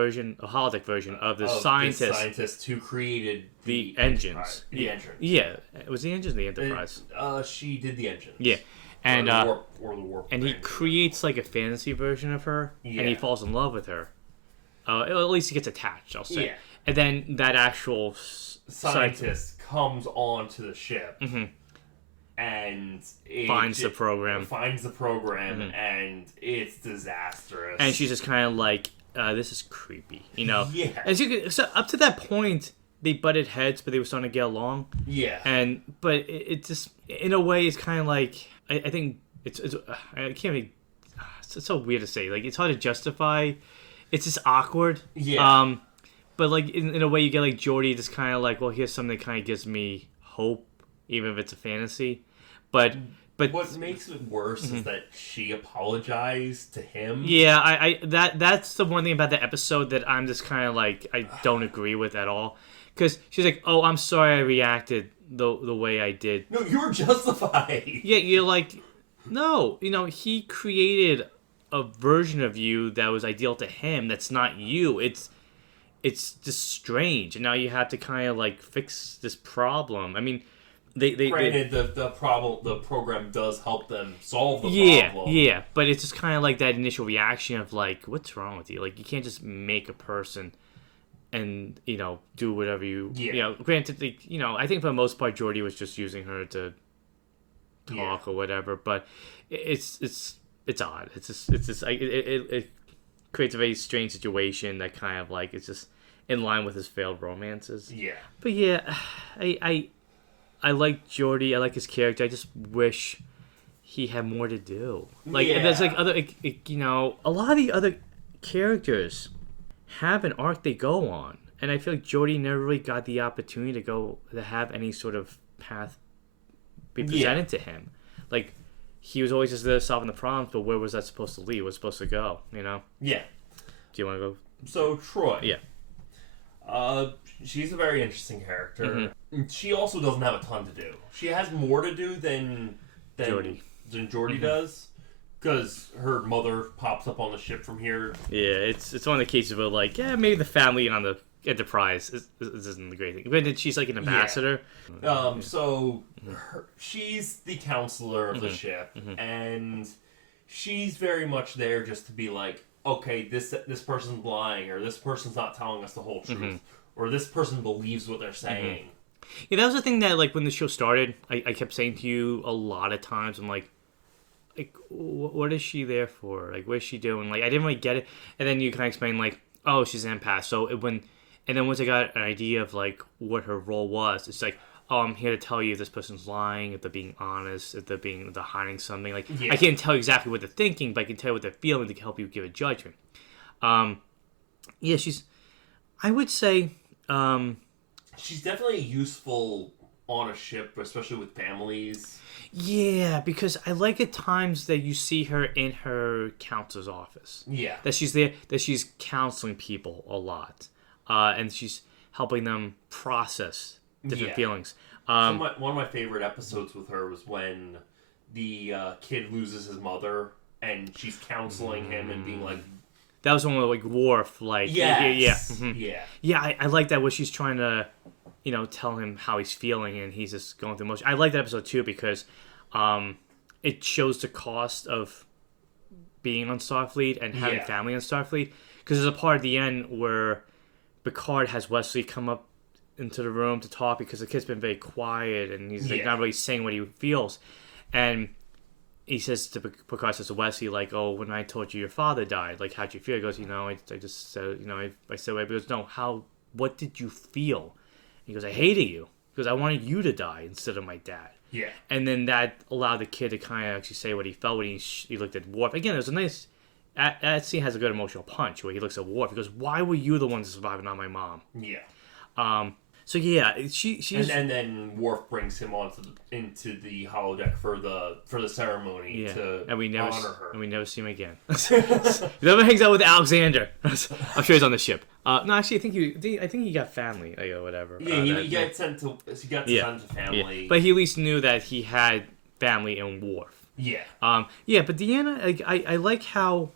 version of the scientist who created the engines. The engines. Yeah, it was the engines, the Enterprise. She did the engines. Yeah, and or the warp. And he creates like a fantasy version of her, and he falls in love with her. At least he gets attached, I'll say. Yeah. And then that actual scientist comes onto the ship. And finds the program, and it's disastrous. And she's just kind of like, "This is creepy," Yeah. And so up to that point, they butted heads, but they were starting to get along. Yeah. But it just, in a way, it's kind of like I think it's I can't be. It's so weird to say. Like, it's hard to justify. It's just awkward. Yeah. But like in a way, you get like Geordi just kind of like, well, here's something that kind of gives me hope, even if it's a fantasy. But what makes it worse is that she apologized to him. Yeah, that's the one thing about the episode that I'm just kind of like I don't agree with at all, because she's like, "Oh, I'm sorry, I reacted the way I did." No, you were justified. Yeah, you're like, no, he created a version of you that was ideal to him. That's not you. It's just strange, and now you have to kind of like fix this problem. I mean. Granted, the program does help them solve the problem. Yeah, but it's just kind of like that initial reaction of like, what's wrong with you? Like, you can't just make a person and, do whatever you... Granted, I think for the most part, Geordi was just using her to talk or whatever, but it's odd. It creates a very strange situation that kind of like, it's just in line with his failed romances. Yeah. But yeah, I like Geordi. I like his character. I just wish he had more to do. Like, there's like other, a lot of the other characters have an arc they go on, and I feel like Geordi never really got the opportunity to have any sort of path be presented to him. Like, he was always just there solving the problems, but where was that supposed to lead? Where was it supposed to go? Yeah. Do you want to go? So Troy. Yeah. She's a very interesting character. Mm-hmm. She also doesn't have a ton to do. She has more to do than Geordi does, because her mother pops up on the ship from here. Yeah, it's one of the cases where like, maybe the family on the Enterprise isn't the great thing. But she's like an ambassador. So she's the counselor of the ship, and she's very much there just to be like, okay, this person's lying, or this person's not telling us the whole truth, or this person believes what they're saying. Yeah, that was the thing that, like, when the show started, I kept saying to you a lot of times, I'm like, what is she there for? Like, what is she doing? Like, I didn't really get it. And then you kind of explain, like, oh, she's an empath. So and then once I got an idea of, like, what her role was, it's like, oh, I'm here to tell you if this person's lying, if they're being honest, if they're hiding something. Like, I can't tell exactly what they're thinking, but I can tell you what they're feeling to help you give a judgment. I would say... she's definitely useful on a ship, especially with families. Yeah, because I like at times that you see her in her counselor's office. Yeah. That she's there, that she's counseling people a lot. And she's helping them process different feelings. One of my favorite episodes with her was when the kid loses his mother, and she's counseling him and being like... That was one with, like, Worf, like... Yes. Yeah, I like that where she's trying to, tell him how he's feeling, and he's just going through emotion. I like that episode, too, because it shows the cost of being on Starfleet and having family on Starfleet. Because there's a part at the end where Picard has Wesley come up into the room to talk because the kid's been very quiet, and he's like not really saying what he feels. And he says to Picard, says to Wesley, like, oh, when I told you your father died, like, how'd you feel? He goes, I just said, I said, he goes, no, what did you feel? He goes, I hated you. He goes, I wanted you to die instead of my dad. Yeah. And then that allowed the kid to kind of actually say what he felt when he looked at Worf. Again, it was a nice, that scene has a good emotional punch where he looks at Worf. He goes, why were you the one to survive and not my mom? Yeah. So yeah, she's and then Worf brings him into the holodeck for the ceremony to honor her, and we never see him again. He never hangs out with Alexander. I'm sure he's on the ship. No, actually, I think he got family, or whatever. Yeah, he got sent to family. Yeah. But he at least knew that he had family in Worf. Yeah. But Deanna, I like how.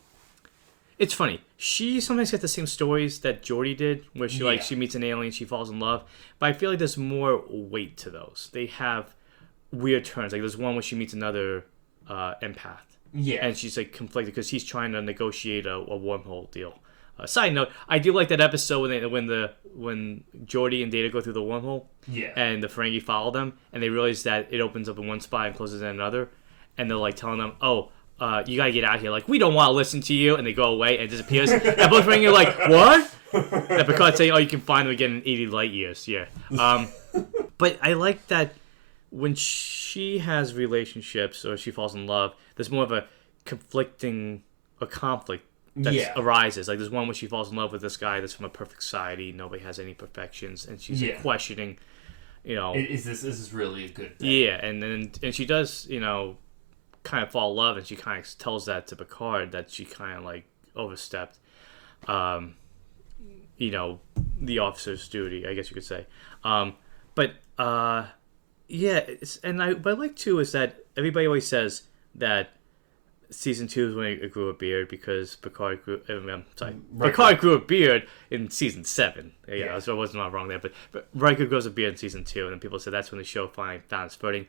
It's funny. She sometimes gets the same stories that Geordi did, where she meets an alien, she falls in love. But I feel like there's more weight to those. They have weird turns. Like there's one where she meets another empath. Yeah. And she's like conflicted because he's trying to negotiate a wormhole deal. Side note: I do like that episode when Geordi and Data go through the wormhole. Yeah. And the Ferengi follow them, and they realize that it opens up in one spot and closes in another, and they're like telling them, "Oh, you gotta get out here. Like, we don't want to listen to you," and they go away and it disappears. And both Ferengi are like, "What?" And Picard saying, "Oh, you can find them again in 80 light years." Yeah. But I like that when she has relationships or she falls in love, there's more of a conflict that arises. Like there's one where she falls in love with this guy that's from a perfect society, nobody has any perfections, and she's like, questioning, is this really a good thing? Yeah, and she does, kind of fall in love, and she kind of tells that to Picard that she kind of like overstepped, the officer's duty, I guess you could say. But what I like too is that everybody always says that season 2 is when it grew a beard because Picard grew. Riker. Picard grew a beard in season 7. Yeah, so I wasn't not wrong there. But Riker grows a beard in season 2, and then people said that's when the show finally found its footing.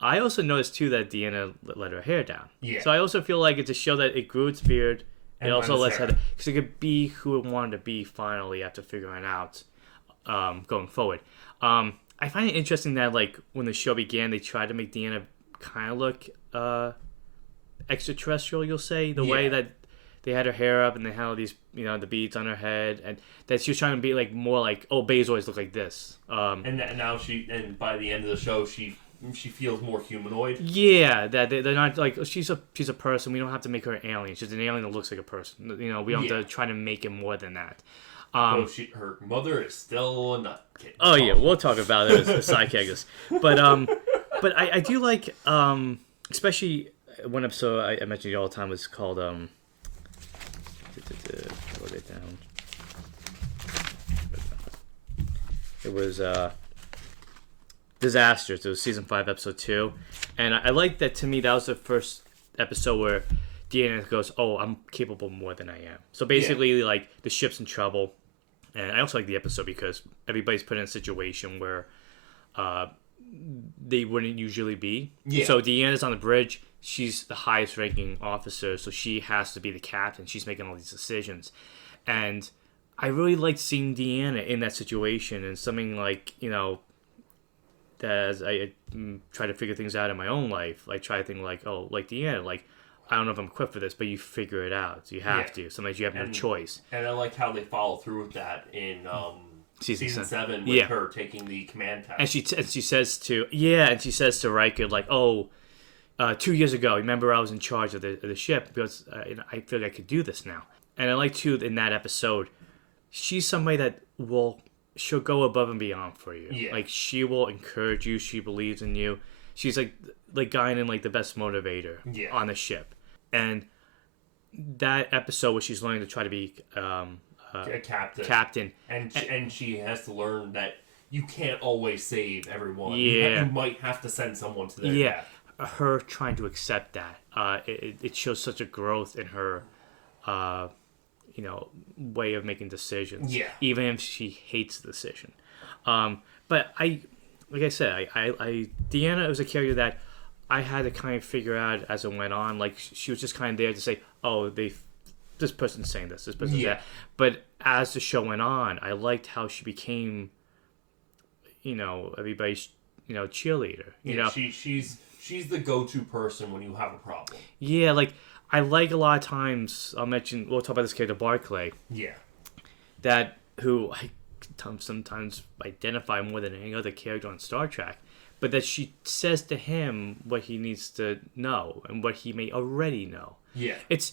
I also noticed too that Deanna let her hair down. Yeah. So I also feel like it's a show that it grew its beard. It also lets her, because it could be who it wanted to be finally after figuring out going forward. I find it interesting that like when the show began, they tried to make Deanna kind of look extraterrestrial. You'll say the way that they had her hair up and they had all these the beads on her head, and that she was trying to be like more like Bays always look like this. And now by the end of the show she feels more humanoid. Yeah, that they're not like she's a person. We don't have to make her an alien. She's an alien that looks like a person. We don't have to try to make it more than that. Her mother is still a nut kid. Oh yeah, we'll talk about it as sidekickers. But I do like especially one episode I mentioned you all the time was called wrote it down. It was Disasters. It was season 5, episode 2, and I like that. To me, that was the first episode where Deanna goes, "Oh, I'm capable more than I am." So basically, like the ship's in trouble, and I also like the episode because everybody's put in a situation where they wouldn't usually be. Yeah. So Deanna's on the bridge. She's the highest ranking officer, so she has to be the captain. She's making all these decisions, and I really liked seeing Deanna in that situation and something like as I try to figure things out in my own life, like try to think like, like Deanna, like I don't know if I'm equipped for this, but you figure it out. You have to. Sometimes you have no choice. And I like how they follow through with that in season 7 with her taking the command test. And she says to Riker like, 2 years ago, remember I was in charge of the ship because I feel like I could do this now. And I like too in that episode, she's somebody that she'll go above and beyond for you. Yeah. Like she will encourage you. She believes in you. She's like guiding in like the best motivator on the ship. And that episode where she's learning to try to be a captain, and she has to learn that you can't always save everyone. Yeah, you might have to send someone to their death. Her trying to accept that it shows such a growth in her. Way of making decisions. Yeah. Even if she hates the decision. But like I said, Deanna was a character that I had to kind of figure out as it went on. Like she was just kind of there to say, this person's saying this person's that. But as the show went on, I liked how she became, everybody's, cheerleader. She's the go-to person when you have a problem. Yeah, like. I like a lot of times, we'll talk about this character, Barclay. Yeah. Who I sometimes identify more than any other character on Star Trek, but that she says to him what he needs to know and what he may already know. Yeah. It's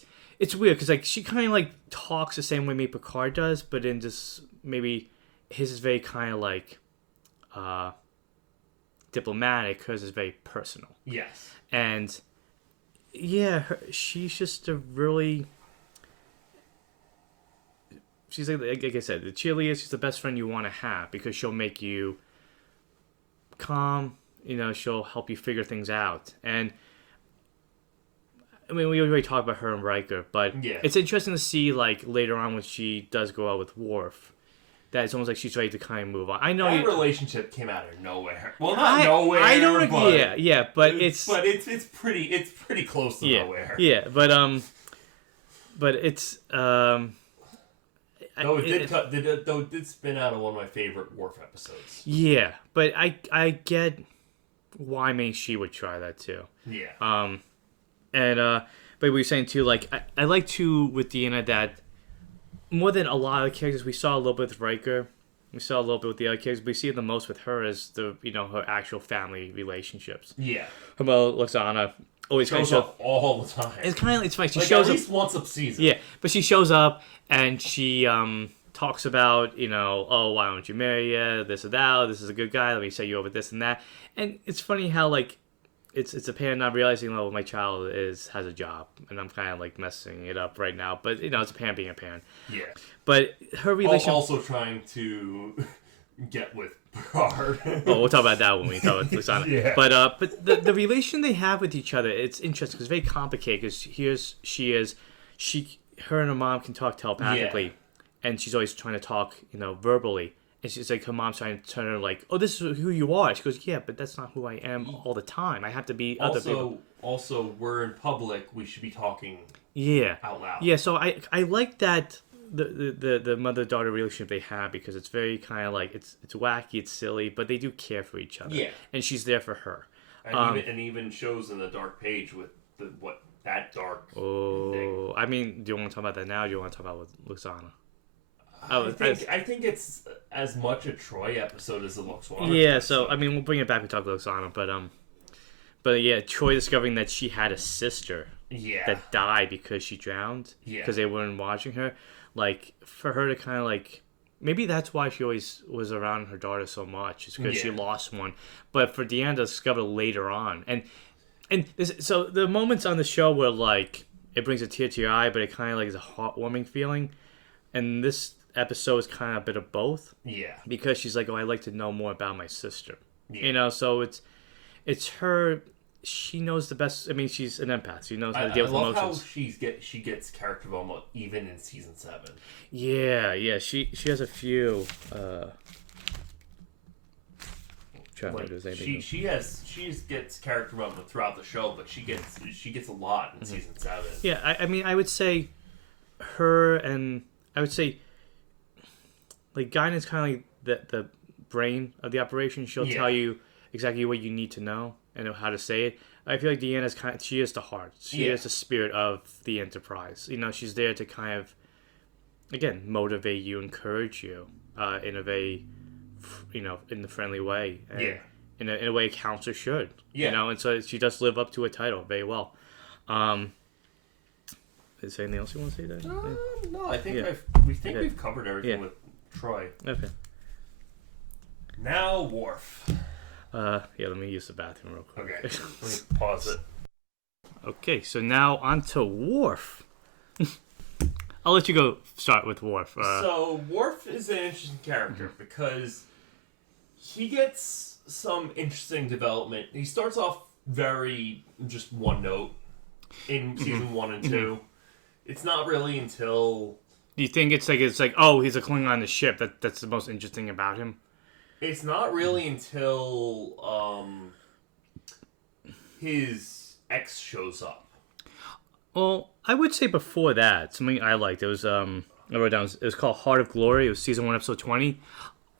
weird, because like she kind of like talks the same way maybe Picard does, but in just maybe his is very kind of like diplomatic, hers is very personal. Yes. And... yeah, she's just a really... she's like I said, the cheerleader. She's the best friend you want to have because she'll make you calm. She'll help you figure things out. And I mean, we already talked about her and Riker, but it's interesting to see like later on when she does go out with Worf, that it's almost like she's ready to kind of move on. I know that relationship came out of nowhere. Well, not nowhere. I don't. But, but it's pretty close to nowhere. Yeah, but it's it did spin out of one of my favorite Worf episodes. Yeah, but I get why maybe she would try that too. Yeah. But we were saying too, like I like too with Deanna that. More than a lot of characters, we saw a little bit with Riker. We saw a little bit with the other characters. But we see it the most with her as her actual family relationships. Yeah. Her mother, Lwaxana, always shows up all the time. It's kind of it's funny. She like shows at least once a season. Yeah, but she shows up and she talks about why don't you marry yet? This or that. This is a good guy. Let me set you over this and that. And it's funny how like. It's a parent not realizing, my child has a job, and I'm kind of like messing it up right now. But it's a parent being a parent. Yeah. But her relationship also trying to get with Picard. Oh, we'll talk about that when we talk about Lysana. Yeah. But the relation they have with each other, it's interesting because it's very complicated. Because her and her mom can talk telepathically, and she's always trying to talk, verbally. And she's like, her mom's trying to turn her like, oh, this is who you are. She goes, yeah, but that's not who I am all the time. I have to be other people. Also, we're in public. We should be talking. Out loud. Yeah. So I like that. The mother-daughter relationship they have, because it's very kind of like it's wacky, it's silly, but they do care for each other. Yeah, and she's there for her. And even shows in the dark page with that dark. Oh, I mean, do you want to talk about that now? Or do you want to talk about with Lysana? I think it's as much a Troy episode as a Lwaxana. Yeah, so I mean, we'll bring it back and talk about Lysana, but yeah, Troy discovering that she had a sister. Yeah. That died because she drowned. Yeah. Because they weren't watching her. Like, for her to kind of like, maybe that's why she always was around her daughter so much. It's because she lost one. But for Deanna to discover later on, and so the moments on the show where like it brings a tear to your eye, but it kind of like is a heartwarming feeling. And this episode is kind of a bit of both. Yeah. Because she's like, oh, I'd like to know more about my sister. Yeah. So it's her. She knows the best. I mean, she's an empath. She knows how to deal with emotions. I love how she gets character development even in season 7. Yeah. She has a few. She gets character development throughout the show, but she gets a lot in season 7. Yeah, I mean, I would say her, and I would say like Guinan is kind of like the brain of the operation. She'll tell you exactly what you need to know and know how to say it. I feel like Deanna's she is the heart. She is the spirit of the Enterprise. She's there to kind of, again, motivate you, encourage you in a very, in the friendly way. And in a way a counselor should. Yeah. And so she does live up to a title very well. Is there anything else you want to say there? No, I think we've covered everything with Troy. Okay. Now Worf. Let me use the bathroom real quick. Okay, let me pause it. Okay, so now on to Worf. I'll let you go start with Worf. So Worf is an interesting character because he gets some interesting development. He starts off very just one note in season 1 and 2. It's not really until... Do you think it's like oh, he's a Klingon on the ship, that's the most interesting about him? It's not really until his ex shows up. Well, I would say before that, something I liked. It was I wrote down. It was called Heart of Glory. It was season 1, episode 20.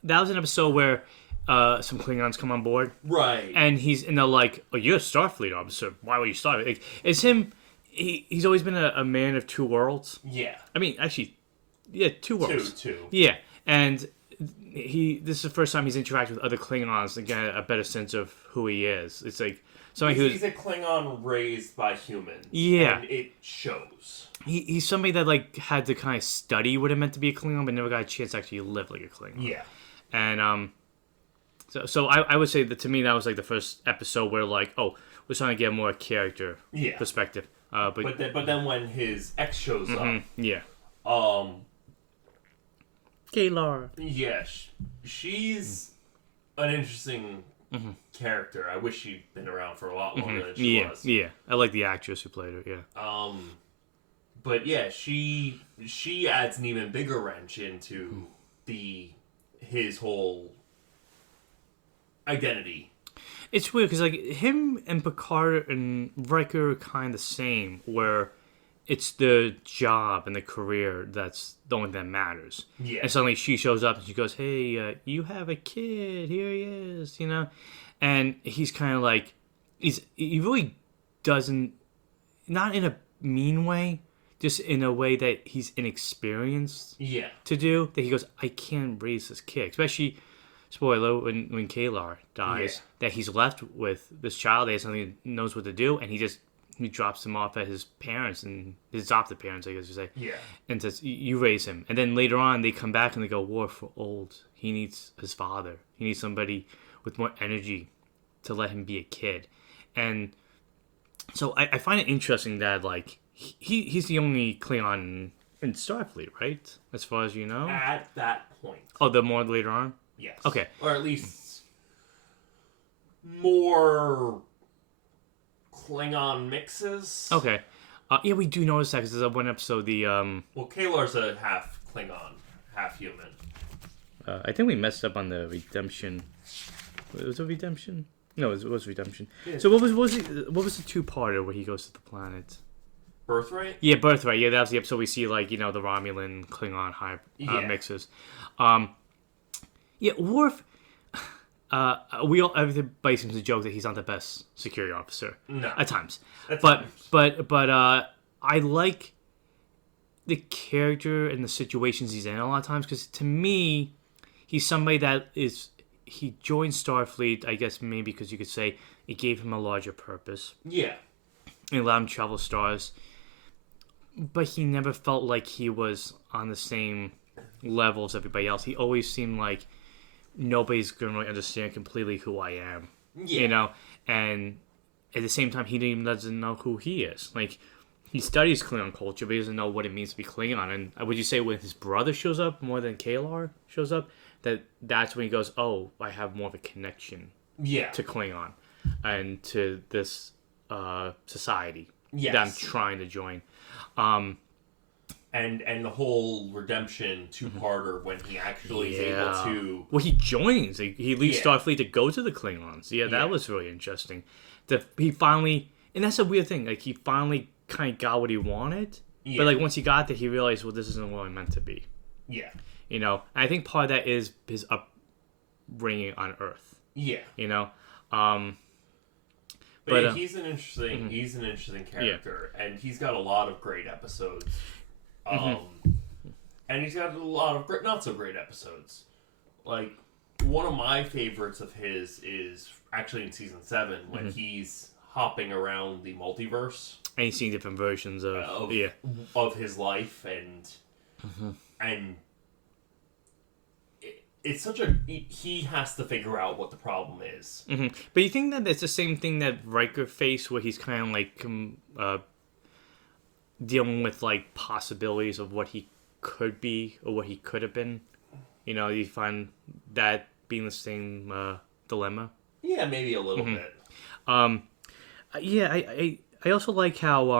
That was an episode where some Klingons come on board, right? And they're like, "Oh, you're a Starfleet officer. Why were you Starfleet?" Like, it's him. He's always been a man of two worlds. Yeah. I mean, actually, yeah, two worlds. Two. Yeah, and this is the first time he's interacted with other Klingons and get a better sense of who he is. It's like somebody he's a Klingon raised by humans. Yeah, and it shows. He's somebody that like had to kind of study what it meant to be a Klingon, but never got a chance to actually live like a Klingon. Yeah, and so I would say that to me that was like the first episode where like we're trying to get more character perspective. But then when his ex shows up, Kaylar. Yeah, she's an interesting character. I wish she'd been around for a lot longer than she was. Yeah, I like the actress who played her. Yeah. But yeah, she adds an even bigger wrench into his whole identity. It's weird because like him and Picard and Riker are kind of the same, where it's the job and the career that's the only thing that matters. Yeah. And suddenly she shows up and she goes, "Hey, you have a kid. Here he is," And he's kind of like, he really doesn't, not in a mean way, just in a way that he's inexperienced. Yeah. To do that, he goes, "I can't raise this kid," especially. Spoiler, when Kaylar dies, that he's left with this child that has something knows what to do, and he drops him off at his parents, and his adopted parents, I guess you say. Yeah. And says, you raise him. And then later on, they come back and they go, Worf, old. He needs his father. He needs somebody with more energy to let him be a kid. And so I find it interesting that, like, he's the only Klingon in Starfleet, right? As far as you know? At that point. Oh, the more later on? Yes. Okay. Or at least more Klingon mixes. Okay. Yeah, we do notice that because there's one episode, Well, Kalar's a half Klingon, half human. I think we messed up on the redemption. Was it redemption? No, it was redemption. Yeah. So what was the two-parter where he goes to the planet? Birthright? Yeah, Birthright. Yeah, that was the episode we see, like, the Romulan Klingon mixes. Yeah, Worf. Everybody seems to joke that he's not the best security officer. No. At times. But I like the character and the situations he's in a lot of times, because to me, he's somebody that he joined Starfleet, I guess maybe because you could say it gave him a larger purpose. Yeah. It allowed him to travel stars. But he never felt like he was on the same level as everybody else. He always seemed like nobody's going to really understand completely who I am. Yeah. And at the same time, he doesn't know who he is. Like, he studies Klingon culture, but he doesn't know what it means to be Klingon. And would you say when his brother shows up more than Kalar shows up, that's when he goes, oh, I have more of a connection to Klingon and to this society that I'm trying to join. And the whole redemption two-parter when he actually is able to... Well, he joins. He leaves Starfleet to go to the Klingons. Yeah, that was really interesting. He finally... And that's a weird thing. Like, he finally kind of got what he wanted. Yeah. But, like, once he got there, he realized, well, this isn't what I'm meant to be. Yeah. And I think part of that is his upbringing on Earth. Yeah. But he's an interesting character, and he's got a lot of great episodes. And he's got a lot of not so great episodes. Like, one of my favorites of his is actually in season 7 when he's hopping around the multiverse and he's seeing different versions of his life, and it's such a... He has to figure out what the problem is. But you think that it's the same thing that Riker faced, where he's kind of like dealing with like possibilities of what he could be or what he could have been? You find that being the same dilemma? Yeah, maybe a little bit. Yeah, I also like how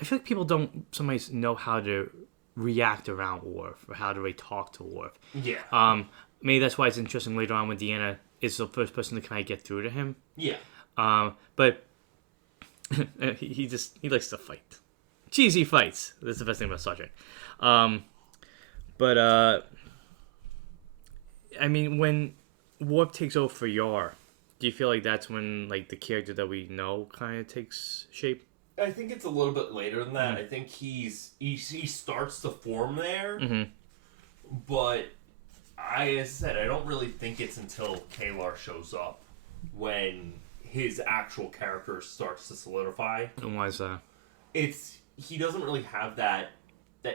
I feel like people don't sometimes know how to react around Worf or how to really talk to Worf. Yeah. Maybe that's why it's interesting later on when Deanna is the first person to kind of get through to him. Yeah. But he likes to fight. Cheesy fights. That's the best thing about Star Trek. But I mean, when Worf takes over for Yar, do you feel like that's when like the character that we know kind of takes shape? I think it's a little bit later than that. I think he starts to form there, but as I said, I don't really think it's until Kalar shows up when his actual character starts to solidify. And why is that? He doesn't really have that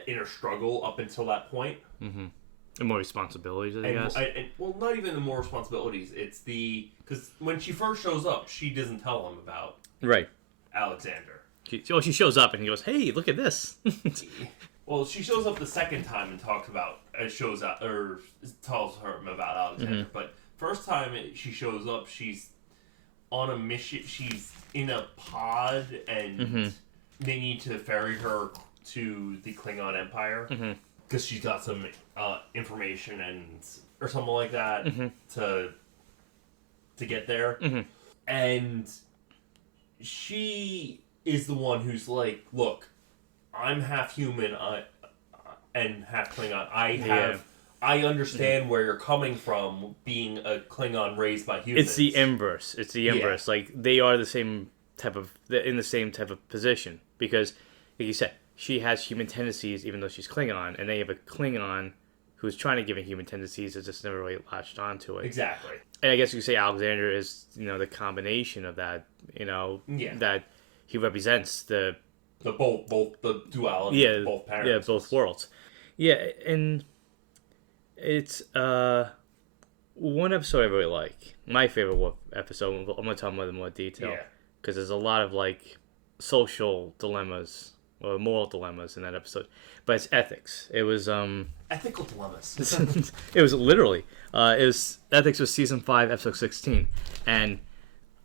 inner struggle up until that point. And more responsibilities, I guess. Well, not even the more responsibilities. It's because when she first shows up, she doesn't tell him about Alexander. She shows up and he goes, "Hey, look at this." Well, she shows up the second time and tells her about Alexander. But first time she shows up, she's on a mission. She's in a pod, and they need to ferry her to the Klingon Empire because she's got some information or something like that to get there. And she is the one who's like, "Look, I'm half human and half Klingon. I understand where you're coming from, being a Klingon raised by humans." It's the inverse. Like, they are in the same type of position, because, like you said, she has human tendencies even though she's Klingon, and they have a Klingon who's trying to give it human tendencies that just never really latched onto it. Exactly. And I guess you could say Alexander is, the combination of that, that he represents the duality of both parents. Yeah, both worlds. Yeah, and it's one episode I really like. My favorite episode. I'm going to talk about it in more detail. Yeah. Because there's a lot of, like, social dilemmas moral dilemmas in that episode, but it's ethics. It was ethical dilemmas. it was literally ethics was season 5, episode 16, and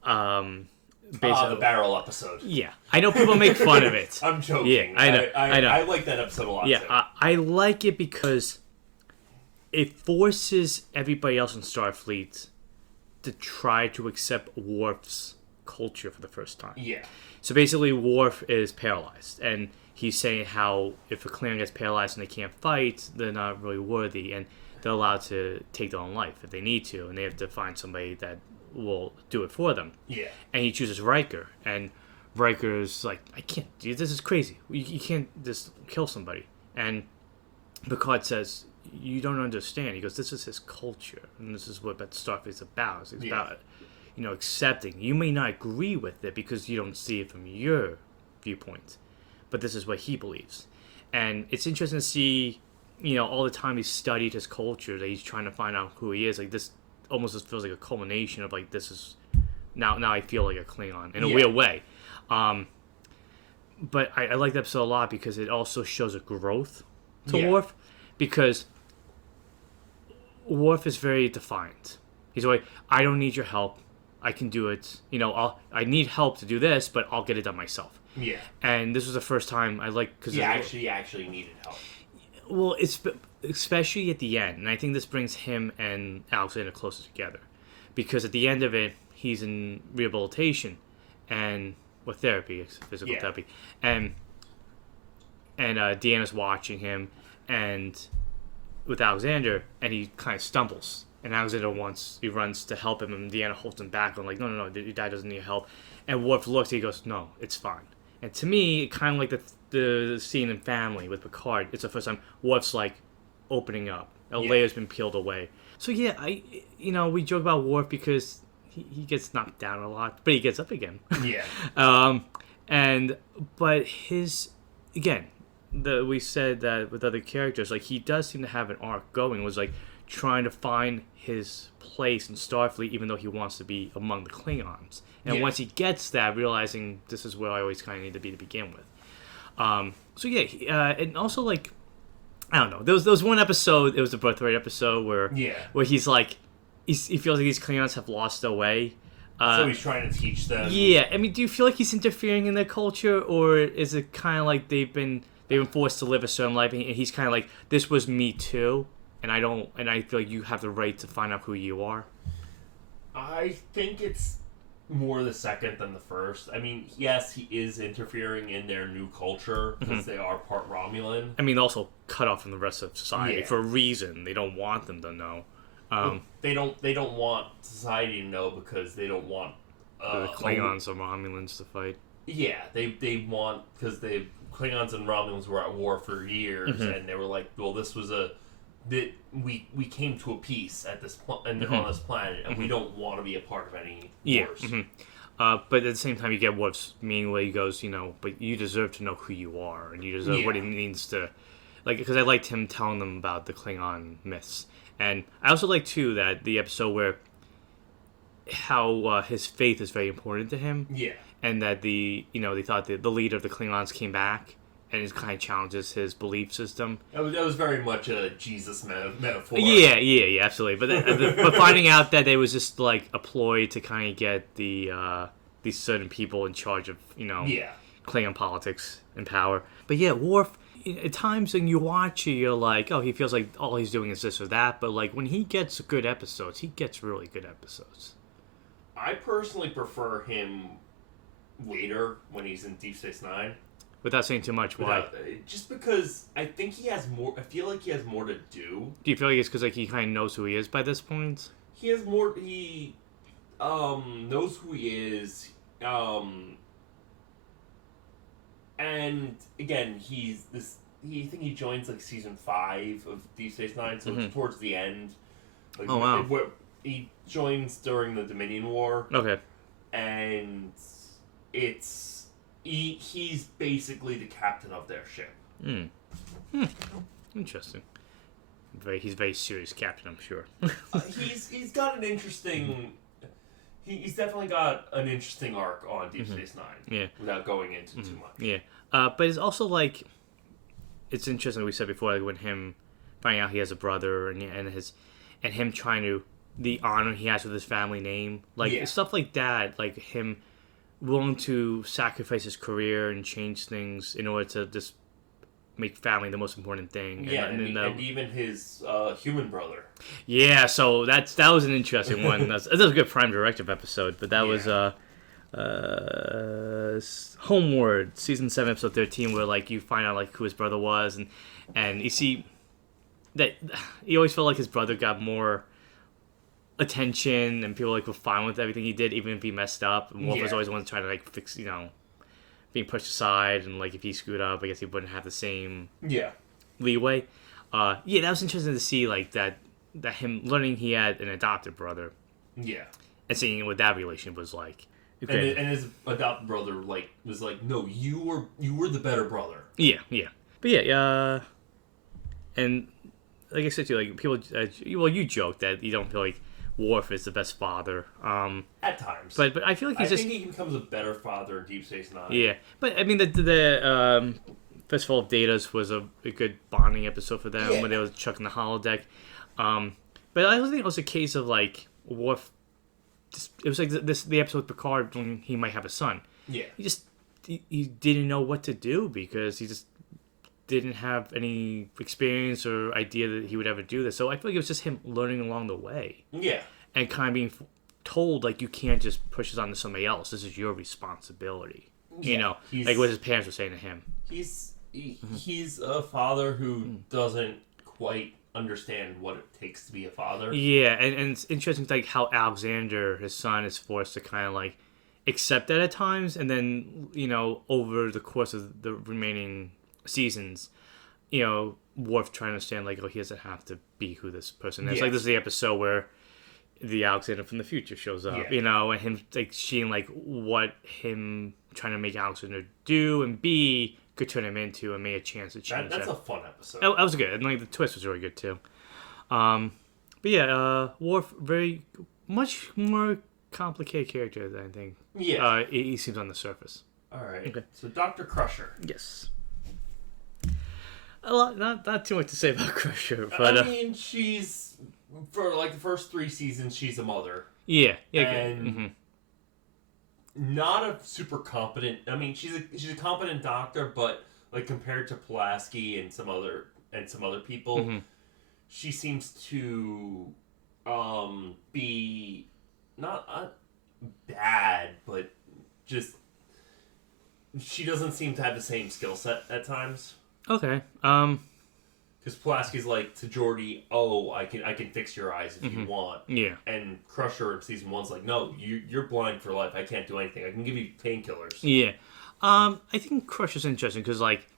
basically the barrel episode. Yeah, I know people make fun of it. I'm joking. Yeah, I know. I know. I like that episode a lot. Yeah, too. I like it because it forces everybody else in Starfleet to try to accept Worf's culture for the first time. Yeah. So basically, Worf is paralyzed, and he's saying how if a Klingon gets paralyzed and they can't fight, they're not really worthy, and they're allowed to take their own life if they need to, and they have to find somebody that will do it for them. Yeah. And he chooses Riker, and Riker's like, I can't, dude, this is crazy. You can't just kill somebody. And Picard says, you don't understand. He goes, this is his culture, and this is what Starfleet is about. It's about, accepting. You may not agree with it because you don't see it from your viewpoint, but this is what he believes. And it's interesting to see, all the time he's studied his culture, that he's trying to find out who he is. Like, this almost just feels like a culmination of, like, this is, now I feel like a Klingon in a weird way. But I like that episode a lot because it also shows a growth to Worf, because Worf is very defiant. He's like, I don't need your help. I can do it. I need help to do this, but I'll get it done myself. Yeah. And this was the first time I because he actually needed help. Well, it's especially at the end, and I think this brings him and Alexander closer together, because at the end of it, he's in rehabilitation and therapy, physical therapy, and Deanna's watching him, and with Alexander, and he kind of stumbles. And Alexander he runs to help him, and Deanna holds him back. I'm like, no, your dad doesn't need help. And Worf looks, he goes, no, it's fine. And to me, kind of like the scene in Family with Picard, it's the first time Worf's like opening up. A layer's been peeled away. So yeah, we joke about Worf because he gets knocked down a lot, but he gets up again. Yeah. But we said that with other characters, like, he does seem to have an arc going. It was like trying to find his place in Starfleet, even though he wants to be among the Klingons. And once he gets that, realizing this is where I always kind of need to be to begin with. And also, like, I don't know. There was one episode, it was the Birthright episode, where he's like, he feels like these Klingons have lost their way. So he's trying to teach them. Yeah, I mean, do you feel like he's interfering in their culture, or is it kind of like they've been forced to live a certain life, and he's kind of like, this was me too, and I feel like you have the right to find out who you are? I think it's more the second than the first. I mean, yes, he is interfering in their new culture because they are part Romulan. I mean, also cut off from the rest of society for a reason. They don't want them to know. They don't want society to know because they don't want the Klingons or Romulans to fight. Yeah, they want, because the Klingons and Romulans were at war for years, and they were like, well, this was we came to a peace at this on this planet, and we don't want to be a part of any wars. But at the same time, you get Worf's meaning where he goes, but you deserve to know who you are, and you deserve what it means to, like, because I liked him telling them about the Klingon myths. And I also like, too, that the episode where how his faith is very important to him. Yeah. And that they thought that the leader of the Klingons came back, and it kind of challenges his belief system. That was very much a Jesus metaphor. Yeah, absolutely. But finding out that it was just like a ploy to kind of get these certain people in charge of Klingon politics and power. But yeah, Worf, at times when you watch it, you're like, oh, he feels like all he's doing is this or that. But like when he gets good episodes, he gets really good episodes. I personally prefer him later when he's in Deep Space Nine. Without saying too much, why? Just because I think he has more. I feel like he has more to do. Do you feel like it's because like he kind of knows who he is by this point? He has more. He knows who he is. And again, he's this. I think he joins like season 5 of Deep Space Nine, so it's towards the end. Like, oh wow! He joins during the Dominion War. Okay. And it's. He's basically the captain of their ship. Interesting. He's very serious captain, I'm sure. He's got an interesting. He's definitely got an interesting arc on Deep Space Nine. Yeah. Without going into too much. Yeah. But it's also like, it's interesting. We said before, like when him finding out he has a brother and him trying to, the honor he has with his family name, like stuff like that, like him willing to sacrifice his career and change things in order to just make family the most important thing. Yeah, and even his human brother. Yeah, so that was an interesting one. That was a good Prime Directive episode, but that was Homeward, season 7, episode 13, where like you find out like who his brother was, and you see that he always felt like his brother got more attention and people like were fine with everything he did, even if he messed up. And Worf was always the one trying to like fix, being pushed aside, and like if he screwed up, I guess he wouldn't have the same leeway. That was interesting to see, like that him learning he had an adopted brother. Yeah. And seeing what that relation was like. Okay. And his adopted brother was like, no, you were the better brother. Yeah. But and like I said to you, like people, you joked that you don't feel like Worf is the best father. At times. But I feel like I think he becomes a better father in Deep Space Nine. Yeah. But I mean the Fistful of Datas was a good bonding episode for them when they were chucking the holodeck. But I don't think it was a case of like Worf. It was like the episode with Picard when he might have a son. Yeah. He didn't know what to do because he just didn't have any experience or idea that he would ever do this. So I feel like it was just him learning along the way. Yeah. And kind of being told, like, you can't just push this onto somebody else. This is your responsibility. Yeah. Like what his parents were saying to him. He's a father who doesn't quite understand what it takes to be a father. Yeah, and it's interesting, like, how Alexander, his son, is forced to kind of, like, accept that at times. And then, over the course of the remaining seasons, Worf trying to understand, like, he doesn't have to be who this person is. Yeah. Like, this is the episode where the Alexander from the future shows up, and him, like, seeing, like, what him trying to make Alexander do and be could turn him into and made a chance to change That's a fun episode. That was good. And, like, the twist was really good, too. But, yeah, Worf, very much more complicated character than I think. Yeah. He seems on the surface. All right. Okay. So, Dr. Crusher. Yes. A lot, not too much to say about Crusher, but I mean, she's for like the first 3 seasons, she's a mother. Yeah, and not a super competent. I mean, she's a competent doctor, but like compared to Pulaski and some other people, she seems to be not bad, but just she doesn't seem to have the same skill set at times. Okay. Because Pulaski's like to Geordi, I can fix your eyes if you want. Yeah. And Crusher in season 1's like, no, you're blind for life. I can't do anything. I can give you painkillers. Yeah. I think Crusher's interesting because, like,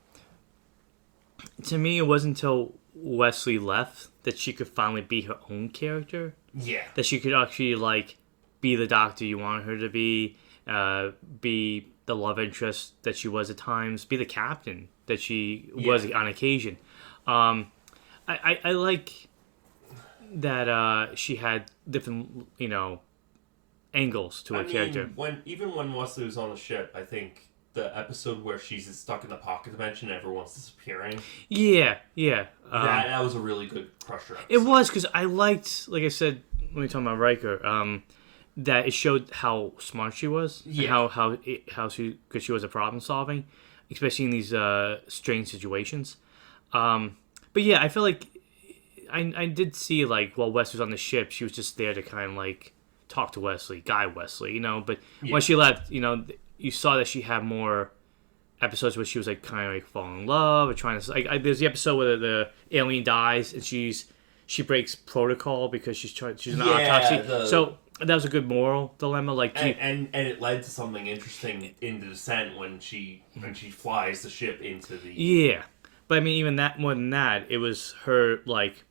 to me, it wasn't until Wesley left that she could finally be her own character. Yeah. That she could actually, like, be the doctor you wanted her to be the love interest that she was at times, be the captain that she was on occasion. I like that she had different, angles to her character. Even when Wesley was on the ship, I think the episode where she's stuck in the pocket dimension and everyone's disappearing. Yeah. That was a really good Crusher episode. It was, because I liked, like I said, when we talking about Riker, that it showed how smart she was, and how because she was a problem solving, especially in these strange situations. But yeah, I feel like I did see, like, while Wes was on the ship, she was just there to kind of like talk to Wesley, guide Wesley, But when she left, you saw that she had more episodes where she was like kind of like falling in love or trying to like. There's the episode where the alien dies and she breaks protocol because she's an autopsy. So that was a good moral dilemma, like, and it led to something interesting in the descent when she flies the ship into the But I mean, even that more than that, it was her like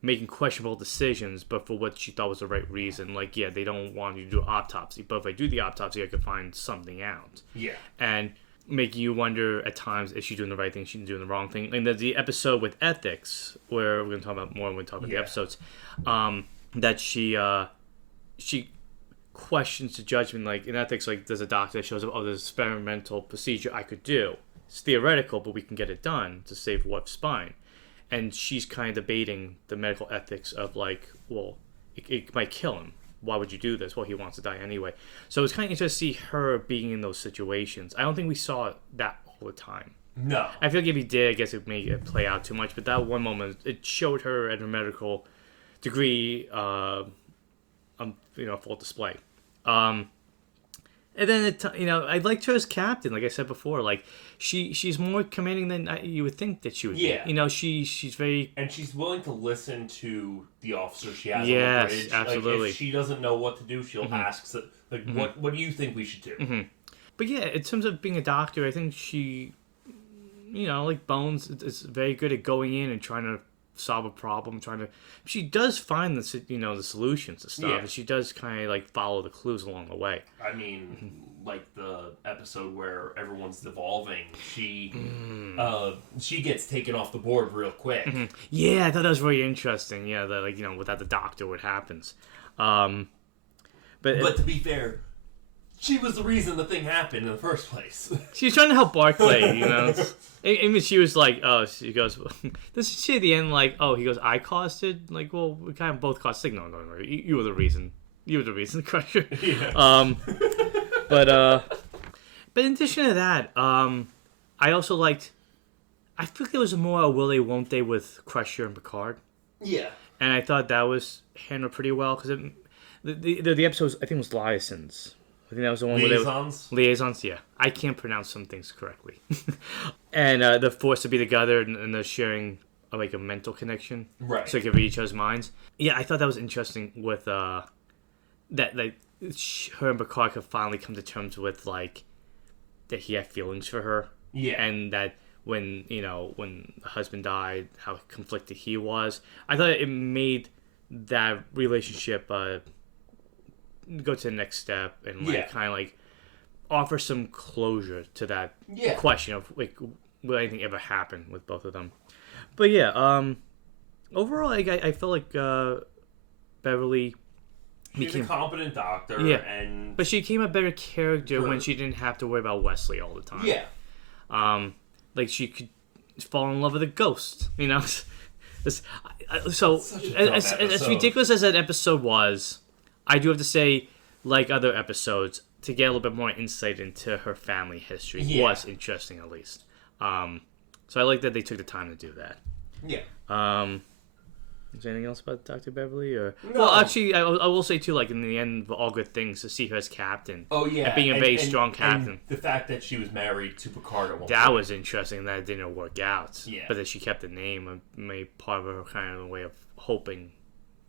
making questionable decisions, but for what she thought was the right reason. Like, they don't want you to do an autopsy, but if I do the autopsy, I could find something out. Yeah, and making you wonder at times if she's doing the right thing, she's doing the wrong thing. And there's the episode with ethics where we're gonna talk about more when we talk about the episodes. That she questions the judgment. Like in ethics, like there's a doctor that shows up, oh, there's an experimental procedure I could do. It's theoretical, but we can get it done to save Web's spine. And she's kind of debating the medical ethics of like, well, it might kill him. Why would you do this? Well, he wants to die anyway. So it's kind of interesting to see her being in those situations. I don't think we saw that all the time. No. I feel like if he did, I guess it may play out too much. But that one moment, it showed her at her medical degree, full display. And then I liked her as captain. Like I said before, like she's more commanding than you would think that she would be. She's very, and she's willing to listen to the officer she has on yes, the bridge. absolutely. Like, if she doesn't know what to do, she'll ask, like, what do you think we should do? But yeah, in terms of being a doctor, I think she, like Bones, is very good at going in and trying to solve a problem. She does find the solutions to stuff, and she does kind of like follow the clues along the way. I mean, like the episode where everyone's devolving, she gets taken off the board real quick. Yeah, I thought that was very interesting. Yeah, that without the doctor, what happens? But to be fair, she was the reason the thing happened in the first place. She was trying to help Barclay, Even she was like, oh, she goes, this is she at the end, like, oh, he goes, I caused it? Like, well, we kind of both caused it. No, you were the reason. You were the reason, Crusher. Yeah. But in addition to that, I also liked, I feel like there was more a will they, won't they with Crusher and Picard. Yeah. And I thought that was handled pretty well, because the episode, I think, was Liaisons. I think that was the one Liaisons? where Liaisons, yeah. I can't pronounce some things correctly. And they're forced to be together, and they're sharing like a mental connection. Right. So they can read each other's minds. Yeah, I thought that was interesting with that like her and Picard could finally come to terms with like that he had feelings for her. Yeah. And that when the husband died, how conflicted he was. I thought it made that relationship go to the next step and kind of like offer some closure to that question of like will anything ever happen with both of them. But overall, like, I felt like Beverly became a competent doctor, but she became a better character when she didn't have to worry about Wesley all the time. Like she could fall in love with a ghost, So as ridiculous as that episode was, I do have to say, like other episodes, to get a little bit more insight into her family history was interesting, at least. So I like that they took the time to do that. Yeah. Is there anything else about Dr. Beverly? Or no. Well, actually, I will say, too, like, in the end of All Good Things, to see her as captain. Oh, yeah. And being a very strong captain. And the fact that she was married to Picard at one that point. was interesting. That didn't work out. Yeah. But that she kept the name and made part of her kind of a way of hoping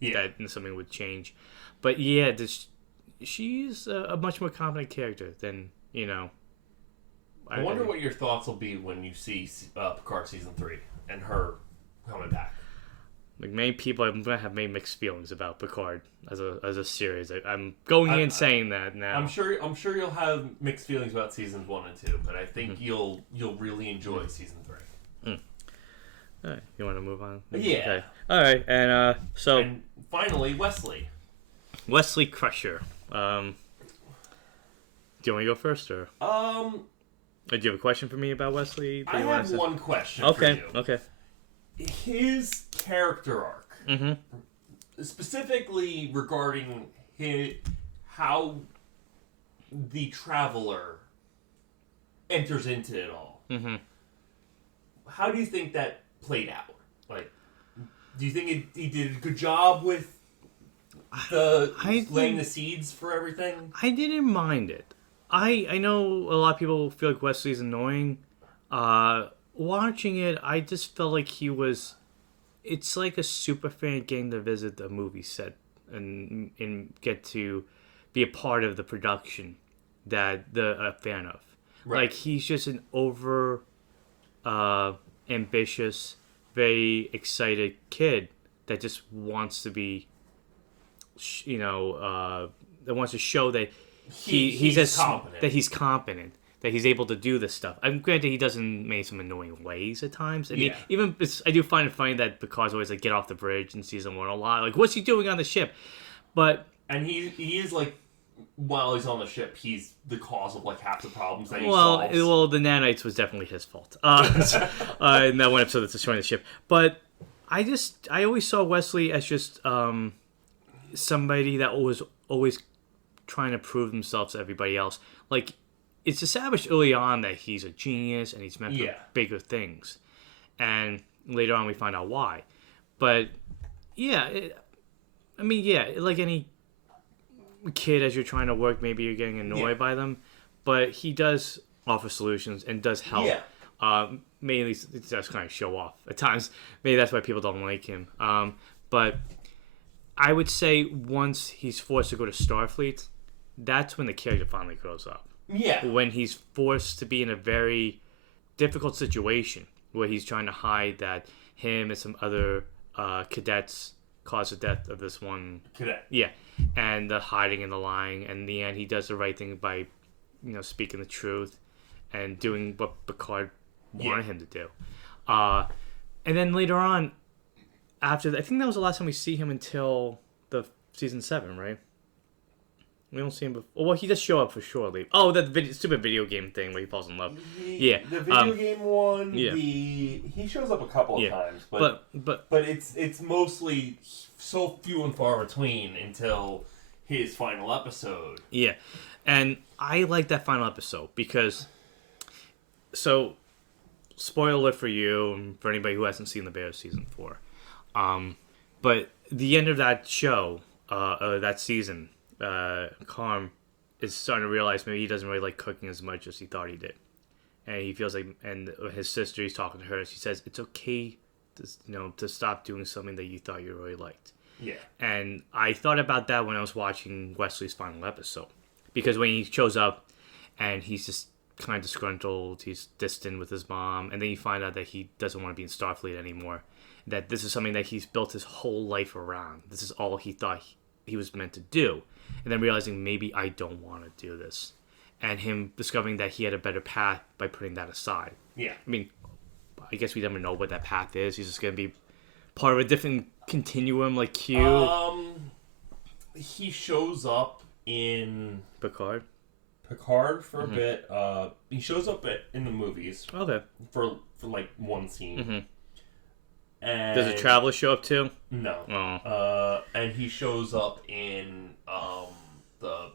that something would change. But, yeah, she's a much more competent character than, I wonder what your thoughts will be when you see Picard Season 3 and her coming back. Like many people, I'm gonna have made mixed feelings about Picard as a series. I'm going in saying that now. I'm sure you'll have mixed feelings about seasons 1 and 2, but I think you'll really enjoy season 3. All right, you want to move on? Yeah. Okay. All right, and finally, Wesley Crusher. Do you want to go first, or do you have a question for me about Wesley? I have one question. Okay. For you. Okay. His character arc, specifically regarding how the Traveler enters into it all. How do you think that played out? Like, do you think he did a good job with laying the seeds for everything? I didn't mind it. I know a lot of people feel like Wesley's annoying. Watching it, I just felt like he was... It's like a super fan getting to visit the movie set and get to be a part of the production that they're a fan of. Right. Like, he's just an over ambitious, very excited kid that just wants to be, that wants to show that he's competent. That he's competent. That he's able to do this stuff. I'm granted he doesn't make some annoying ways at times. I mean, I do find it funny that Picard's always like, get off the bridge in season 1 a lot. Like, what's he doing on the ship? And he is like while he's on the ship, he's the cause of like half the problems that he Well, solves. well, the nanites was definitely his fault. In that one episode that's destroying the ship. But I always saw Wesley as just somebody that was always trying to prove themselves to everybody else. Like, it's established early on that he's a genius and he's meant for bigger things. And later on we find out why. But, yeah, like any kid, as you're trying to work, maybe you're getting annoyed by them. But he does offer solutions and does help. Yeah. Mainly, it does kind of show off at times. Maybe that's why people don't like him. But I would say once he's forced to go to Starfleet, that's when the character finally grows up. Yeah. When he's forced to be in a very difficult situation where he's trying to hide that him and some other cadets caused the death of this one cadet. Yeah. And the hiding and the lying. And in the end, he does the right thing by, speaking the truth and doing what Picard wanted him to do. And then later on, after I think that was the last time we see him until the season 7, right? We don't see him before. Well, he does show up for shortly. Oh, that stupid video game thing where he falls in love. The video game one. Yeah. He shows up a couple of times, but it's mostly so few and far between until his final episode. Yeah, and I like that final episode because. So, spoiler alert for you and for anybody who hasn't seen The Bear season 4. But the end of that show, that season. Carm is starting to realize maybe he doesn't really like cooking as much as he thought he did, and he feels like, and his sister, he's talking to her, she says it's okay to stop doing something that you thought you really liked. Yeah. And I thought about that when I was watching Wesley's final episode, because when he shows up and he's just kind of disgruntled, he's distant with his mom, and then you find out that he doesn't want to be in Starfleet anymore, that this is something that he's built his whole life around, this is all he thought he was meant to do. And then realizing maybe I don't want to do this. And him discovering that he had a better path by putting that aside. Yeah. I mean, I guess we never know what that path is. He's just going to be part of a different continuum like Q. He shows up in... Picard for a bit. He shows up in the movies. Okay. For like one scene. Mm-hmm. And does a traveler show up too? No. Oh. And he shows up in the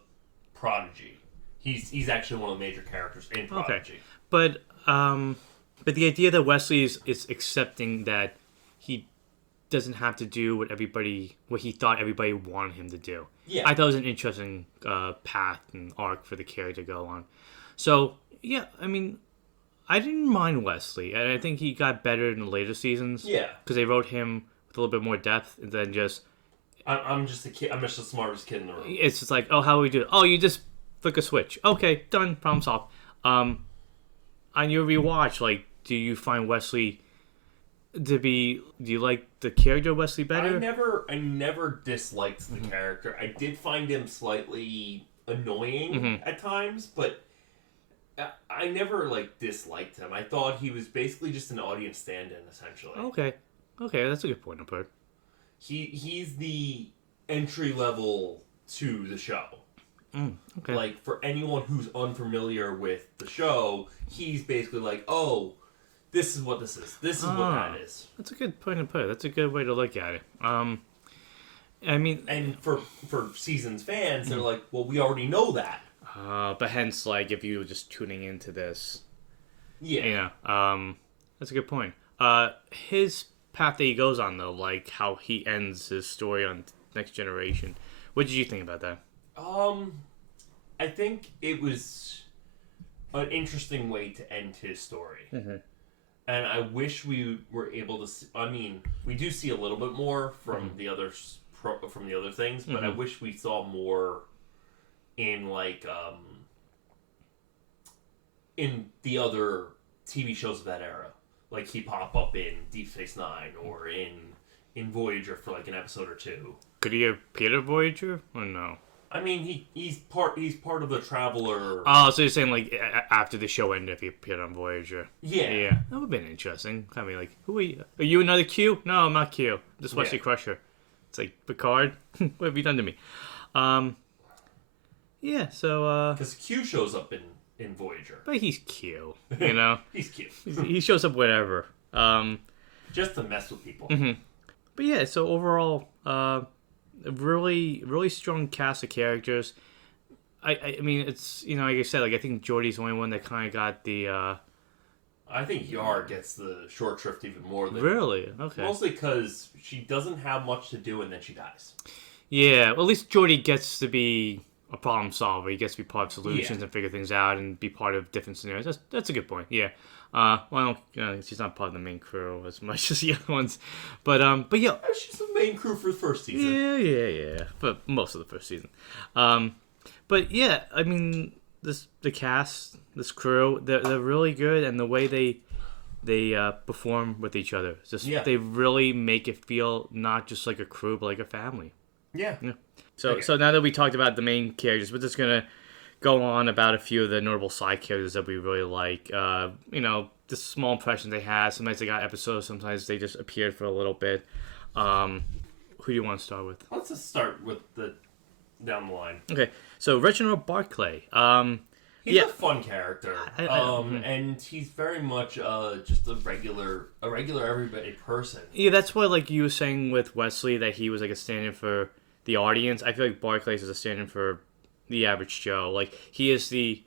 Prodigy. He's actually one of the major characters in Prodigy. Okay. But the idea that Wesley is accepting that he doesn't have to do what he thought everybody wanted him to do. Yeah. I thought it was an interesting path and arc for the character to go on. So, yeah, I mean, I didn't mind Wesley, and I think he got better in the later seasons. Yeah, because they wrote him with a little bit more depth than just. I'm just a kid. I'm just the smartest kid in the room. It's just like, oh, how do we do it? Oh, you just flick a switch. Okay, done. Problem solved. On your rewatch, like, do you find Wesley to be? Do you like the character Wesley better? I never disliked the character. I did find him slightly annoying at times, but. I never, disliked him. I thought he was basically just an audience stand-in, essentially. Okay, that's a good point to put. He's the entry level to the show. Okay. Like, for anyone who's unfamiliar with the show, he's basically like, oh, this is what this is. This is what that is. That's a good point to put. That's a good way to look at it. I mean... And for Seasons fans, they're like, well, we already know that. But hence, if you were just tuning into this... Yeah. That's a good point. His path that he goes on, though, how he ends his story on Next Generation. What did you think about that? I think it was an interesting way to end his story. Mm-hmm. And I wish we were able to see... I mean, we do see a little bit more from the other things, but I wish we saw more... in in the other TV shows of that era. Like, he pop up in Deep Space Nine or in Voyager for an episode or two. Could he have appeared in Voyager or no? I mean, he's part of the Traveler. Oh, so you're saying after the show ended, if he appeared on Voyager? Yeah, that would have been interesting. I mean, who are you? Are you another Q? No, I'm not Q. Just Wesley Crusher. It's like, Picard, what have you done to me? yeah, so Because Q shows up in Voyager. but he's Q, you know. He's cute. He shows up whenever. Just to mess with people. But yeah, so overall, really strong cast of characters. I mean, it's, you know, like I said, like I think Geordi's the only one that kind of got the. I think Yar gets the short shrift even more than. Really? Okay. Mostly because she doesn't have much to do and then she dies. Yeah, well, at least Geordi gets to be a problem solver. He gets to be part of solutions and figure things out and be part of different scenarios. That's a good point. Yeah. Well, she's not part of the main crew as much as the other ones, but yeah. She's the main crew for the first season. Yeah. For most of the first season. But yeah, I mean, the cast, this crew, they're really good, and the way they perform with each other, they really make it feel not just like a crew, but like a family. Yeah. So now that we talked about the main characters, we're just gonna go on about a few of the notable side characters that we really like. You know, the small impressions they had. Sometimes they got episodes. Sometimes they just appeared for a little bit. Who do you want to start with? Let's just start with the down the line. Okay, so Reginald Barclay. He's a fun character, and he's very much just a regular everyday person. Yeah, that's what, like you were saying with Wesley, that he was like a stand-in for the audience. I feel like Barclay is a stand-in for the average Joe. Like, he is the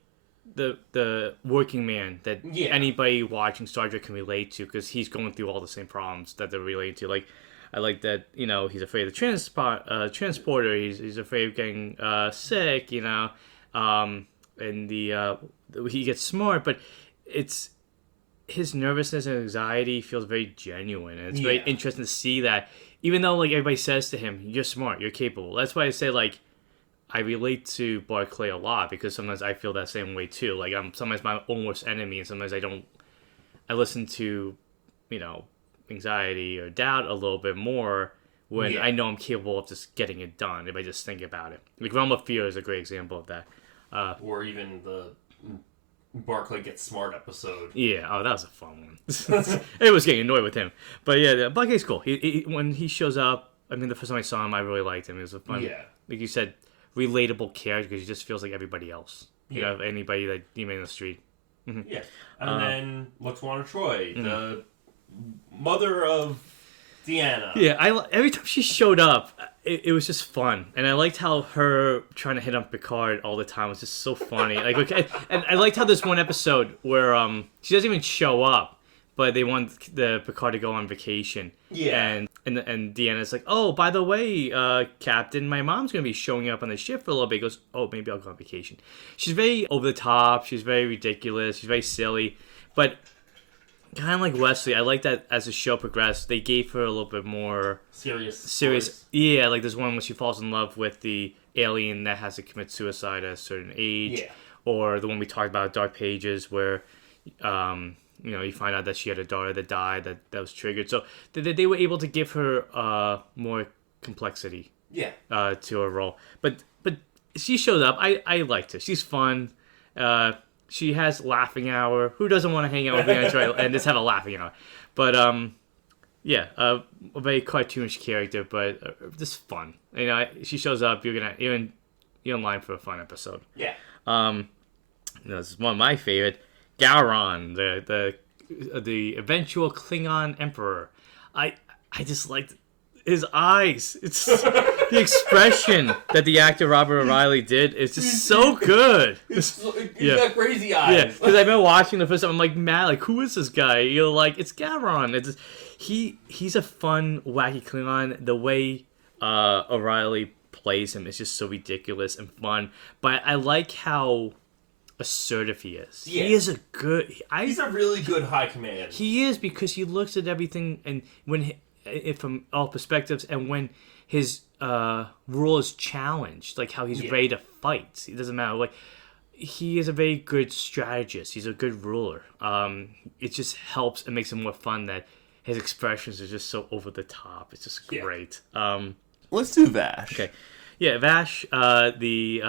working man that anybody watching Star Trek can relate to, because he's going through all the same problems that they're relating to. Like, I like that, you know, he's afraid of the transporter. He's afraid of getting sick, you know, and he gets smart, but it's his nervousness and anxiety feels very genuine, and it's very interesting to see that, even though like everybody says to him, "You're smart, you're capable." That's why I say, like, I relate to Barclay a lot, because sometimes I feel that same way too. Like, I'm sometimes my own worst enemy, and sometimes I listen to, you know, anxiety or doubt a little bit more when I know I'm capable of just getting it done if I just think about it. Like, Realm of Fear is a great example of that. Or even the Barclay Gets Smart episode. Yeah, oh, that was a fun one. It was getting annoyed with him. But yeah, Barclay's cool. He when he shows up, I mean, the first time I saw him, I really liked him. It was a fun, like you said, relatable character, because he just feels like everybody else. You know, anybody that you meet in the street. Mm-hmm. Yeah. And then Lwaxana Troi, the mother of Deanna. Yeah, every time she showed up, it was just fun, and I liked how her trying to hit on Picard all the time was just so funny. Like, okay, and I liked how there's one episode where she doesn't even show up, but they want the Picard to go on vacation. Yeah, and Deanna's like, "Oh, by the way, Captain, my mom's gonna be showing up on the ship for a little bit." He goes, "Oh, maybe I'll go on vacation." She's very over the top. She's very ridiculous. She's very silly, but kind of like Wesley, I like that as the show progressed, they gave her a little bit more serious. Yeah, like there's one where she falls in love with the alien that has to commit suicide at a certain age, or the one we talked about, Dark Pages, where you know, you find out that she had a daughter that died, that was triggered. So they were able to give her more complexity to her role. But she showed up. I liked her. She's fun. She has laughing hour. Who doesn't want to hang out with me and just have a laughing hour? But a very cartoonish character, but just fun. You know, she shows up. You're in line for a fun episode. Yeah. This is one of my favorite. Gowron, the eventual Klingon emperor. I just liked his eyes. It's the expression that the actor Robert O'Reilly did is just so good. He's got crazy eyes. Yeah, because I've been watching the first time. I'm like, man, like, who is this guy? You're like, it's Gowron. It's just, he's a fun, wacky Klingon. The way O'Reilly plays him is just so ridiculous and fun. But I like how assertive he is. Yeah. He is he's a really good high command. He is, because he looks at everything, and from all perspectives, and when his rule is challenged, like how he's ready to fight. It doesn't matter. Like, he is a very good strategist. He's a good ruler. It just helps and makes it more fun that his expressions are just so over the top. It's just great. Let's do Vash. Okay. Yeah, Vash, the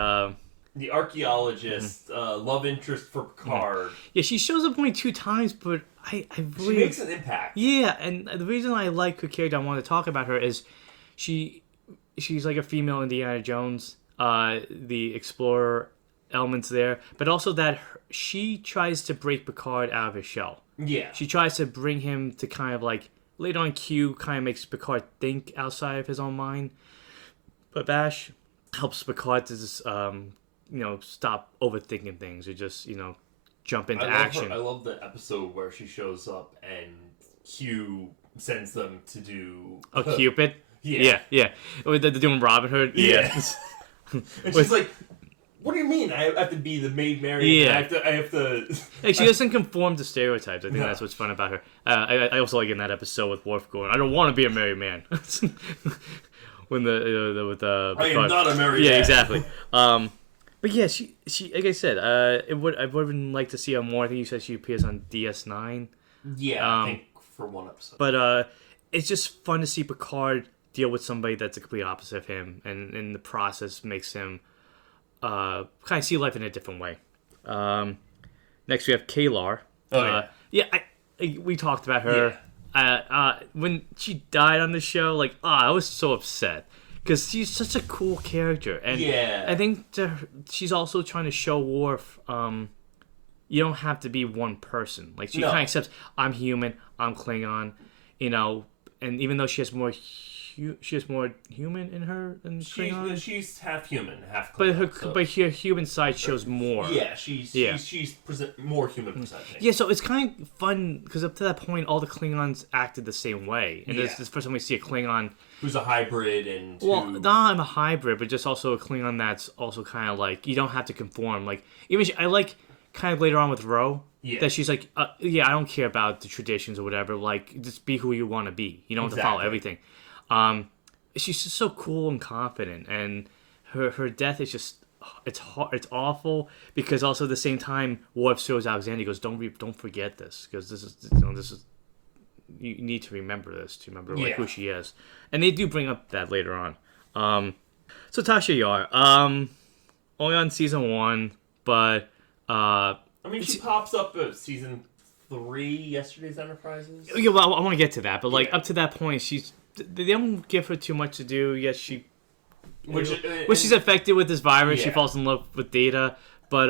archaeologist, love interest for Picard. Yeah, she shows up only 2 times, but I really... She makes an impact. Yeah, and the reason I like her character, I want to talk about her, is she's like a female Indiana Jones. the explorer elements there, but also that she tries to break Picard out of his shell. Yeah. She tries to bring him to kind of like, later on Q kind of makes Picard think outside of his own mind. But Bash helps Picard to just, stop overthinking things or just, jump into action. I love the episode where she shows up and Q sends them to do... Oh, Cupid? Yeah. Yeah. They're doing Robin Hood? Yeah. And she's like, what do you mean? I have to be the maid Mary? Yeah. I have to... Like, she doesn't conform to stereotypes. I think that's what's fun about her. I also like in that episode with Worf going, I don't want to be a married man. When with I am not a married man. Yeah, exactly. But yeah, she like I said, I would have liked to see her more. I think you said she appears on DS9. Yeah, I think for one episode. But it's just fun to see Picard deal with somebody that's the complete opposite of him, and in the process makes him kind of see life in a different way. Next we have Kalar. We talked about her. Yeah. When she died on the show, I was so upset because she's such a cool character, and I think she's also trying to show Worf, you don't have to be one person. Like, she kind of accepts, I'm human, I'm Klingon, and even though she has more human in her than Klingon. She's half human, half Klingon. But her human side shows more. Yeah, she's more human presenting. Yeah, so it's kind of fun because up to that point, all the Klingons acted the same way, and this is the first time we see a Klingon who's a hybrid and not a hybrid, but just also a Klingon that's also kind of like you don't have to conform. Like even I like kind of later on with Ro. Yeah. That she's like, I don't care about the traditions or whatever. Like, just be who you want to be. You don't have to follow everything. She's just so cool and confident, and her death is just it's awful because also at the same time Worf shows Alexander, he goes, don't forget this because this is you need to remember this to remember who she is, and they do bring up that later on. So Tasha Yar, only on season 1, but she pops up at season 3, Yesterday's Enterprises. Yeah, well, I want to get to that, but up to that point, they don't give her too much to do. Yes, she's affected with this virus. She falls in love with Data, but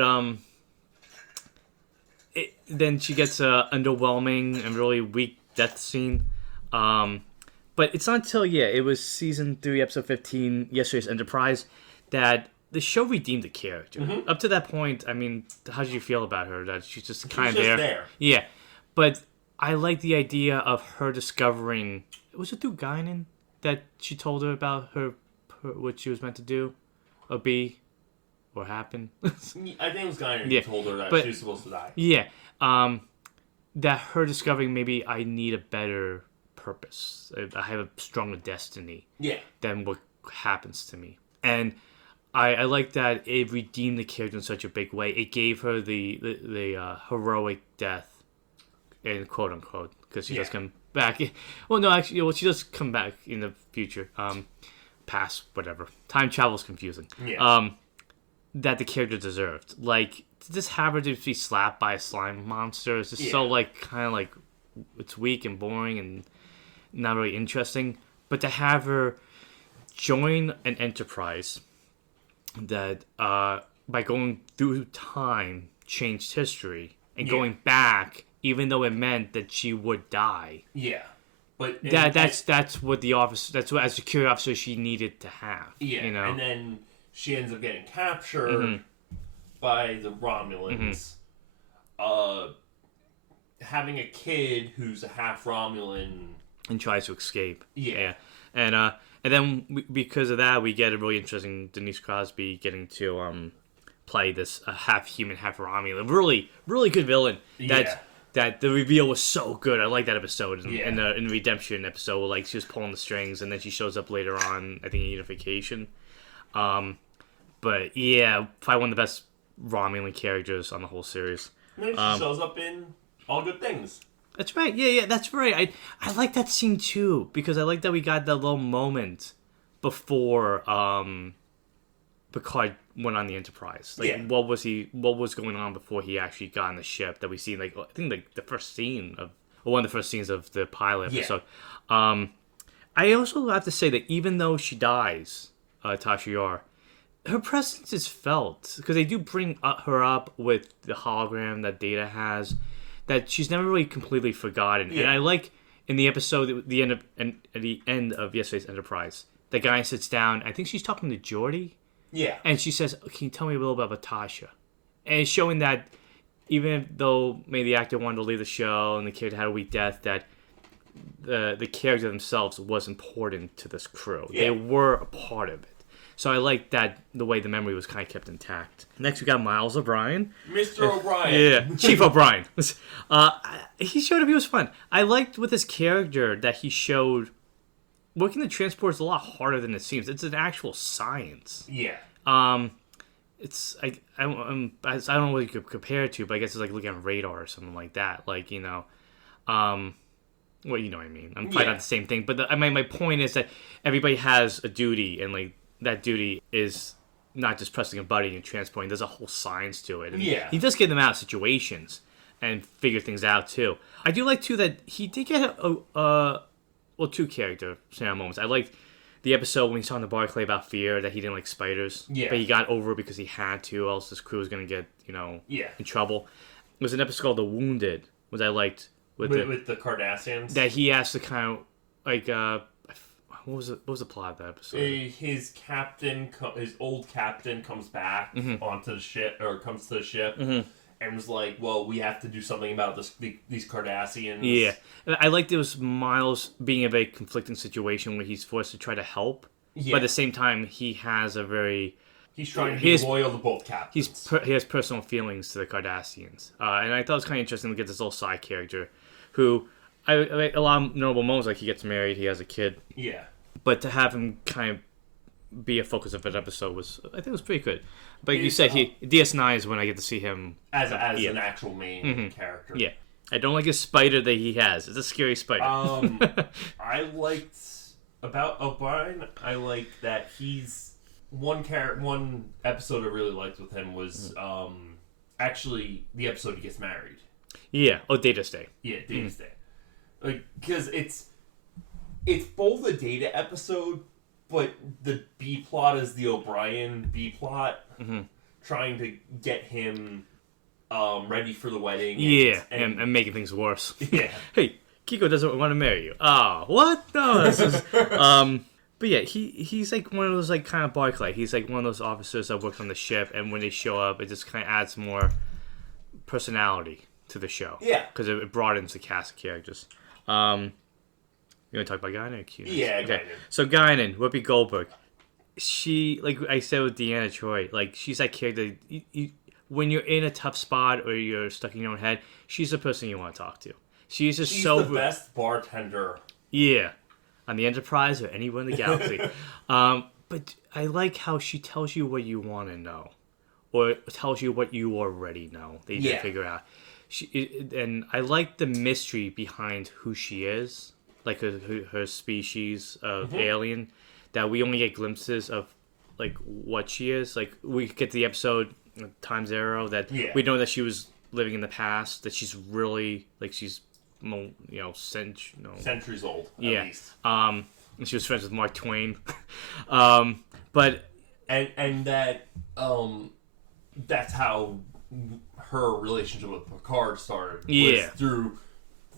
then she gets a underwhelming and really weak death scene. But it's not until it was season 3, episode 15, Yesterday's Enterprise, that the show redeemed the character. Mm-hmm. Up to that point, I mean, how did you feel about her? That she's just kind of there. Yeah, but I like the idea of her discovering. Was it through Guinan that she told her about her what she was meant to do, or be, or happen? I think it was Guinan who told her that she was supposed to die. Yeah, that her discovering maybe I need a better purpose. I have a stronger destiny. Yeah. Than what happens to me, and I like that it redeemed the character in such a big way. It gave her the heroic death, in quote unquote, because she does come back. Well, no, actually, she does come back in the future. Past, whatever. Time travel is confusing. Yeah. That the character deserved. Like, to just have her just be slapped by a slime monster is just so, kind of it's weak and boring and not really interesting. But to have her join an enterprise that, by going through time, changed history, and going back, even though it meant that she would die. Yeah. But that's what the officer, that's what as a security officer she needed to have. Yeah. And then she ends up getting captured by the Romulans. Mm-hmm. Having a kid who's a half Romulan and tries to escape. Yeah. And then because of that, we get a really interesting Denise Crosby getting to play this half human, half Romulan. Really, really good villain. That the reveal was so good. I like that episode in the Redemption episode. Like, she was pulling the strings, and then she shows up later on, I think, in Unification. But yeah, probably one of the best Romulan characters on the whole series. And then she shows up in All Good Things. That's right. Yeah, that's right. I like that scene too because I like that we got that little moment before Picard went on the Enterprise. Like, what was going on before he actually got on the ship that we see? Like, I think the first scene one of the first scenes of the pilot episode. I also have to say that even though she dies, Tasha Yar, her presence is felt because they do bring her up with the hologram that Data has, that she's never really completely forgotten. Yeah. And I like in the episode at the end of yesterday's Enterprise, the guy sits down. I think she's talking to Geordi. Yeah. And she says, "Can you tell me a little bit about Tasha?" And it's showing that even though maybe the actor wanted to leave the show and the character had a weak death, that the character themselves was important to this crew. Yeah. They were a part of it. So I like that the way the memory was kind of kept intact. Next, we got Miles O'Brien. Mr. O'Brien. Yeah, Chief O'Brien. He showed up. He was fun. I liked with his character that he showed working the transport is a lot harder than it seems. It's an actual science. Yeah. It's I don't know what you could compare it to, but I guess it's like looking at radar or something like that. Like, you know, well, you know what I mean. I'm probably not the same thing, but my point is that everybody has a duty, and like that duty is not just pressing a button and transporting. There's a whole science to it. And he does get them out of situations and figure things out too. I do like too that he did get two character moments. I liked the episode when he's talking to Barclay about fear, that he didn't like spiders. Yeah. But he got over it because he had to, else his crew was going to get, in trouble. It was an episode called The Wounded, which I liked. With the Cardassians? That he has to kind of, like, what was the plot of that episode? His old captain comes back onto the ship, or comes to the ship, and was like, well, we have to do something about these Cardassians. Yeah. I liked it was Miles being in a very conflicting situation where he's forced to try to help, but at the same time, he has a very... He's trying to be loyal to both captains. He has personal feelings to the Cardassians. And I thought it was kind of interesting to get this little side character who... a lot of notable moments, like he gets married, he has a kid. Yeah. But to have him kind of be a focus of an episode I think it was pretty good. But like you said, DS9 is when I get to see him... As an actual main character. Yeah. I don't like his spider that he has. It's a scary spider. I liked... About O'Brien, I like that he's... One episode I really liked with him was actually the episode he gets married. Yeah. Oh, Data's Day. Yeah, Data's Day. Like, because it's both a Data episode, but the B plot is the O'Brien B plot, trying to get him ready for the wedding. And making things worse. Yeah. Hey, Kiko doesn't want to marry you. Oh, what? No, this is... But yeah, he's like one of those like kind of Barclay. He's like one of those officers that works on the ship, and when they show up, it just kind of adds more personality to the show. Yeah, because it broadens the cast of characters. You want to talk about Guinan? Yeah, okay. So Guinan, Whoopi Goldberg, she, like I said with Deanna Troi, like she's that character. When you're in a tough spot or you're stuck in your own head, she's the person you want to talk to. She's the best bartender. Yeah. On the Enterprise or anywhere in the galaxy. But I like how she tells you what you want to know. Or tells you what you already know that you can figure out. And I like the mystery behind who she is. Like her species of alien. That we only get glimpses of like what she is. Like we get the episode Time Zero that we know that she was living in the past. That she's really like she's... centuries old, at least. And she was friends with Mark Twain. But that that's how her relationship with Picard started. Was through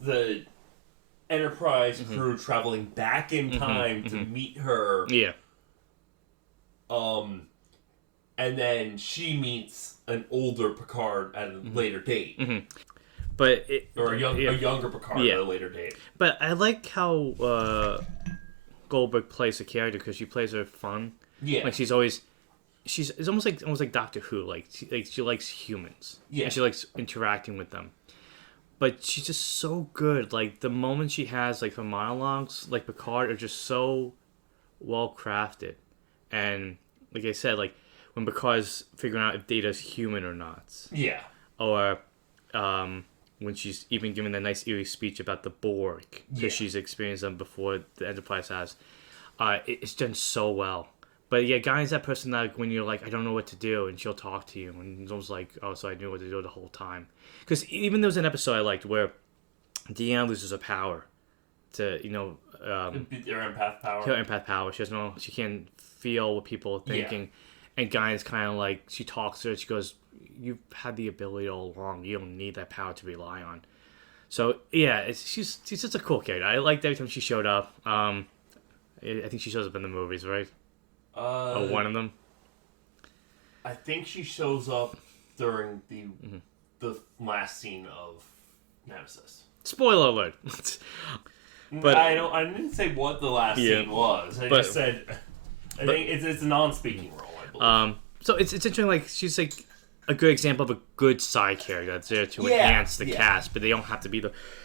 the Enterprise crew traveling back in time to meet her. Yeah. And then she meets an older Picard at a later date. But a younger Picard at a later date. But I like how Goldberg plays the character because she plays her fun. Yeah, like it's almost like Doctor Who. Like she likes humans. Yeah, and she likes interacting with them. But she's just so good. Like the moments she has, like her monologues, like Picard, are just so well crafted. And like I said, like when Picard's figuring out if Data's human or not. Yeah. Or when she's even giving that nice eerie speech about the Borg, because she's experienced them before the Enterprise has. It's done so well. But yeah, Guy's that person that when you're like, I don't know what to do, and she'll talk to you, and it's almost like, oh, so I knew what to do the whole time. Because even there was an episode I liked where Deanna loses her power to, her empath power. Her empath power. She can't feel what people are thinking. And Guy's kind of like, she talks to her, she goes, you've had the ability all along, you don't need that power to rely on. So yeah, she's just a cool character. I liked every time she showed up. I think she shows up in the movies, right? Or one of them. I think she shows up during the last scene of Nemesis. Spoiler alert. But I didn't say what the last scene was. I just said I think it's a non-speaking role, I believe. So it's interesting. Like, she's like a good example of a good side character that's there to enhance the cast, but they don't have to be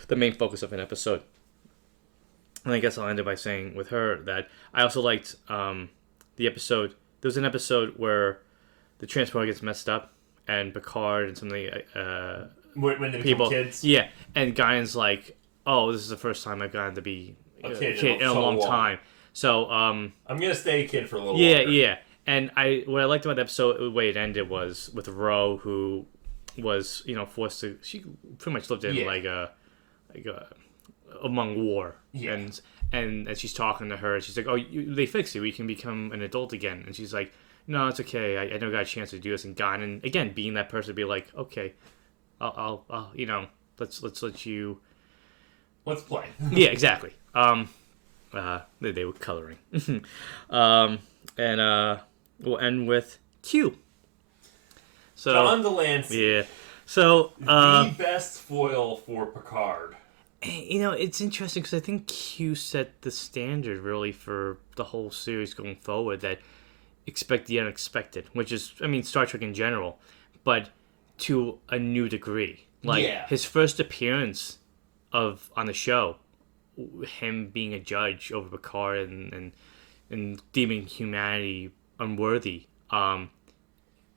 the main focus of an episode. And I guess I'll end it by saying with her that I also liked the episode. There was an episode where the transporter gets messed up, and Picard and some of the when they people, become kids. Yeah, and Guyan's like, "Oh, this is the first time I've gotten to be a kid in a long time." So I'm gonna stay a kid for a little longer. longer. Yeah. And what I liked about the episode, the way it ended, was with Ro, who was forced to. She pretty much lived in like a among war, and she's talking to her. She's like, "Oh, they fixed it. We can become an adult again." And she's like, "No, it's okay. I never got a chance to do this." And Guyan, again, being that person, be like, "Okay, I'll let's let you." Let's play. Yeah, exactly. They were coloring, and we'll end with Q. So John Delancey. Yeah. So the best foil for Picard. It's interesting because I think Q set the standard really for the whole series going forward. That expect the unexpected, which is, I mean, Star Trek in general, but to a new degree. Like his first appearance on the show, him being a judge over Picard and deeming humanity unworthy, and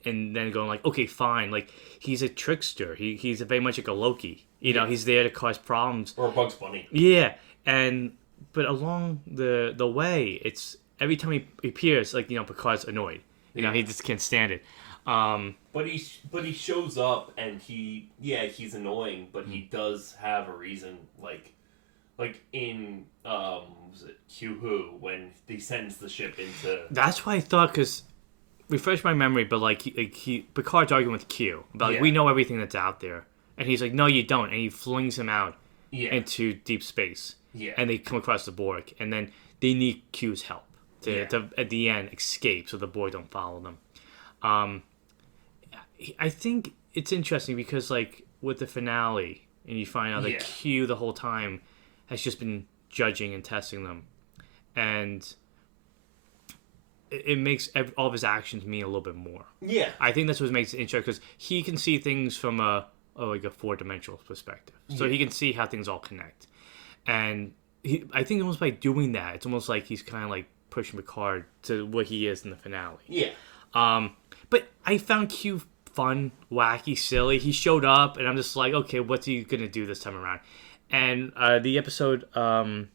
then going like, okay, fine, like he's a trickster. He's very much like a Loki. He's there to cause problems. Or a Bugs Bunny. Yeah, but along the way, it's every time he appears, like Picard's annoyed. He just can't stand it. But he shows up and he's annoying, but he does have a reason. Like in was it Q-Who when they sentenced the ship into. That's why I thought, because refresh my memory, but like he Picard's arguing with Q about like, we know everything that's out there, and he's like, no, you don't, and he flings him out into deep space. Yeah, and they come across the Borg, and then they need Q's help to at the end escape so the Borg don't follow them. I think it's interesting because like with the finale, and you find out that Q the whole time has just been judging and testing them, and it makes all of his actions mean a little bit more. Yeah, I think that's what makes it interesting because he can see things from a 4-dimensional perspective, so he can see how things all connect, and I think almost by doing that, it's almost like he's kind of like pushing Picard to what he is in the finale. Yeah. But I found Q fun, wacky, silly. He showed up, and I'm just like, okay, what's he gonna do this time around? And the episode, I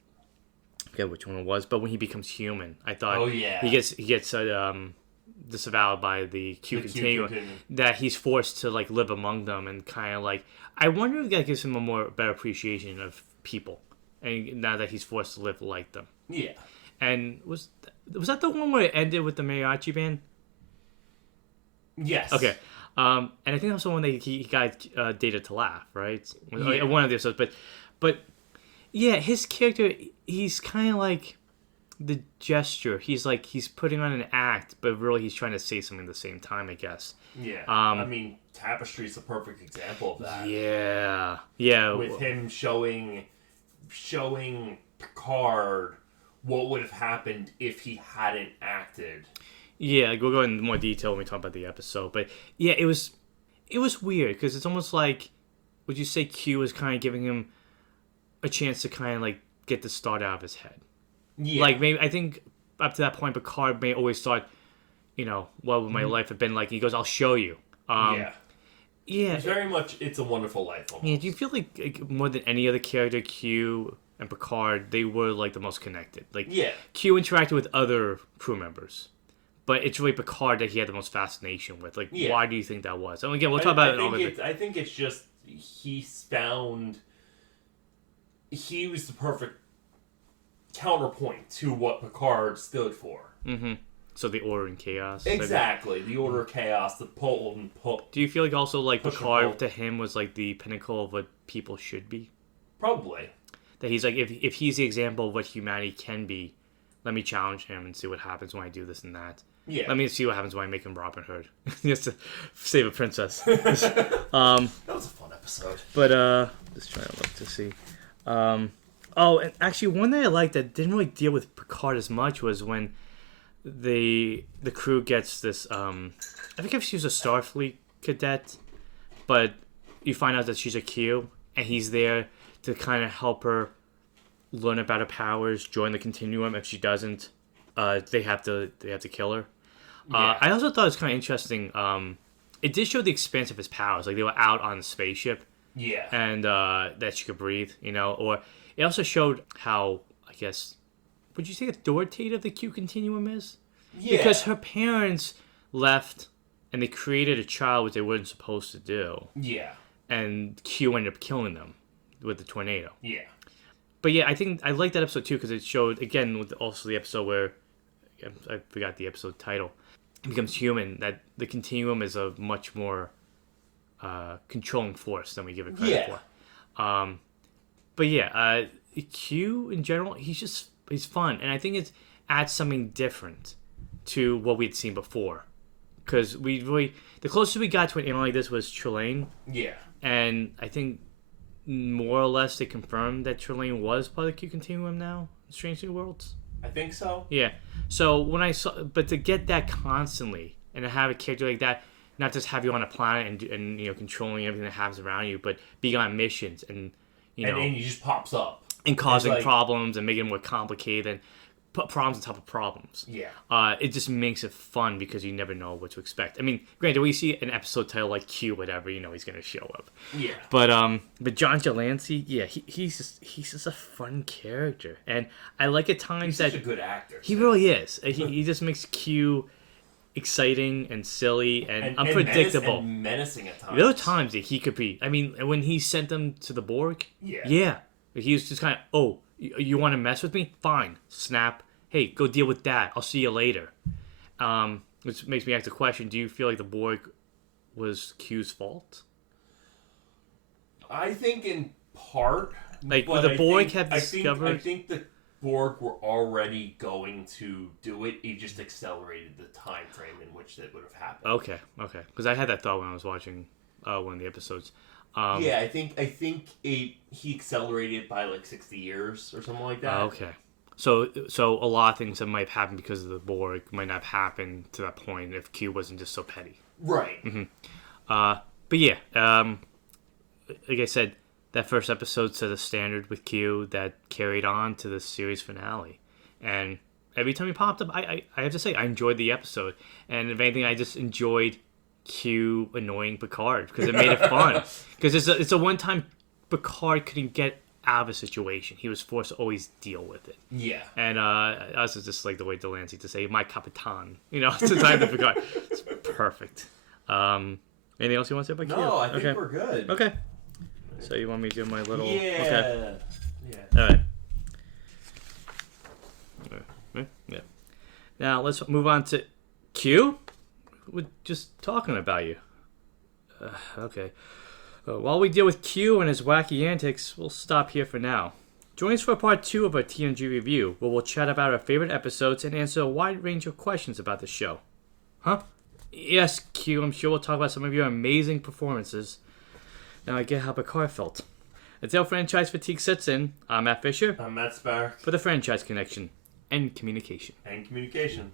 forget which one it was, but when he becomes human, I thought he gets disavowed by the Q continuum, that he's forced to like live among them, and kind of like, I wonder if that gives him a better appreciation of people, and now that he's forced to live like them. Yeah. And was that the one where it ended with the mariachi band? Yes. Okay. And I think that was the one that he got Data to laugh, right? One of the episodes, but yeah, his character, he's kind of like the gesture. He's like he's putting on an act, but really he's trying to say something at the same time, I guess. Yeah. I mean, Tapestry's a perfect example of that. Yeah. Yeah. With him showing Picard what would have happened if he hadn't acted. Yeah, we'll go into more detail when we talk about the episode. But yeah, it was weird because it's almost like, would you say Q is kind of giving him a chance to kind of like get the start out of his head? Yeah. Like maybe I think up to that point, Picard may always thought, what would my life have been like? And he goes, "I'll show you." Yeah. It's very much It's a Wonderful Life. Almost. Yeah. Do you feel like more than any other character, Q and Picard, they were like the most connected? Like Q interacted with other crew members. But it's really Picard that he had the most fascination with. Like, why do you think that was? And again, we'll talk about it. I think it's just he was the perfect counterpoint to what Picard stood for. Mm-hmm. So the order and chaos. Exactly. The order of chaos, the pull and pull. Do you feel like also like Push and Picard pull. to him was like the pinnacle of what people should be? Probably. That he's like, if he's the example of what humanity can be, let me challenge him and see what happens when I do this and that. Yeah. Let me see what happens when I make him Robin Hood. He has to save a princess. That was a fun episode. But just trying to look to see. Oh, and actually, one that I liked that didn't really deal with Picard as much was when the crew gets this. I think if she was a Starfleet cadet, but you find out that she's a Q, and he's there to kind of help her learn about her powers, join the Continuum. If she doesn't, they have to kill her. Yeah. I also thought it was kind of interesting. It did show the expanse of his powers, like they were out on the spaceship. Yeah. And that she could breathe, or it also showed how, I guess, would you say authoritative the Q Continuum is? Yeah. Because her parents left and they created a child, which they weren't supposed to do, Yeah. and Q ended up killing them with the tornado. Yeah. But yeah, I think I like that episode too because it showed, again, with also the episode where, I forgot the episode title, it becomes human, that the Continuum is a much more controlling force than we give it credit for. But yeah, Q in general, he's fun, and I think it adds something different to what we'd seen before. Because the closest we got to an alien like this was Trelane, Yeah. and I think more or less they confirmed that Trelane was part of the Q Continuum now, in Strange New Worlds. I think so. Yeah. So when I saw, but to get that constantly and to have a character like that, not just have you on a planet and controlling everything that happens around you, but being on missions and and he just pops up and causing like, problems and making it more complicated and put problems on top of problems. Yeah. It just makes it fun because you never know what to expect. I mean, granted, we see an episode title like Q, whatever, he's gonna show up. Yeah. But John Delancey, yeah, he's just a fun character, and I like at times He's such a good actor. he really is. He just makes Q exciting and silly and unpredictable. And menacing at times. There are times that he could be. I mean, when he sent them to the Borg, yeah, he was just kind of, oh, you want to mess with me? Fine, snap. Hey, go deal with that. I'll see you later. Which makes me ask the question: do you feel like the Borg was Q's fault? I think in part, like would the Borg have discovered? I think the Borg were already going to do it. It just accelerated the time frame in which that would have happened. Okay. Because I had that thought when I was watching one of the episodes. Yeah, I think he accelerated by like 60 years or something like that. Okay. So a lot of things that might have happened because of the Borg might not have happened to that point if Q wasn't just so petty. Right. Mm-hmm. But yeah, like I said, that first episode set a standard with Q that carried on to the series finale. And every time he popped up, I have to say, I enjoyed the episode. And if anything, I just enjoyed Q annoying Picard because it made it fun. Because it's a one-time Picard couldn't get out of a situation. He was forced to always deal with it. Yeah. And I also just like the way Delancey to say, my Capitan. Since I'm the Picard. It's perfect. Anything else you want to say about Q? No, I think we're good. Okay. So you want me to do my little... Yeah. Okay. Yeah. All right. Yeah. Now let's move on to Q. We're just talking about you. Okay. While we deal with Q and his wacky antics, we'll stop here for now. Join us for part 2 of our TNG review, where we'll chat about our favorite episodes and answer a wide range of questions about the show. Huh? Yes, Q, I'm sure we'll talk about some of your amazing performances. Now I get how Picard felt. Until franchise fatigue sets in, I'm Matt Fisher. I'm Matt Sparrow. For the Franchise Connection and Communication. And communication.